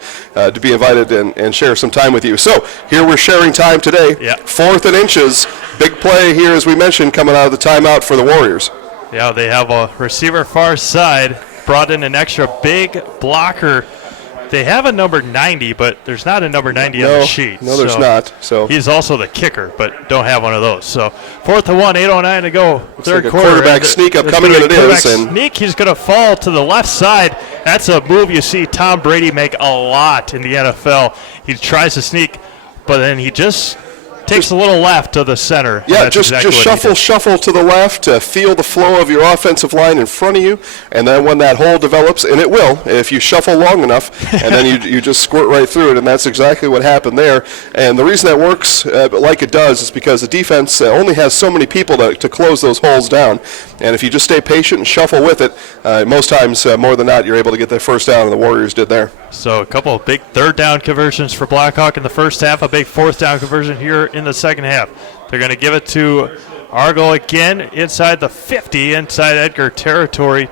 be invited and share some time with you. So here we're sharing time today. Yeah. 4th and inches. Big play here, as we mentioned, coming out of the timeout for the Warriors. Yeah, they have a receiver far side, brought in an extra big blocker. They have a number 90, but there's not a number 90 on the sheet. No, there's not. So he's also the kicker, but don't have one of those. So 4th and 1, 8:09 to go. Third like quarter. Quarterback sneak up coming, and it is. Sneak. He's going to fall to the left side. That's a move you see Tom Brady make a lot in the NFL. He tries to sneak, but then he just takes a little left to the center. Yeah, just shuffle to the left to feel the flow of your offensive line in front of you, and then when that hole develops, and it will if you shuffle long enough, and then you just squirt right through it, and that's exactly what happened there. And the reason that works like it does is because the defense only has so many people to close those holes down, and if you just stay patient and shuffle with it, most times, more than not, you're able to get that first down, and the Warriors did there. So a couple of big 3rd down conversions for Blackhawk in the first half, a big 4th down conversion here in the second half. They're going to give it to Argo again inside the 50, inside Edgar territory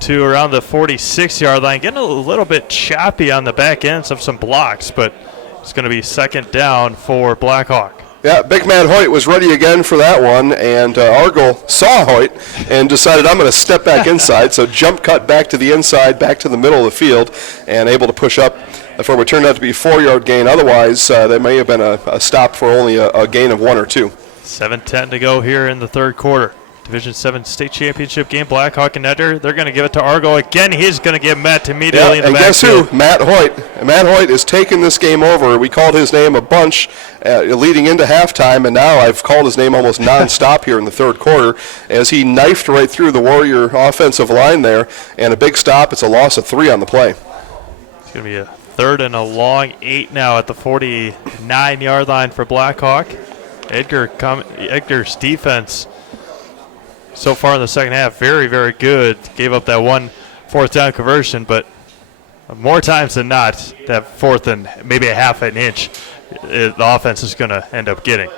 to around the 46-yard line. Getting a little bit choppy on the back ends of some blocks, but it's going to be 2nd down for Blackhawk. Yeah, Big Man Hoyt was ready again for that one, and Argo saw Hoyt and decided, I'm going to step back inside, so jump cut back to the inside, back to the middle of the field, and able to push up for what turned out to be a 4-yard gain. Otherwise, that may have been a stop for only a gain of 1 or 2. 7:10 to go here in the third quarter. Division 7 state championship game, Blackhawk and Edgar. They're going to give it to Argo again. He's going to get met immediately in the backfield. And guess who? Matt Hoyt. Matt Hoyt is taking this game over. We called his name a bunch leading into halftime, and now I've called his name almost nonstop here in the third quarter as he knifed right through the Warrior offensive line there, and a big stop. It's a loss of 3 on the play. It's going to be a 3rd and a long 8 now at the 49-yard line for Blackhawk. Edgar's defense so far in the second half, very, very good. Gave up that 1 4th down conversion, but more times than not, that 4th and maybe a half an inch, the offense is going to end up getting.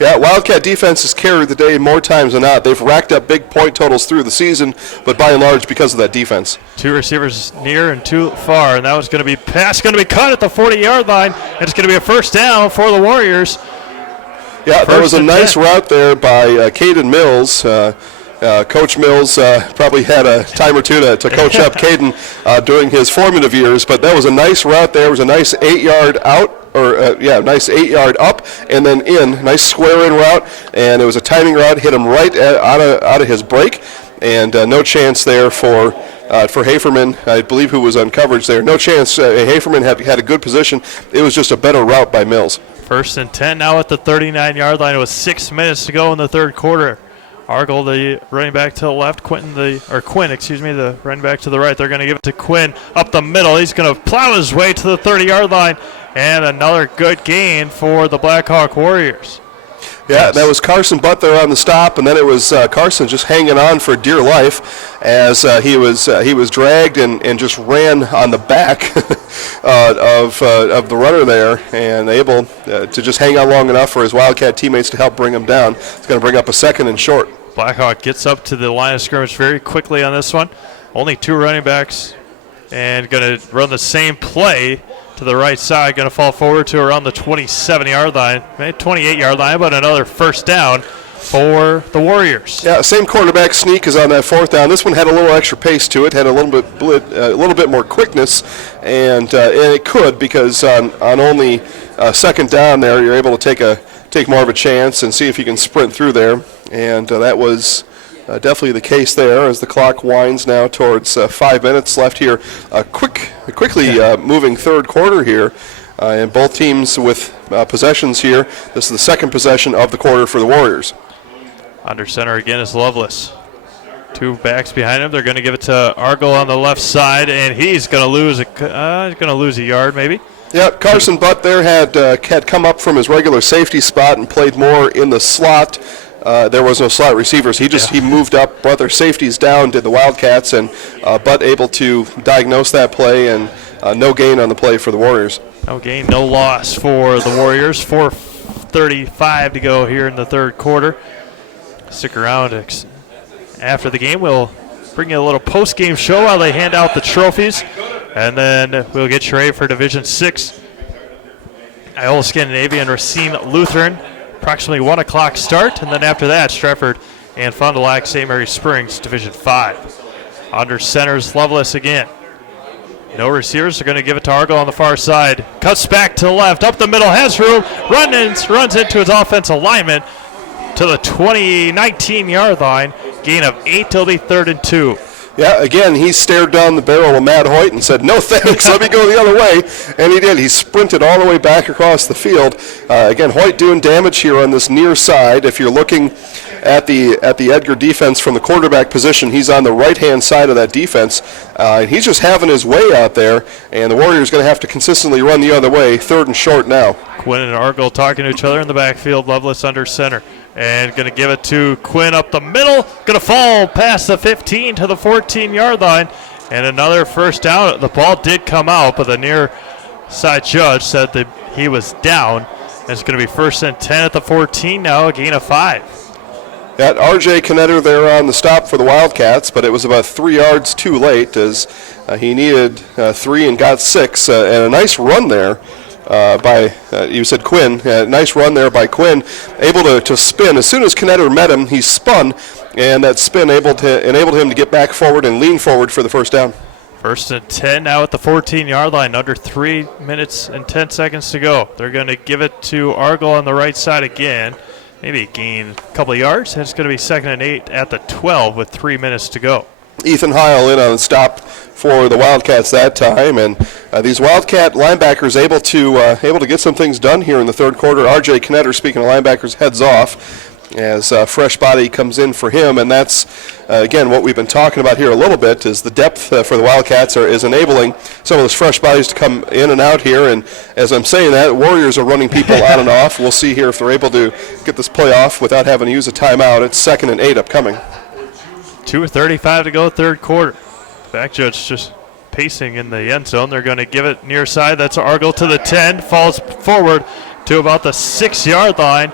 Yeah, Wildcat defense has carried the day more times than not. They've racked up big point totals through the season, but by and large because of that defense. 2 receivers near and 2 far, and that was going to be pass, going to be cut at the 40-yard line, and it's going to be a 1st down for the Warriors. Yeah, there was a nice route there by Caden Mills. Coach Mills probably had a time or two to coach up Caden during his formative years, but that was a nice route there. It was a nice 8-yard out, nice 8-yard up and then in, nice square in route, and it was a timing route, hit him right out of his break, and no chance there for Haferman, I believe, who was on coverage there. No chance. Haferman had a good position. It was just a better route by Mills. 1st and 10 now at the 39-yard line. It was 6 minutes to go in the third quarter. Argyle, the running back to the left. Quinn, the running back to the right. They're going to give it to Quinn up the middle. He's going to plow his way to the 30-yard line. And another good gain for the Blackhawk Warriors. Yeah, that was Carson Butt there on the stop, and then it was Carson just hanging on for dear life as he was dragged and just ran on the back of the runner there, and able to just hang on long enough for his Wildcat teammates to help bring him down. It's going to bring up a 2nd and short. Blackhawk gets up to the line of scrimmage very quickly on this one. Only 2 running backs, and going to run the same play to the right side, going to fall forward to around the 27-yard line, maybe 28-yard line, but another first down for the Warriors. Yeah, same quarterback sneak is on that 4th down. This one had a little extra pace to it, had a little bit more quickness, and it could because on only 2nd down there, you're able to take more of a chance and see if you can sprint through there, and that was definitely the case there as the clock winds now towards 5 minutes left here. Quickly moving third quarter here, and both teams with possessions here. This is the 2nd possession of the quarter for the Warriors. Under center again is Lovelace. 2 backs behind him. They're going to give it to Argyle on the left side, and he's going to lose a yard maybe. Yeah, Carson Butt there had come up from his regular safety spot and played more in the slot. There was no slot receivers. He moved up, brought their safeties down, did the Wildcats, and Butt able to diagnose that play, and no gain on the play for the Warriors. No gain, no loss for the Warriors. 4:35 to go here in the third quarter. Stick around. After the game, we'll bring you a little post-game show while they hand out the trophies, and then we'll get you ready for Division 6. Iola Scandinavian, Racine Lutheran. Approximately 1 o'clock start, and then after that, Stratford and Fond du Lac St. Mary Springs, Division 5. Under center's Lovelace again. No receivers. They're going to give it to Argyle on the far side. Cuts back to the left, up the middle, has room, runs into his offensive lineman to the 19-yard line. Gain of 8 till the 3rd and 2. Yeah, again, he stared down the barrel of Matt Hoyt and said, no thanks, let me go the other way. And he did. He sprinted all the way back across the field. Again, Hoyt doing damage here on this near side. If you're looking at the Edgar defense from the quarterback position, he's on the right-hand side of that defense. He's just having his way out there, and the Warriors going to have to consistently run the other way. 3rd and short now. Quinn and Argyle talking to each other in the backfield. Lovelace under center. And going to give it to Quinn up the middle. Going to fall past the 15 to the 14-yard line. And another first down. The ball did come out, but the near side judge said that he was down. And it's going to be 1st and 10 at the 14 now, a gain of 5. Got R.J. Knetter there on the stop for the Wildcats, but it was about 3 yards too late as he needed 3 and got 6. And a nice run there. By you said Quinn. Nice run there by Quinn, able to spin. As soon as Knetter met him, he spun, and that spin enabled him to get back forward and lean forward for the first down. 1st and 10 now at the 14-yard line, under 3 minutes and 10 seconds to go. They're going to give it to Argyle on the right side again. Maybe gain a couple of yards, and it's going to be 2nd and 8 at the 12 with 3 minutes to go. Ethan Heil in on the stop for the Wildcats that time, and these Wildcat linebackers able to get some things done here in the third quarter. R.J. Knetter, speaking of linebackers, heads off as fresh body comes in for him, and that's again what we've been talking about here a little bit is the depth for the Wildcats is enabling some of those fresh bodies to come in and out here. And as I'm saying that, Warriors are running people on and off. We'll see here if they're able to get this play off without having to use a timeout. It's 2nd and 8 upcoming. 2:35 to go, third quarter. Back judge just pacing in the end zone. They're going to give it near side. That's Argyle to the 10. Falls forward to about the 6-yard line.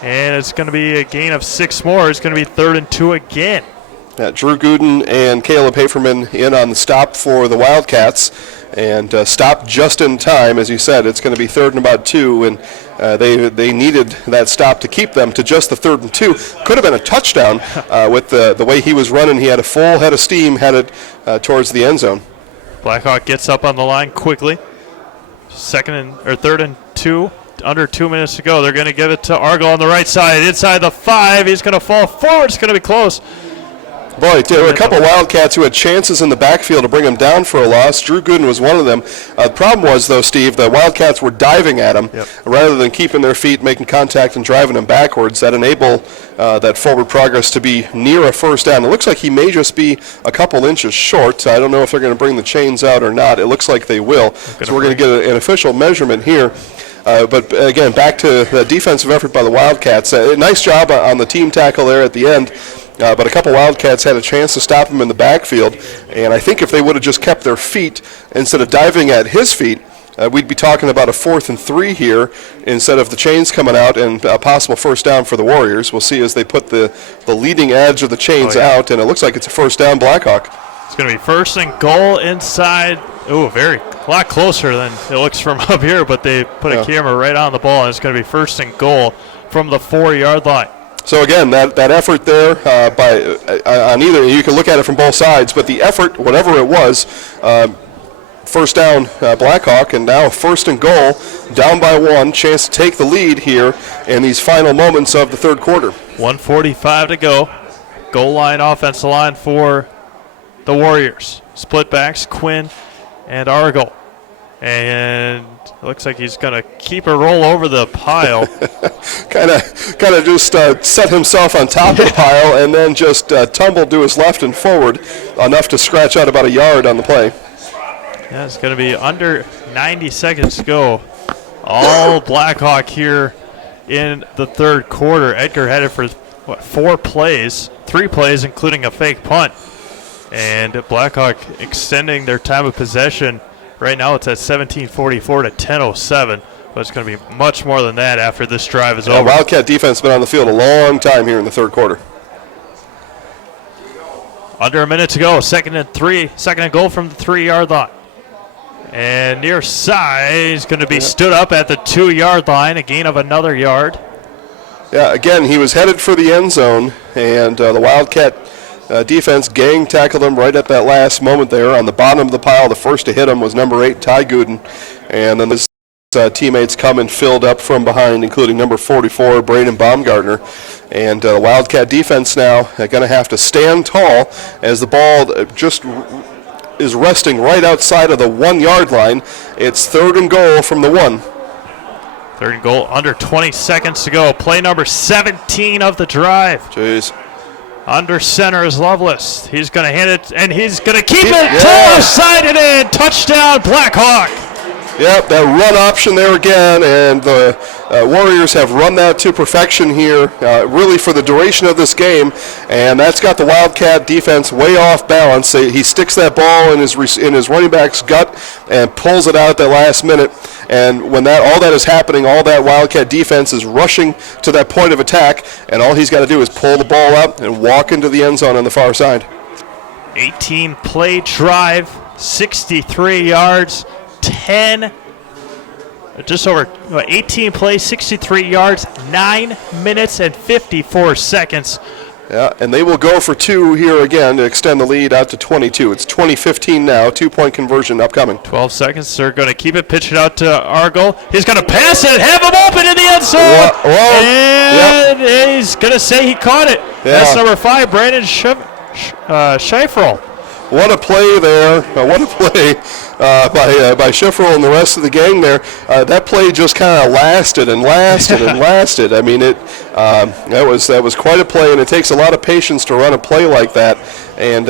And it's going to be a gain of 6 more. It's going to be 3rd and 2 again. Drew Gooden and Caleb Haferman in on the stop for the Wildcats. And stopped just in time. As you said, it's going to be 3rd and about 2. And they needed that stop to keep them to just the 3rd and 2. Could have been a touchdown with the way he was running. He had a full head of steam headed towards the end zone. Blackhawk gets up on the line quickly. 3rd and 2. Under 2 minutes to go. They're going to give it to Argyle on the right side. Inside the 5. He's going to fall forward. It's going to be close. Boy, there were a couple Wildcats who had chances in the backfield to bring them down for a loss. Drew Gooden was one of them. The problem was, though, Steve, the Wildcats were diving at him rather than keeping their feet, making contact, and driving them backwards. That enabled that forward progress to be near a first down. It looks like he may just be a couple inches short. I don't know if they're going to bring the chains out or not. It looks like they will. So we're going to get an official measurement here. But again, back to the defensive effort by the Wildcats. Nice job on the team tackle there at the end. But a couple Wildcats had a chance to stop him in the backfield. And I think if they would have just kept their feet instead of diving at his feet, we'd be talking about a 4th and 3 here instead of the chains coming out and a possible first down for the Warriors. We'll see as they put the leading edge of the chains out, and it looks like it's a first down Blackhawk. It's going to be first and goal inside. Oh, a lot closer than it looks from up here, but they put a camera right on the ball, and it's going to be first and goal from the 4-yard line. So again, that effort there on either, you can look at it from both sides, but the effort, whatever it was, first down Blackhawk, and now first and goal, down by 1, chance to take the lead here in these final moments of the third quarter. 1:45 to go. Goal line, offensive line for the Warriors. Split backs, Quinn and Argel. And it looks like he's going to keep a roll over the pile. kind of just set himself on top of the pile and then just tumbled to his left and forward enough to scratch out about a yard on the play. Yeah, it's going to be under 90 seconds to go. All Blackhawk here in the third quarter. Edgar headed for, 4 plays, 3 plays, including a fake punt. And Blackhawk extending their time of possession. Right now it's at 17:44 to 10:07, but it's going to be much more than that after this drive is over. Wildcat defense has been on the field a long time here in the third quarter. Under a minute to go, second and goal from the 3-yard line. And near side is going to be stood up at the 2-yard line, a gain of another yard. Yeah, again, he was headed for the end zone, and the Wildcat defense gang tackled him right at that last moment there on the bottom of the pile. The first to hit him was number 8, Ty Gooden. And then his teammates come and filled up from behind, including number 44, Braden Baumgartner. And the Wildcat defense now going to have to stand tall as the ball just is resting right outside of the 1-yard line. It's third and goal from the 1. Third and goal, under 20 seconds to go. Play number 17 of the drive. Jeez. Under center is Lovelace. He's going to hand it, and he's going to keep it to the side and in. Touchdown, Blackhawk. Yep, that run option there again, and the Warriors have run that to perfection here, really for the duration of this game, and that's got the Wildcat defense way off balance. He sticks that ball in his running back's gut and pulls it out at the last minute, and when all that is happening, all that Wildcat defense is rushing to that point of attack, and all he's got to do is pull the ball up and walk into the end zone on the far side. 18-play drive, 63 yards. 18 plays, 63 yards, 9 minutes and 54 seconds. Yeah, and they will go for 2 here again to extend the lead out to 22. It's 20-15 now, 2-point conversion upcoming. 12 seconds. They're going to keep it, pitch it out to Argel. He's going to pass it, have him open in the end zone. And he's going to say he caught it. Yeah. That's number 5, Brandon Scheifrel. What a play there. What a play by Schifferl and the rest of the gang there. That play just kind of lasted and lasted and lasted. I mean, that was quite a play, and it takes a lot of patience to run a play like that. And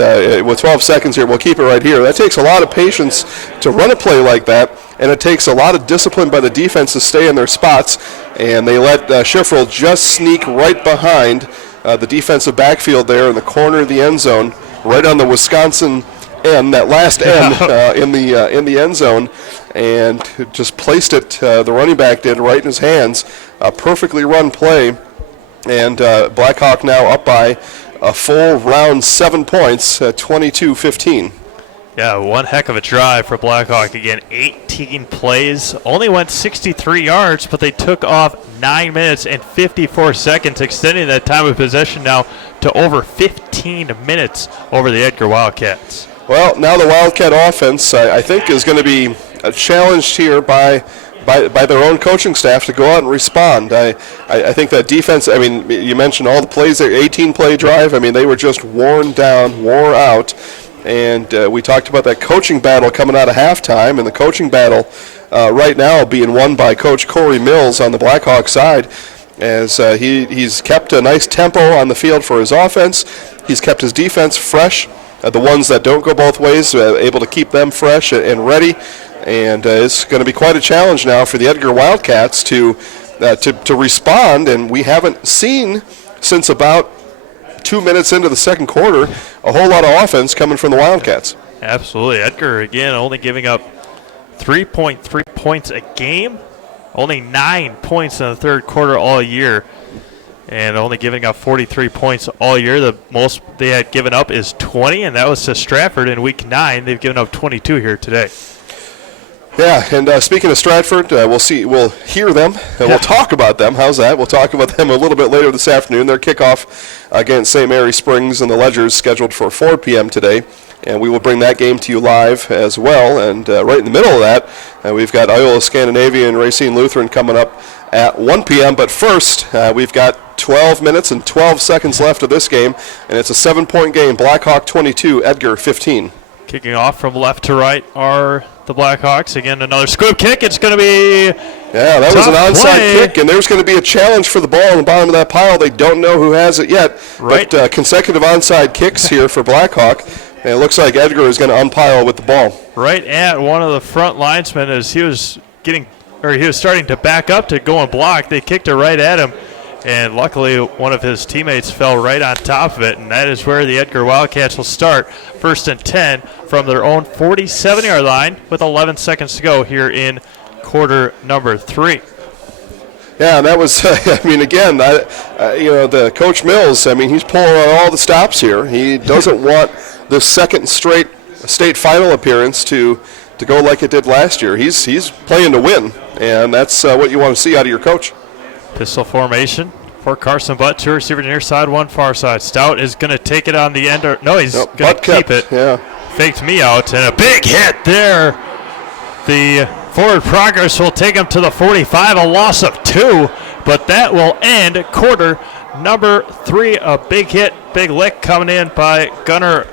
with 12 seconds here, we'll keep it right here. That takes a lot of patience to run a play like that, and it takes a lot of discipline by the defense to stay in their spots. And they let Schifferl just sneak right behind the defensive backfield there in the corner of the end zone, right on the Wisconsin end, that last end in the end zone, and just placed it, the running back did, right in his hands. A perfectly run play, and Blackhawk now up by a full round 7 points, 22-15. Yeah, one heck of a drive for Blackhawk. Again, 18 plays, only went 63 yards, but they took off 9 minutes and 54 seconds, extending that time of possession now to over 15 minutes over the Edgar Wildcats. Well, now the Wildcat offense, I think, is going to be challenged here by by their own coaching staff to go out and respond. I think that defense, I mean, you mentioned all the plays there, 18-play drive. I mean, they were just worn down, wore out. And we talked about that coaching battle coming out of halftime, and the coaching battle right now being won by Coach Corey Mills on the Blackhawk side, as he's kept a nice tempo on the field for his offense. He's kept his defense fresh, the ones that don't go both ways, able to keep them fresh and ready. And it's going to be quite a challenge now for the Edgar Wildcats to respond, and we haven't seen since about 2 minutes into the second quarter a whole lot of offense coming from the Wildcats. Absolutely. Edgar, again, only giving up 3.3 points a game, only 9 points in the third quarter all year, and only giving up 43 points all year. The most they had given up is 20, and that was to Stratford in week 9. They've given up 22 here today. Yeah, and speaking of Stratford, we'll hear them, and we'll talk about them. How's that? We'll talk about them a little bit later this afternoon. Their kickoff against St. Mary Springs and the Ledgers scheduled for 4 p.m. today, and we will bring that game to you live as well. And right in the middle of that, we've got Iola Scandinavia and Racine Lutheran coming up at 1 p.m. But first, we've got 12 minutes and 12 seconds left of this game, and it's a 7-point game. Blackhawk 22, Edgar 15. Kicking off from left to right are the Blackhawks. Again, another scoop kick. It's going to be that was an onside kick, and there's going to be a challenge for the ball on the bottom of that pile. They don't know who has it yet. Right. But consecutive onside kicks here for Blackhawk, and it looks like Edgar is going to umpile with the ball. Right at one of the front linesmen as he was starting to back up to go and block. They kicked it right at him, and luckily one of his teammates fell right on top of it, and that is where the Edgar Wildcats will start. 1st and 10 from their own 47-yard line with 11 seconds to go here in quarter number 3. Yeah, and that was, again, the Coach Mills, he's pulling on all the stops here. He doesn't want the second straight state final appearance to go like it did last year. He's playing to win, and that's what you want to see out of your coach. Pistol formation for Carson Butt. 2 receivers near side, 1 far side. Stout is going to take it on the end. He's going to keep it. Yeah. Faked me out, and a big hit there. The forward progress will take him to the 45, a loss of 2, but that will end quarter number 3. A big hit, big lick coming in by Gunnar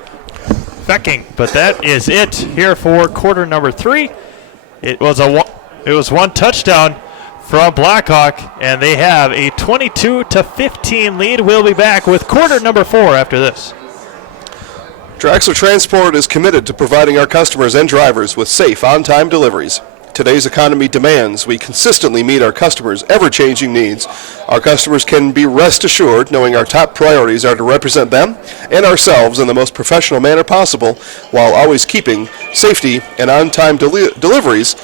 Fecking, but that is it here for quarter number 3. It was one touchdown from Blackhawk, and they have a 22-15 lead. We'll be back with quarter number 4 after this. Draxler Transport is committed to providing our customers and drivers with safe, on-time deliveries. Today's economy demands we consistently meet our customers' ever-changing needs. Our customers can be rest assured knowing our top priorities are to represent them and ourselves in the most professional manner possible, while always keeping safety and on-time deliveries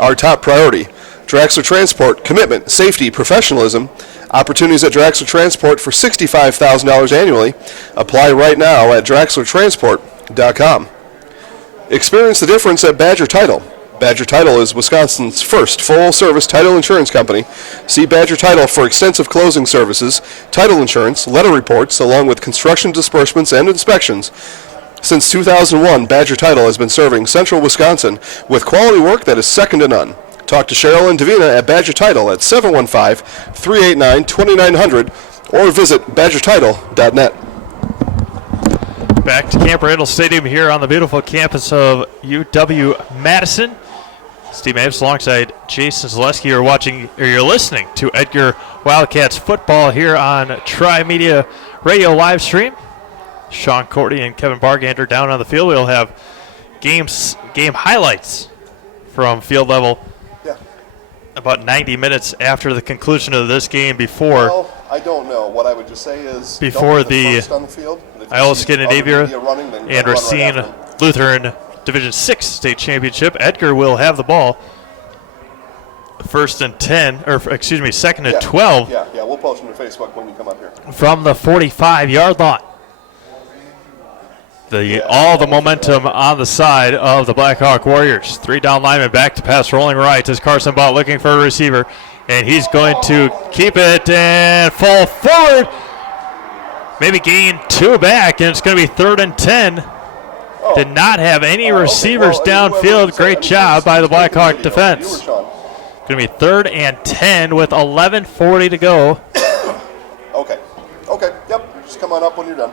our top priority. Draxler Transport, commitment, safety, professionalism. Opportunities at Draxler Transport for $65,000 annually. Apply right now at DraxlerTransport.com. Experience the difference at Badger Title. Badger Title is Wisconsin's first full-service title insurance company. See Badger Title for extensive closing services, title insurance, letter reports, along with construction disbursements and inspections. Since 2001, Badger Title has been serving central Wisconsin with quality work that is second to none. Talk to Cheryl and Davina at Badger Title at 715-389-2900 or visit badgertitle.net. Back to Camp Randall Stadium here on the beautiful campus of UW-Madison. Steve Mapes alongside Jason Zaleski. You're listening to Edgar Wildcats football here on Tri-Media Radio live stream. Sean Cordy and Kevin Bargander down on the field. We'll have game highlights from field level about 90 minutes after the conclusion of this game before. Well, I don't know. What I would just say is before the first on the field, Iola Scandinavia and Racine Lutheran Division 6 state championship. Edgar will have the ball. 1st and 10, second and 12. Yeah, we'll post them to Facebook when we come up here. From the 45-yard line. All the momentum on the side of the Blackhawk Warriors. 3 down linemen back to pass, rolling right as Carson Bott looking for a receiver. And he's going to keep it and fall forward. Maybe gain 2 back, and it's going to be 3rd and 10. Did not have any receivers downfield. Great job by the Blackhawk defense. Going to be 3rd and 10 with 11:40 to go. Okay, yep, just come on up when you're done.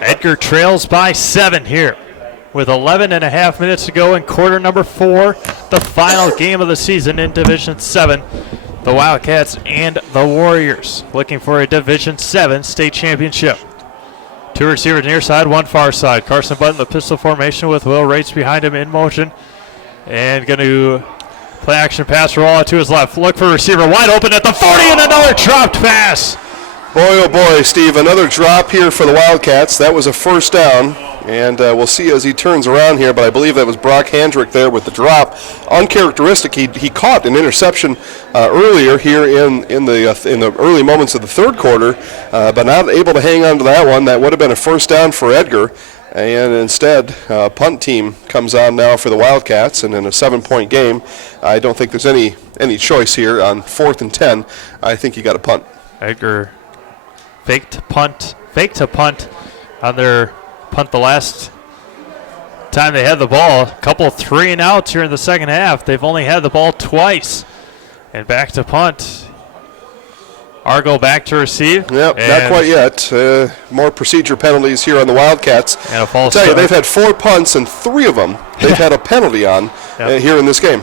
Edgar trails by 7 here with 11 and a half minutes to go in quarter number 4, the final game of the season in Division 7. The Wildcats and the Warriors looking for a Division 7 state championship. 2 receivers near side, 1 far side. Carson Button, the pistol formation with Will Rates behind him in motion. And going to play action pass roll out to his left. Look for receiver wide open at the 40 and another dropped pass. Boy, oh boy, Steve, another drop here for the Wildcats. That was a first down, and we'll see as he turns around here, but I believe that was Brock Handrick there with the drop. Uncharacteristic, he caught an interception earlier here in the early moments of the third quarter, but not able to hang on to that one. That would have been a first down for Edgar, and instead, punt team comes on now for the Wildcats, and in a 7-point game, I don't think there's any choice here on 4th and 10. I think you got to punt. Edgar fake to punt on their punt the last time they had the ball. A couple 3 and outs here in the second half. They've only had the ball twice. And back to punt. Argo back to receive. Yep, not quite yet. More procedure penalties here on the Wildcats. And a false I'll tell you, start. they've had 4 punts, and 3 of them they've had a penalty on here in this game.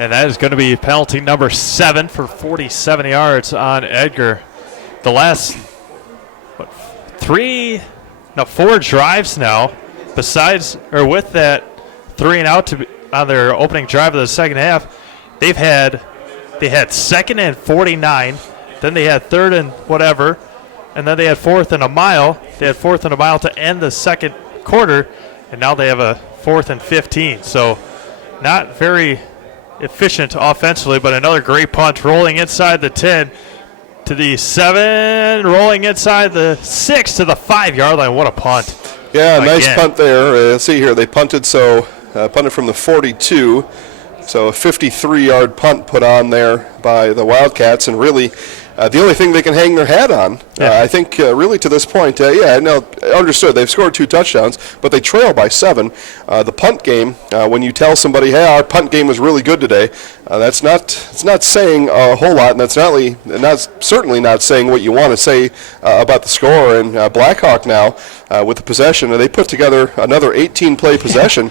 And that is going to be penalty number 7 for 47 yards on Edgar. The last 4 drives now, besides or with that 3 and out on their opening drive of the second half, they had 2nd and 49, then they had 3rd and whatever, and then they had 4th and a mile. They had 4th and a mile to end the second quarter, and now they have a 4th and 15. So not very efficient offensively, but another great punt rolling inside the 10 to the 7, rolling inside the 6 to the 5-yard line. What a punt. Yeah, nice punt there. Let's see here. They punted from the 42. So a 53-yard punt put on there by the Wildcats, and really the only thing they can hang their hat on, I think, really to this point, understood. They've scored 2 touchdowns, but they trail by 7. The punt game, when you tell somebody, hey, our punt game was really good today, it's not saying a whole lot, and that's certainly not saying what you want to say about the score. And Blackhawk now, with the possession, they put together another 18-play possession.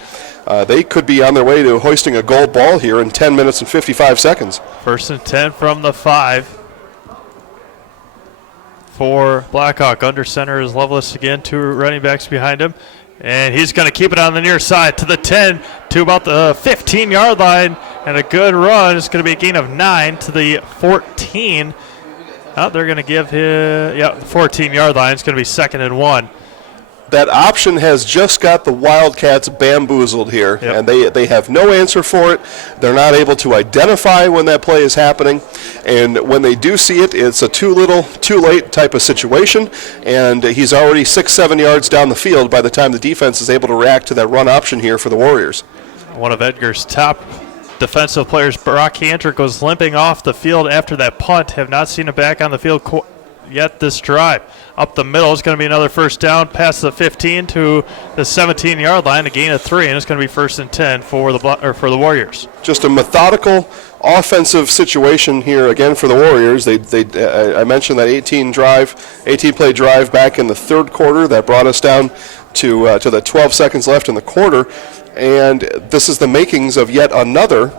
They could be on their way to hoisting a gold ball here in 10 minutes and 55 seconds. 1st and 10 from the 5 for Blackhawk. Under center is Lovelace again, 2 running backs behind him. And he's going to keep it on the near side to the 10 to about the 15-yard line. And a good run. It's going to be a gain of 9 to the 14. They're going to give him, the 14-yard line. It's going to be 2nd and 1. That option has just got the Wildcats bamboozled here, and they have no answer for it. They're not able to identify when that play is happening, and when they do see it, it's a too little, too late type of situation, and he's already 6-7 yards down the field by the time the defense is able to react to that run option here for the Warriors. One of Edgar's top defensive players, Brock Handrick, was limping off the field after that punt. Have not seen him back on the field yet this drive. Up the middle is going to be another first down past the 15 to the 17-yard line, a gain of 3, and it's going to be 1st and 10 for the Warriors. Just a methodical offensive situation here again for the Warriors. I mentioned that 18-play drive back in the third quarter that brought us down to the 12 seconds left in the quarter, and this is the makings of yet another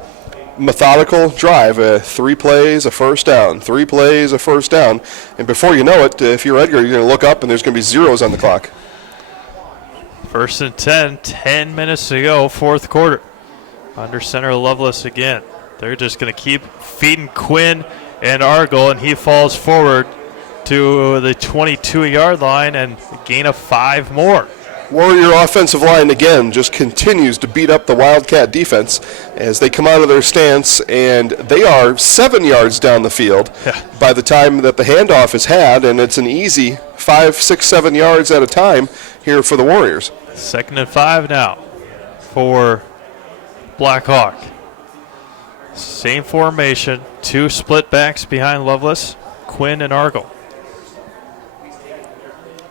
methodical drive. 3 plays, a first down, 3 plays, a first down, and before you know it, if you're Edgar, you're going to look up and there's going to be zeros on the clock. 1st and 10, 10 minutes to go, 4th quarter. Under center, Lovelace again. They're just going to keep feeding Quinn and Argel, and he falls forward to the 22-yard line and a gain of 5 more. Warrior offensive line, again, just continues to beat up the Wildcat defense as they come out of their stance, and they are 7 yards down the field by the time that the handoff is had, and it's an easy 5, 6, 7 yards at a time here for the Warriors. 2nd and 5 now for Blackhawk. Same formation, 2 split backs behind Lovelace, Quinn and Argel.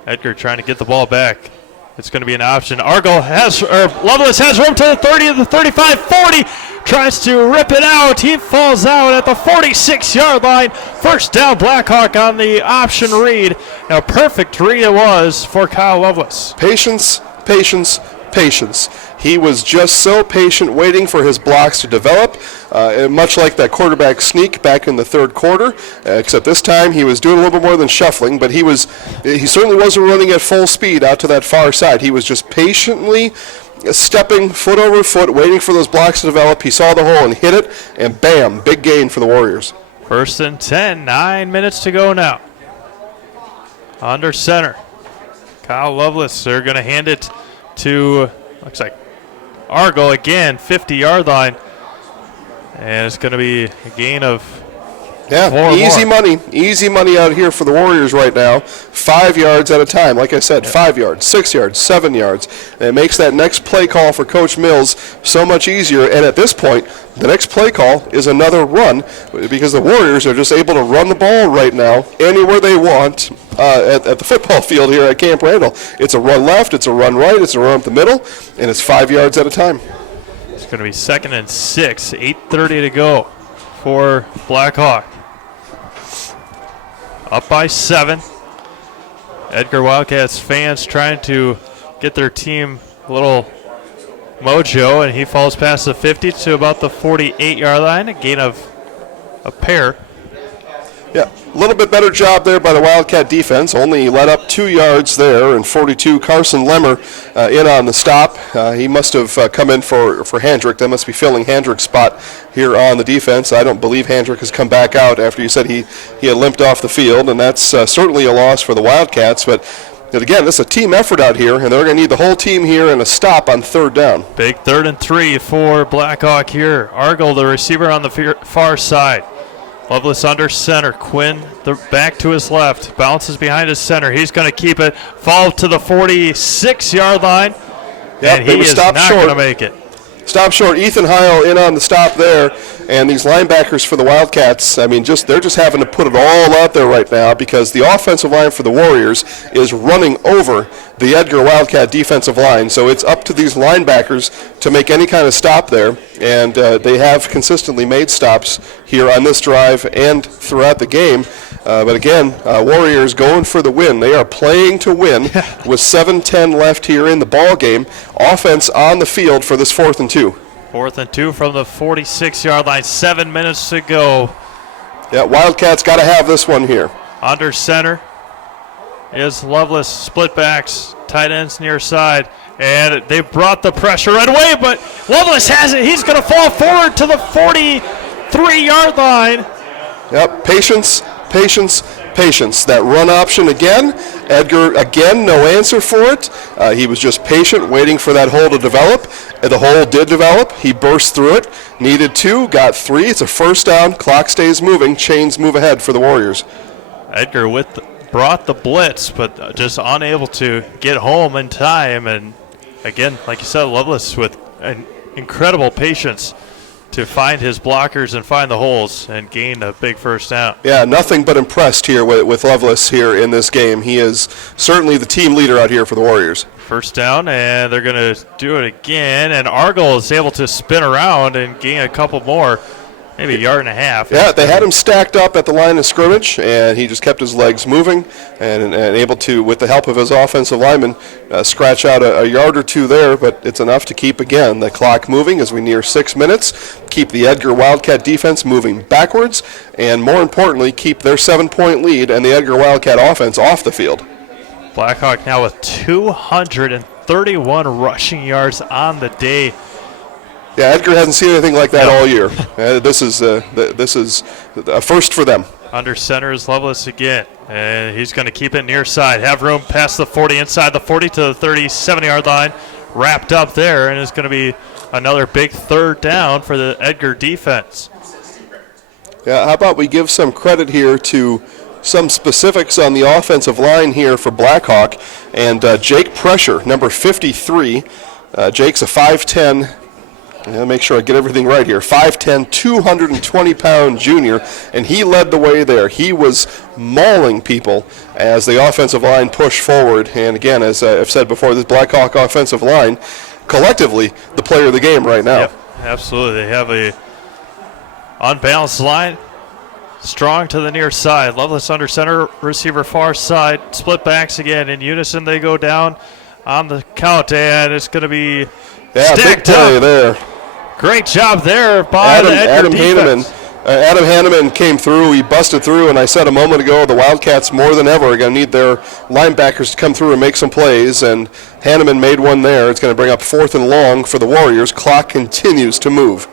Edgar trying to get the ball back. It's going to be an option. Lovelace has room to the 30, the 35, 40. tries to rip it out. He falls out at the 46-yard line. First down, Blackhawk on the option read. A perfect read it was for Kyle Lovelace. Patience, patience, patience. He was just so patient waiting for his blocks to develop, much like that quarterback sneak back in the third quarter, except this time he was doing a little bit more than shuffling, but he certainly wasn't running at full speed out to that far side. He was just patiently stepping foot over foot, waiting for those blocks to develop. He saw the hole and hit it, and bam, big gain for the Warriors. First and 10, 9 minutes to go now. Under center, Kyle Lovelace. They're going to hand it to, looks like, Argo again, 50-yard line. And it's going to be a gain of easy money out here for the Warriors right now. 5 yards at a time. Like I said, 5 yards, 6 yards, 7 yards. And it makes that next play call for Coach Mills so much easier. And at this point, the next play call is another run because the Warriors are just able to run the ball right now anywhere they want at the football field here at Camp Randall. It's a run left, it's a run right, it's a run up the middle, and it's 5 yards at a time. It's going to be 2nd and 6, 8:30 to go for Blackhawk. Up by 7. Edgar Wildcats fans trying to get their team a little mojo, and he falls past the 50 to about the 48-yard line, a gain of a pair. Yeah, a little bit better job there by the Wildcat defense. Only let up 2 yards there, and 42, Carson Lemmer in on the stop. He must have come in for Handrick. That must be filling Handrick's spot here on the defense. I don't believe Handrick has come back out after you said he had limped off the field, and that's certainly a loss for the Wildcats. But again, this is a team effort out here, and they're going to need the whole team here and a stop on third down. Big 3rd and 3 for Blackhawk here. Argel, the receiver on the far side. Lovelace under center. Quinn back to his left. Bounces behind his center. He's going to keep it. Fall to the 46-yard line. Yep, and he is not going to make it. Stop short. Ethan Heil in on the stop there. And these linebackers for the Wildcats, I mean, they're just having to put it all out there right now because the offensive line for the Warriors is running over the Edgar Wildcat defensive line. So it's up to these linebackers to make any kind of stop there. And they have consistently made stops here on this drive and throughout the game. But again, Warriors going for the win. They are playing to win with 7:10 left here in the ball game. Offense on the field for this 4th and 2. 4th and 2 from the 46-yard line. 7 minutes to go. Yeah, Wildcats got to have this one here. Under center is Lovelace. Split backs, tight ends near side. And they brought the pressure right away, but Lovelace has it. He's going to fall forward to the 43-yard line. Yep, patience, patience, patience. That run option again. Edgar, again, no answer for it. He was just patient, waiting for that hole to develop. The hole did develop. He burst through it. Needed 2, got 3. It's a first down. Clock stays moving. Chains move ahead for the Warriors. Edgar brought the blitz, but just unable to get home in time. And again, like you said, Lovelace with an incredible patience to find his blockers and find the holes and gain a big first down. Yeah, nothing but impressed here with Lovelace here in this game. He is certainly the team leader out here for the Warriors. First down, and they're going to do it again, and Argel is able to spin around and gain a couple more, maybe a yard and a half. Yeah, they had him stacked up at the line of scrimmage, and he just kept his legs moving and able to, with the help of his offensive lineman, scratch out a yard or 2 there, but it's enough to keep, again, the clock moving as we near 6 minutes, keep the Edgar Wildcat defense moving backwards, and more importantly, keep their 7-point lead and the Edgar Wildcat offense off the field. Blackhawk now with 231 rushing yards on the day. Yeah, Edgar hasn't seen anything like that all year. This is a first for them. Under center is Lovelace again, and he's going to keep it near side. Have room past the 40, inside the 40 to the 37-yard line. Wrapped up there, and it's going to be another big third down for the Edgar defense. Yeah, how about we give some credit here to some specifics on the offensive line here for Blackhawk. And Jake Pressure, number 53. Jake's a 5'10", make sure I get everything right here, 5'10", 220-pound junior, and he led the way there. He was mauling people as the offensive line pushed forward. And again, as I've said before, this Blackhawk offensive line, collectively, the player of the game right now. Yep. Absolutely. They have a unbalanced line. Strong to the near side. Loveless under center, receiver far side. Split backs again. In unison, they go down on the count, and it's going to be Yeah, big stacked play up. there. Great job there by the Edgar Adam defense. Hanneman. Adam Hanneman came through. He busted through, and I said a moment ago, the Wildcats more than ever are going to need their linebackers to come through and make some plays, and Hanneman made one there. It's going to bring up 4th and long for the Warriors. Clock continues to move.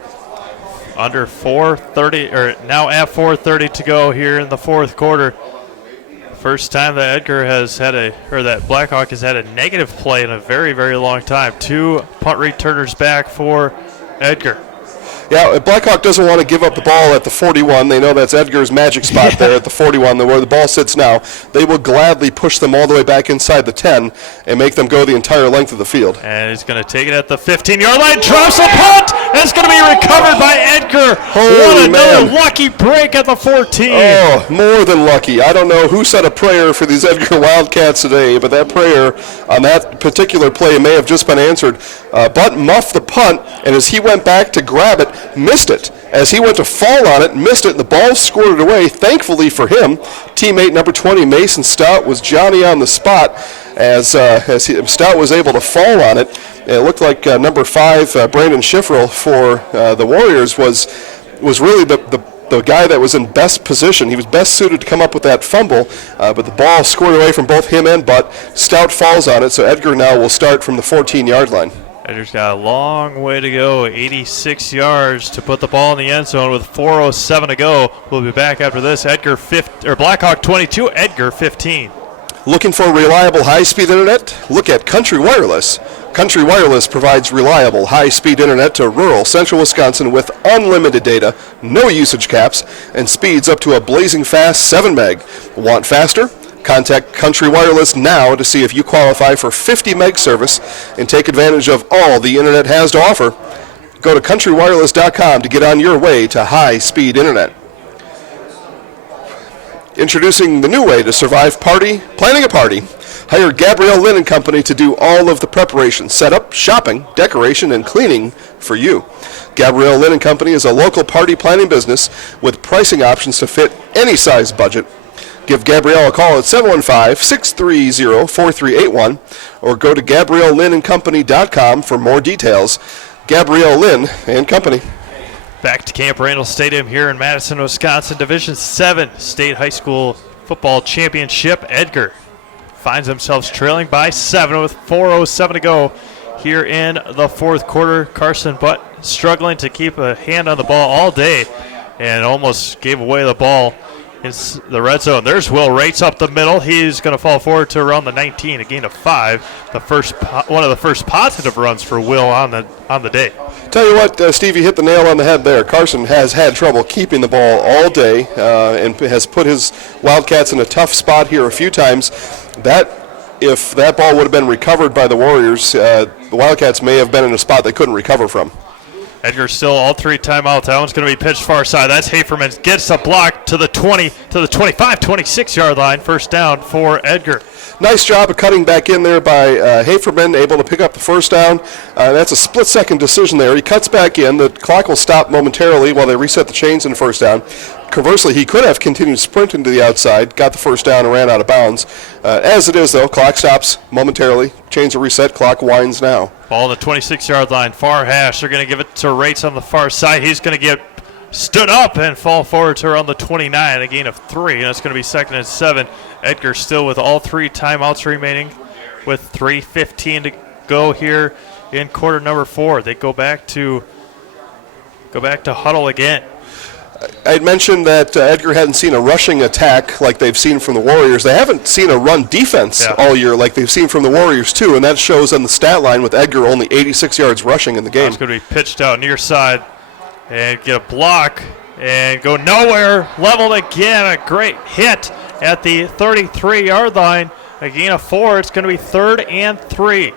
Under 4:30, or now at 4:30 to go here in the fourth quarter. First time that Edgar has had that Blackhawk has had a negative play in a very, very long time. 2 punt returners back for Edgar. Yeah, Blackhawk doesn't want to give up the ball at the 41. They know that's Edgar's magic spot there at the 41, where the ball sits now. They will gladly push them all the way back inside the 10 and make them go the entire length of the field. And he's going to take it at the 15-yard line, drops a punt, and it's going to be recovered by Edgar. What another lucky break at the 14. Oh, more than lucky. I don't know who said a prayer for these Edgar Wildcats today, but that prayer on that particular play may have just been answered. Butt muffed the punt, and as he went back to grab it, missed it. As he went to fall on it, missed it, and the ball squirted away. Thankfully for him, teammate number 20, Mason Stout, was Johnny on the spot as Stout was able to fall on it. It looked like number 5, Brandon Schiffrel for the Warriors was really the guy that was in best position. He was best suited to come up with that fumble, but the ball scored away from both him and Butt. Stout falls on it, so Edgar now will start from the 14-yard line. Edgar's got a long way to go, 86 yards to put the ball in the end zone with 4:07 to go. We'll be back after this. Blackhawk 22, Edgar 15. Looking for reliable high-speed internet? Look at Country Wireless. Country Wireless provides reliable high-speed internet to rural central Wisconsin with unlimited data, no usage caps, and speeds up to a blazing fast 7 meg. Want faster? Contact Country Wireless now to see if you qualify for 50 meg service and take advantage of all the internet has to offer. Go to countrywireless.com to get on your way to high-speed internet. Introducing the new way to survive planning a party. Hire Gabrielle Lynn & Company to do all of the preparation, setup, shopping, decoration, and cleaning for you. Gabrielle Lynn & Company is a local party planning business with pricing options to fit any size budget. Give Gabrielle a call at 715-630-4381 or go to GabrielleLynnandCompany.com for more details. Gabrielle Lynn & Company. Back to Camp Randall Stadium here in Madison, Wisconsin. Division 7 State High School Football Championship. Edgar finds themselves trailing by 7 with 4:07 to go here in the fourth quarter. Carson Butt struggling to keep a hand on the ball all day and almost gave away the ball in the red zone. There's Will Rates up the middle. He's going to fall forward to around the 19, a gain of 5. One of the first positive runs for Will on the day. Tell you what, Steve, you hit the nail on the head there. Carson has had trouble keeping the ball all day and has put his Wildcats in a tough spot here a few times. If that ball would have been recovered by the Warriors, the Wildcats may have been in a spot they couldn't recover from. Edgar still all 3 timeouts. That one's going to be pitched far side. That's Haferman. Gets a block to the 20, to the 25, 26-yard line. First down for Edgar. Nice job of cutting back in there by Haferman, able to pick up the first down. That's a split-second decision there. He cuts back in. The clock will stop momentarily while they reset the chains in first down. Conversely, he could have continued sprinting to the outside, got the first down, and ran out of bounds. As it is, though, clock stops momentarily. Chains are reset. Clock winds now. Ball on the 26-yard line. Far hash. They're going to give it to Rates on the far side. He's going to get stood up and fall forward to around the 29, a gain of 3, and it's going to be 2nd and 7. Edgar still with all 3 timeouts remaining with 3:15 to go here in quarter number 4. They go back to huddle again. I had mentioned that Edgar hadn't seen a rushing attack like they've seen from the Warriors. They haven't seen a run defense all year like they've seen from the Warriors, too, and that shows on the stat line with Edgar only 86 yards rushing in the game. It's going to be pitched out near side and get a block and go nowhere. Leveled again. A great hit at the 33-yard line. A gain of 4. It's going to be 3rd and 3.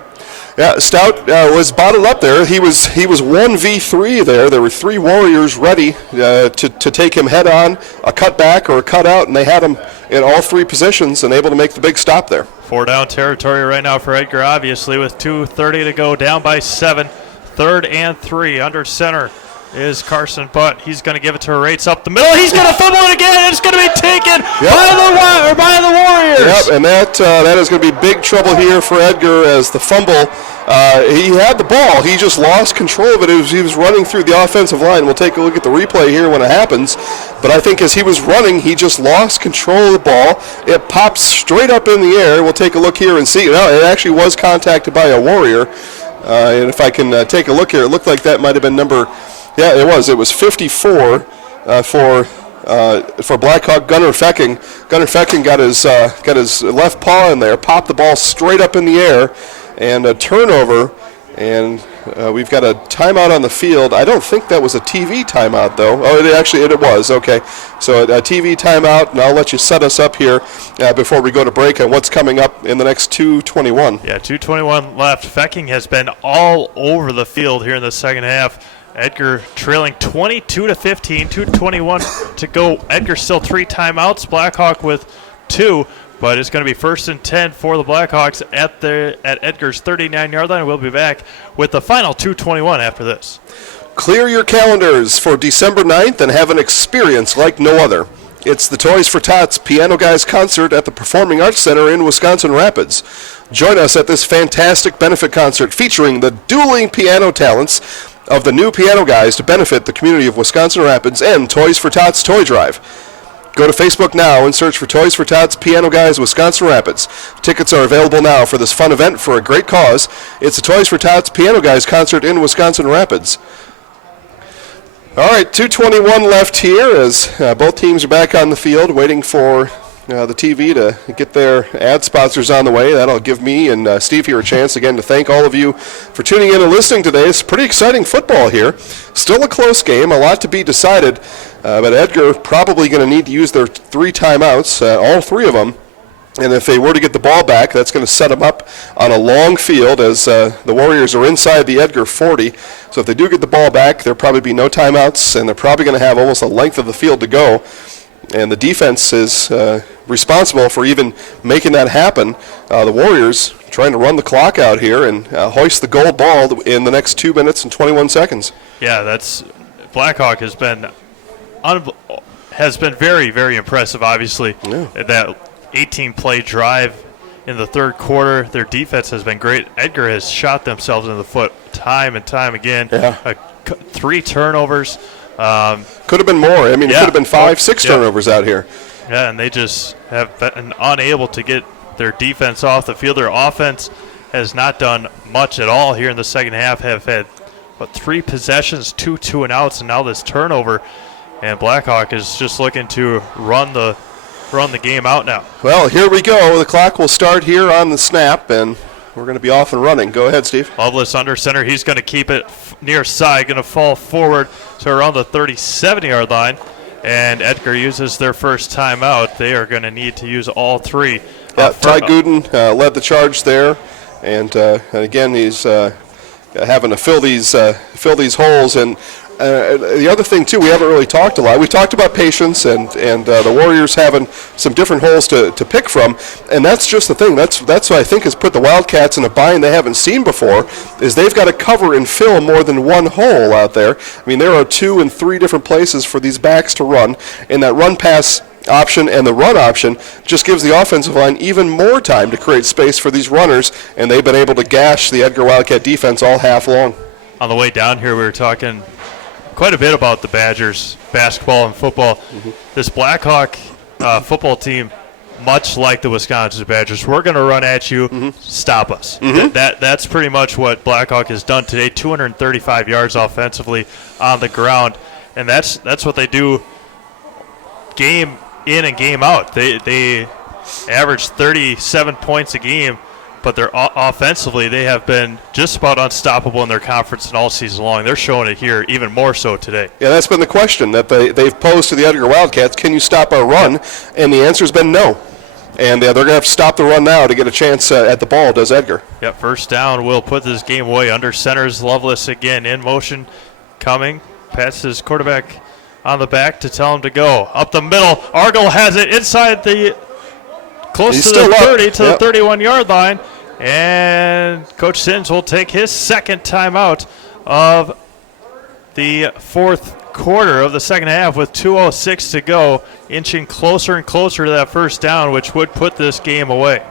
Yeah, Stout was bottled up there. He was 1v3 there. There were 3 Warriors ready to take him head on, a cutback or a cutout, and they had him in all 3 positions and able to make the big stop there. 4 down territory right now for Edgar, obviously, with 2:30 to go, down by 7. 3rd and 3. Under center is Carson Butt. He's going to give it to Rates up the middle. He's going to fumble it again. It's going to be taken by the Warriors. Yep, and that is going to be big trouble here for Edgar as the fumble. He had the ball. He just lost control of it. He was running through the offensive line. We'll take a look at the replay here when it happens. But I think as he was running, he just lost control of the ball. It pops straight up in the air. We'll take a look here and see. Now, it actually was contacted by a Warrior. And if I can take a look here, it looked like that might have been number... Yeah, it was. It was 54 for Blackhawk. Gunnar Fecking. Gunnar Fecking got his left paw in there, popped the ball straight up in the air, and a turnover. And we've got a timeout on the field. I don't think that was a TV timeout, though. Oh, it was. Okay. So a TV timeout, and I'll let you set us up here before we go to break on what's coming up in the next 2:21. Yeah, 2:21 left. Fecking has been all over the field here in the second half. Edgar trailing 22-15, 2:21 to go. Edgar still 3 timeouts. Blackhawk with 2, but it's going to be 1st and 10 for the Blackhawks at Edgar's 39-yard line. We'll be back with the final 2:21 after this. Clear your calendars for December 9th and have an experience like no other. It's the Toys for Tots Piano Guys concert at the Performing Arts Center in Wisconsin Rapids. Join us at this fantastic benefit concert featuring the dueling piano talents of the new Piano Guys to benefit the community of Wisconsin Rapids and Toys for Tots Toy Drive. Go to Facebook now and search for Toys for Tots Piano Guys Wisconsin Rapids. Tickets are available now for this fun event for a great cause. It's the Toys for Tots Piano Guys concert in Wisconsin Rapids. All right, 2:21 left here as both teams are back on the field waiting for the TV to get their ad sponsors on the way. That'll give me and Steve here a chance again to thank all of you for tuning in and listening today. It's pretty exciting football here. Still a close game, a lot to be decided, but Edgar probably going to need to use their 3 timeouts, all 3 of them. And if they were to get the ball back, that's going to set them up on a long field as the Warriors are inside the Edgar 40. So if they do get the ball back, there'll probably be no timeouts, and they're probably going to have almost a length of the field to go. And the defense is responsible for even making that happen. The Warriors trying to run the clock out here and hoist the gold ball in the next 2 minutes and 21 seconds. Yeah, Blackhawk has been very, very impressive, obviously. Yeah. That 18-play drive in the 3rd quarter, their defense has been great. Edgar has shot themselves in the foot time and time again. Yeah. 3 turnovers. Could have been more. I mean, it could have been 5, 6 turnovers out here. Yeah, and they just have been unable to get their defense off the field. Their offense has not done much at all here in the second half. Have had 3 possessions, 2 2-and-outs, and now this turnover. And Blackhawk is just looking to run the game out now. Well, here we go. The clock will start here on the snap, and we're going to be off and running. Go ahead, Steve. Loveless under center. He's going to keep it near side, going to fall forward to around the 37-yard line. And Edgar uses their first timeout. They are going to need to use all 3. Ty Gooden led the charge there, and again he's having to fill these holes. And the other thing too, we haven't really talked a lot. We talked about patience and the Warriors having some different holes to pick from, and that's just the thing. That's what I think has put the Wildcats in a bind they haven't seen before. Is they've got to cover and fill more than one hole out there. I mean, there are 2 and 3 different places for these backs to run, and that run pass option and the run option just gives the offensive line even more time to create space for these runners, and they've been able to gash the Edgar Wildcat defense all half long. On the way down here, we were talking quite a bit about the Badgers, basketball and football. Mm-hmm. This Blackhawk football team, much like the Wisconsin Badgers, we're going to run at you, stop us. Mm-hmm. That's pretty much what Blackhawk has done today, 235 yards offensively on the ground, and that's what they do game in and game out. They average 37 points a game, but they're offensively they have been just about unstoppable in their conference and all season long. They're showing it here even more so today. Yeah, that's been the question that they've posed to the Edgar Wildcats. Can you stop our run? And the answer's been no. And they're going to have to stop the run now to get a chance at the ball, does Edgar. Yep, first down will put this game away. Under center's Loveless again in motion, coming. Pats his quarterback on the back to tell him to go. Up the middle, Argel has it inside the close to the 30 to the 31-yard line. And Coach Sins will take his second timeout of the fourth quarter of the second half with 2:06 to go, inching closer and closer to that first down, which would put this game away.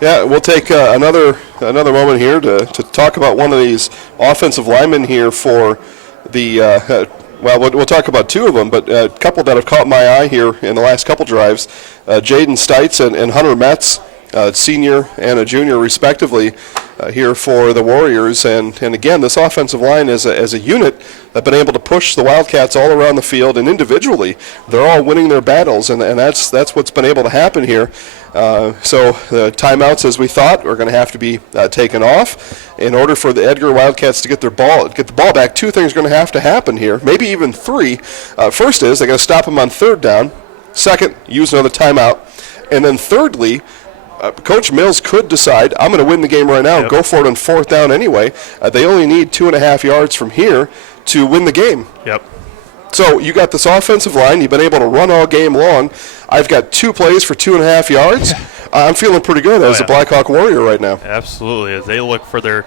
Yeah, we'll take another moment here to talk about one of these offensive linemen here for the we'll talk about two of them, but a couple that have caught my eye here in the last couple drives, Jaden Stites and Hunter Metz, senior and a junior respectively, here for the Warriors. And again, this offensive line as a unit have been able to push the Wildcats all around the field, and individually they're all winning their battles, and that's what's been able to happen here. So the timeouts, as we thought, are going to have to be taken off. In order for the Edgar Wildcats to get the ball back, two things are going to have to happen here, maybe even three. First is they got to stop them on third down. Second, use another timeout. And then thirdly, Coach Mills could decide, I'm going to win the game right now, go for it on fourth down anyway. They only need 2.5 yards from here to win the game. Yep. So you got this offensive line. You've been able to run all game long. I've got 2 plays for 2.5 yards. I'm feeling pretty good as a Blackhawk Warrior right now. Absolutely. As they look for their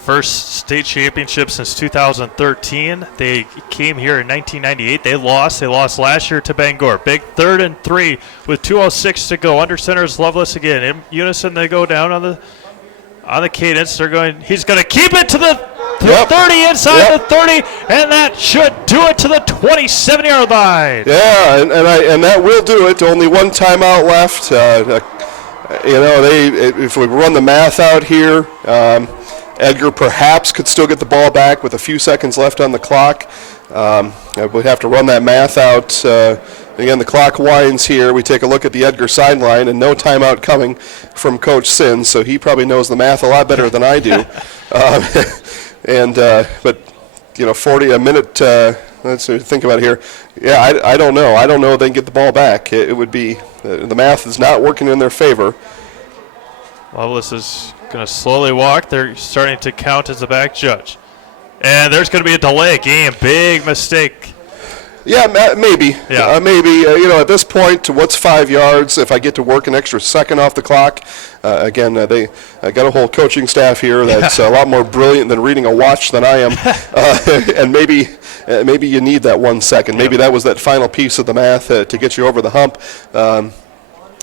first state championship since 2013. They came here in 1998. They lost. They lost last year to Bangor. Big 3rd and 3 with 2:06 to go. Under center is Lovelace again. In unison, they go down on the cadence. He's going to keep it to the 30 inside the 30, and that should do it to the 27-yard line. Yeah, and that will do it. Only one timeout left. If we run the math out here, Edgar perhaps could still get the ball back with a few seconds left on the clock. We'd have to run that math out. Again, the clock winds here. We take a look at the Edgar sideline, and no timeout coming from Coach Sins, so he probably knows the math a lot better than I do. But 40 a minute. Let's think about it here. Yeah, I don't know. I don't know if they can get the ball back. It would be the math is not working in their favor. Lovelace is going to slowly walk. They're starting to count as the back judge. And there's going to be a delay game. Big mistake. Yeah, maybe. Yeah. Maybe. At this point, what's 5 yards if I get to work an extra second off the clock? Again, they got a whole coaching staff here that's a lot more brilliant than reading a watch than I am. And maybe you need that 1 second. Maybe that was that final piece of the math to get you over the hump.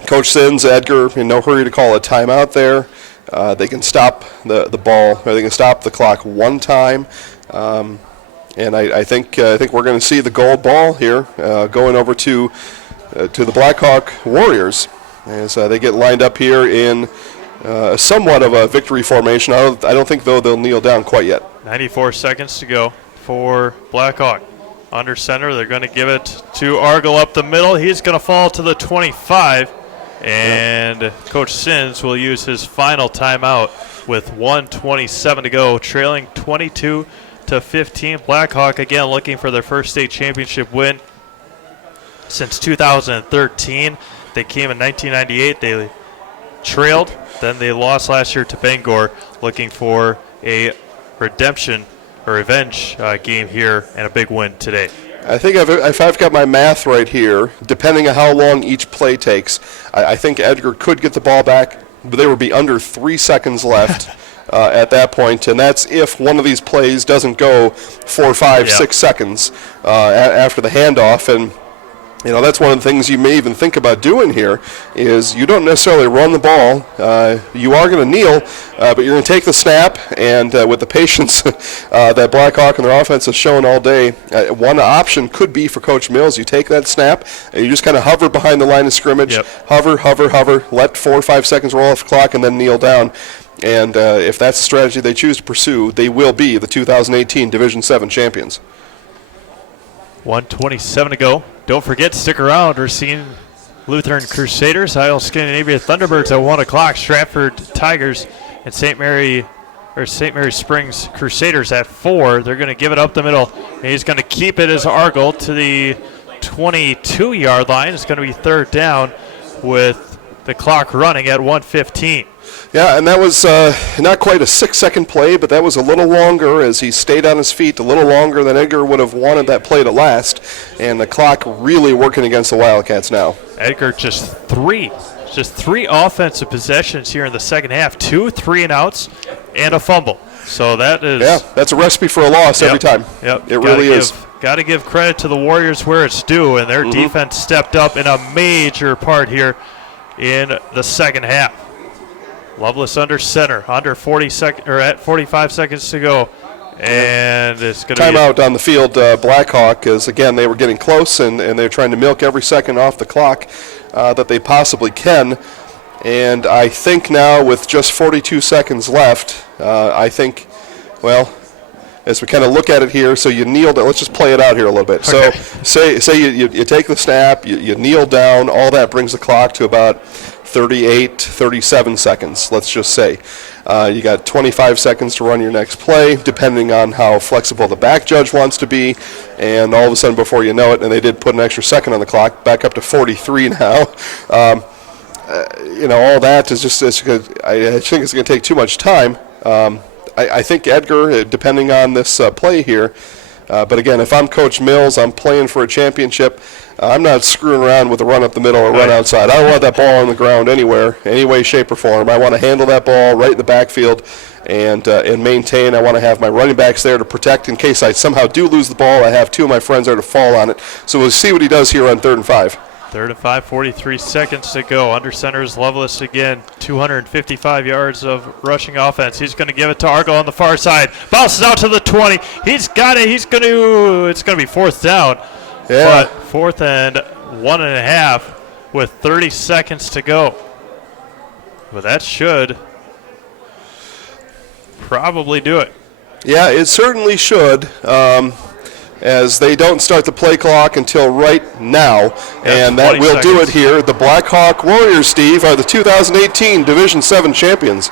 Coach Sins, Edgar, in no hurry to call a timeout there. They can stop the ball, or they can stop the clock one time. And I think we're going to see the gold ball here going over to the Blackhawk Warriors as they get lined up here in somewhat of a victory formation. I don't think, though, they'll kneel down quite yet. 94 seconds to go for Blackhawk. Under center, they're going to give it to Argyle up the middle. He's going to fall to the 25. And Coach Sins will use his final timeout with 1:27 to go, trailing 22-15. Blackhawk again looking for their first state championship win since 2013. They came in 1998. They trailed. Then they lost last year to Bangor, looking for a redemption or revenge game here and a big win today. I think if I've got my math right here, depending on how long each play takes, I think Edgar could get the ball back, but there would be under 3 seconds left at that point, and that's if one of these plays doesn't go 4, 5, 6 seconds after the handoff. And that's one of the things you may even think about doing here is you don't necessarily run the ball. You are going to kneel, but you're going to take the snap, and with the patience that Blackhawk and their offense has shown all day, one option could be for Coach Mills. You take that snap, and you just kind of hover behind the line of scrimmage, hover, let 4 or 5 seconds roll off the clock, and then kneel down. And if that's the strategy they choose to pursue, they will be the 2018 Division VII champions. 1:27 to go. Don't forget, stick around. We're seeing Lutheran Crusaders, Isle Scandinavia Thunderbirds at 1 o'clock, Stratford Tigers, and St. Mary Springs Crusaders at 4. They're going to give it up the middle, and he's going to keep it as Argyle to the 22-yard line. It's going to be 3rd down with the clock running at 1:15. Yeah, and that was not quite a 6-second play, but that was a little longer as he stayed on his feet, a little longer than Edgar would have wanted that play to last, and the clock really working against the Wildcats now. Edgar just three offensive possessions here in the second half, 2 3-and-outs, and a fumble. So that is. Yeah, that's a recipe for a loss every time. Yep. It really is. Got to give credit to the Warriors where it's due, and their defense stepped up in a major part here in the second half. Loveless under center, under 40 seconds or at 45 seconds to go, and it's going to be timeout on the field. Blackhawk, as again they were getting close, and they're trying to milk every second off the clock that they possibly can. And I think now with just 42 seconds left, I think, well, as we kind of look at it here, so you kneel down. Let's just play it out here a little bit. Okay. So say you take the snap, you kneel down, all that brings the clock to about 38, 37 seconds, let's just say. You got 25 seconds to run your next play, depending on how flexible the back judge wants to be, and all of a sudden before you know it, and they did put an extra second on the clock, back up to 43 now. All that is just, I think it's going to take too much time. I think Edgar, depending on this play here, but again, if I'm Coach Mills, I'm playing for a championship. I'm not screwing around with a run up the middle or run outside. I don't want that ball on the ground anywhere, any way, shape, or form. I want to handle that ball right in the backfield and maintain. I want to have my running backs there to protect in case I somehow do lose the ball. I have two of my friends there to fall on it. So we'll see what he does here on 3rd and 5. 3rd and 5, 43 seconds to go. Under center is Loveless again. 255 yards of rushing offense. He's going to give it to Argo on the far side. Bounces out to the 20. He's got it. It's going to be 4th down. Yeah. But 4th and 1.5 with 30 seconds to go. But that should probably do it. Yeah, it certainly should. As they don't start the play clock until right now, and that will do it here. The Blackhawk Warriors, Steve, are the 2018 Division 7 champions.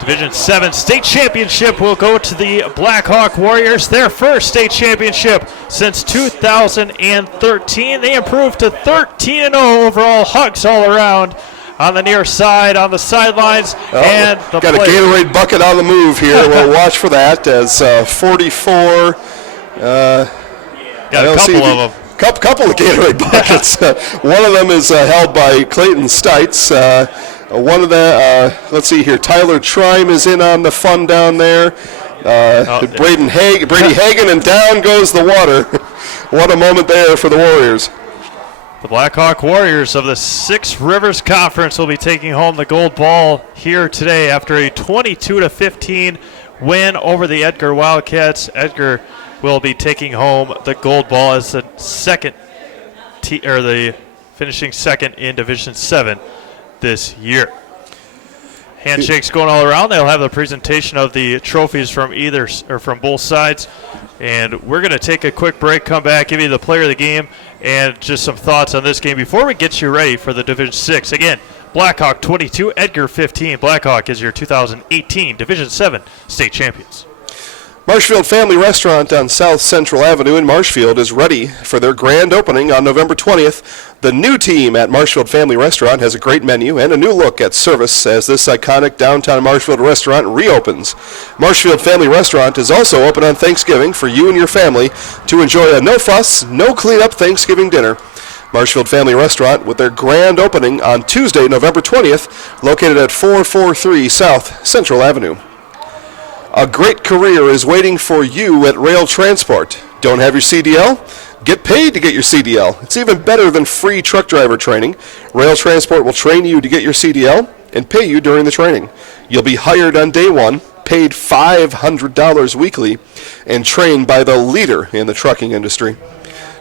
Division 7 state championship will go to the Blackhawk Warriors, their first state championship since 2013. They improved to 13-0 overall. Hugs all around on the near side, on the sidelines, and the got players. A Gatorade bucket on the move here. We'll watch for that as 44. Got a couple of them. Couple of Gatorade buckets. One of them is held by Clayton Stites. One of the, let's see here, Tyler Trime is in on the fun down there. Brady Hagan, and down goes the water. What a moment there for the Warriors. The Blackhawk Warriors of the Six Rivers Conference will be taking home the gold ball here today after a 22-15 win over the Edgar Wildcats. Edgar will be taking home the gold ball as the the finishing second in Division 7 this year. Handshakes going all around. They'll have the presentation of the trophies from from both sides. And we're going to take a quick break, come back, give you the player of the game, and just some thoughts on this game before we get you ready for the Division 6. Again, Blackhawk 22, Edgar 15. Blackhawk is your 2018 Division 7 state champions. Marshfield Family Restaurant on South Central Avenue in Marshfield is ready for their grand opening on November 20th. The new team at Marshfield Family Restaurant has a great menu and a new look at service as this iconic downtown Marshfield restaurant reopens. Marshfield Family Restaurant is also open on Thanksgiving for you and your family to enjoy a no-fuss, no-cleanup Thanksgiving dinner. Marshfield Family Restaurant with their grand opening on Tuesday, November 20th, located at 443 South Central Avenue. A great career is waiting for you at Rail Transport. Don't have your CDL? Get paid to get your CDL. It's even better than free truck driver training. Rail Transport will train you to get your CDL and pay you during the training. You'll be hired on day one, paid $500 weekly, and trained by the leader in the trucking industry.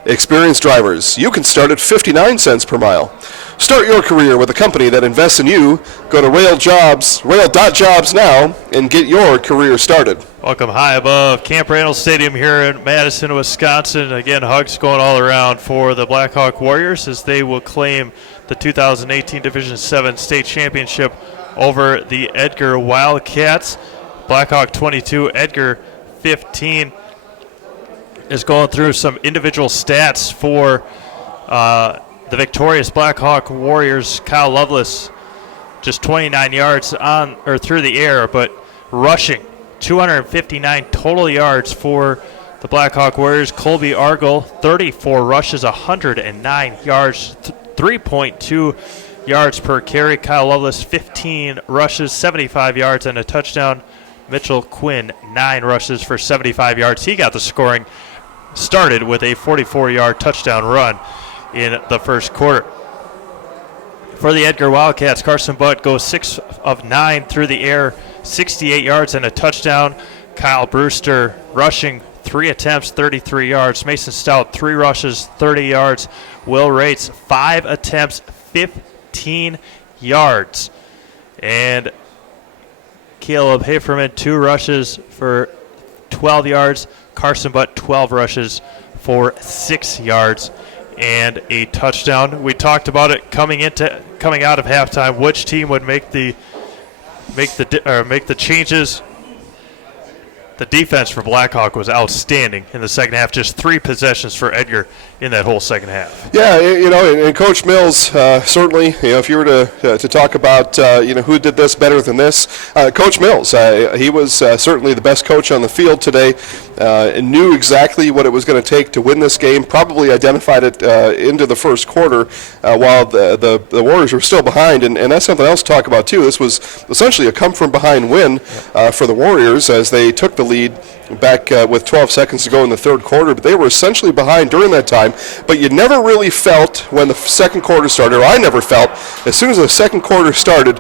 Experienced drivers, you can start at 59 cents per mile. Start your career with a company that invests in you. Go to rail.jobs now and get your career started. Welcome high above Camp Randall Stadium here in Madison, Wisconsin. Again, hugs going all around for the Blackhawk Warriors as they will claim the 2018 Division 7 state championship over the Edgar Wildcats. Blackhawk 22, Edgar 15 is going through some individual stats for the victorious Blackhawk Warriors. Kyle Lovelace, just 29 yards on or through the air, but rushing 259 total yards for the Blackhawk Warriors. Colby Argel, 34 rushes, 109 yards, 3.2 yards per carry. Kyle Lovelace, 15 rushes, 75 yards, and a touchdown. Mitchell Quinn, 9 rushes for 75 yards. He got the scoring started with a 44-yard touchdown run in the first quarter. For the Edgar Wildcats, Carson Butt goes 6 of 9 through the air, 68 yards and a touchdown. Kyle Brewster rushing 3 attempts, 33 yards. Mason Stout, 3 rushes, 30 yards. Will Rates, 5 attempts, 15 yards. And Caleb Haferman, 2 rushes for 12 yards. Carson Butt, 12 rushes for 6 yards and a touchdown. We talked about it coming out of halftime. Which team would make the changes? The defense for Blackhawk was outstanding in the second half. Just 3 possessions for Edgar in that whole second half. Yeah, and Coach Mills, certainly, if you were to talk about, who did this better than this, Coach Mills, he was certainly the best coach on the field today, and knew exactly what it was going to take to win this game, probably identified it into the first quarter while the Warriors were still behind, and that's something else to talk about, too. This was essentially a come-from-behind win for the Warriors as they took the lead back with 12 seconds to go in the third quarter, but they were essentially behind during that time. But you never really felt when the second quarter started, or I never felt, as soon as the second quarter started,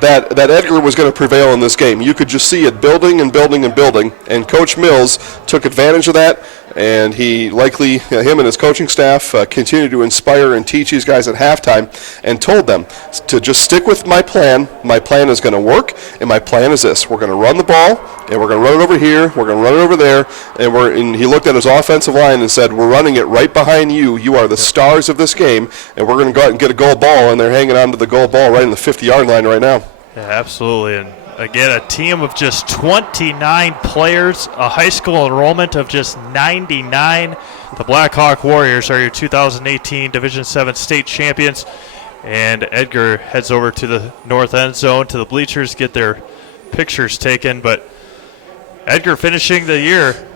that Edgar was going to prevail in this game. You could just see it building and building and building, and Coach Mills took advantage of that, and he likely, him and his coaching staff, continued to inspire and teach these guys at halftime and told them to just stick with my plan. My plan is going to work, and my plan is this. We're going to run the ball, and we're going to run it over here, we're going to run it over there, and he looked at his offensive line and said, we're running it right behind you. You are the stars of this game, and we're going to go out and get a goal ball, and they're hanging on to the goal ball right in the 50-yard line right now. Yeah, absolutely. And again, a team of just 29 players, a high school enrollment of just 99. The Blackhawk Warriors are your 2018 Division VII state champions. And Edgar heads over to the north end zone to the bleachers, get their pictures taken. But Edgar finishing the year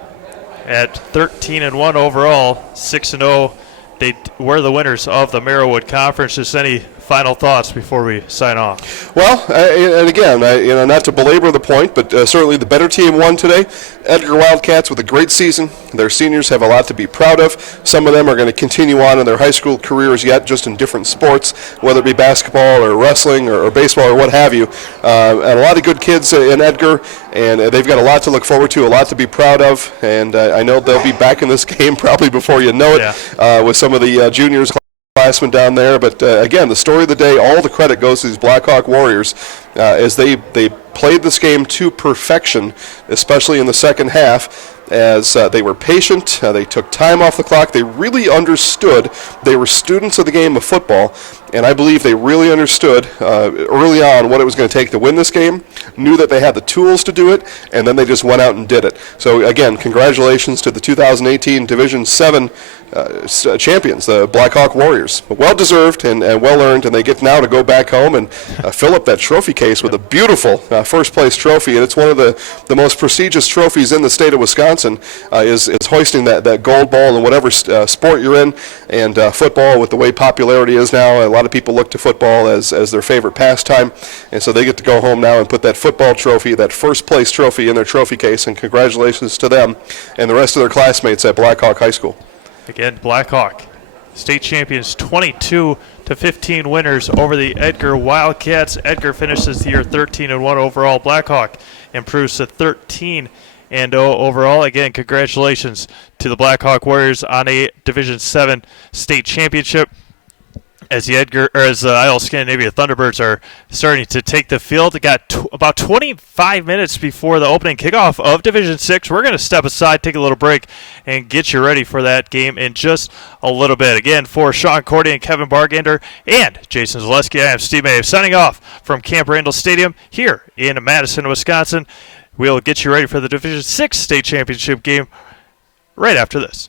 at 13-1 overall, 6-0. They were the winners of the Merrillwood Conference. Just any final thoughts before we sign off? Well, and again, not to belabor the point, but certainly the better team won today. Edgar Wildcats with a great season. Their seniors have a lot to be proud of. Some of them are going to continue on in their high school careers yet, just in different sports, whether it be basketball or wrestling or baseball or what have you. And a lot of good kids in Edgar, and they've got a lot to look forward to, a lot to be proud of. And I know they'll be back in this game probably before you know it, with some of the juniors, classmen down there. But again, the story of the day, all the credit goes to these Blackhawk Warriors as they played this game to perfection, especially in the second half, as they were patient, they took time off the clock, they really understood, they were students of the game of football, and I believe they really understood early on what it was going to take to win this game, knew that they had the tools to do it, and then they just went out and did it. So again, congratulations to the 2018 Division VII champions, the Blackhawk Warriors. Well-deserved and well-earned, and they get now to go back home and fill up that trophy case with a beautiful first-place trophy, and it's one of the most prestigious trophies in the state of Wisconsin, is hoisting that gold ball in whatever sport you're in, and football, with the way popularity is now, a lot of people look to football as their favorite pastime, and so they get to go home now and put that football trophy, that first-place trophy, in their trophy case, and congratulations to them and the rest of their classmates at Blackhawk High School. Again, Blackhawk, state champions, 22-15 winners over the Edgar Wildcats. Edgar finishes the year 13-1 overall. Blackhawk improves to 13-0 overall. Again, congratulations to the Blackhawk Warriors on a Division VII state championship. As the Iowa Scandinavia Thunderbirds are starting to take the field. It got about 25 minutes before the opening kickoff of Division VI. We're going to step aside, take a little break, and get you ready for that game in just a little bit. Again, for Sean Cordy and Kevin Bargander and Jason Zaleski, I am Steve May signing off from Camp Randall Stadium here in Madison, Wisconsin. We'll get you ready for the Division VI state championship game right after this.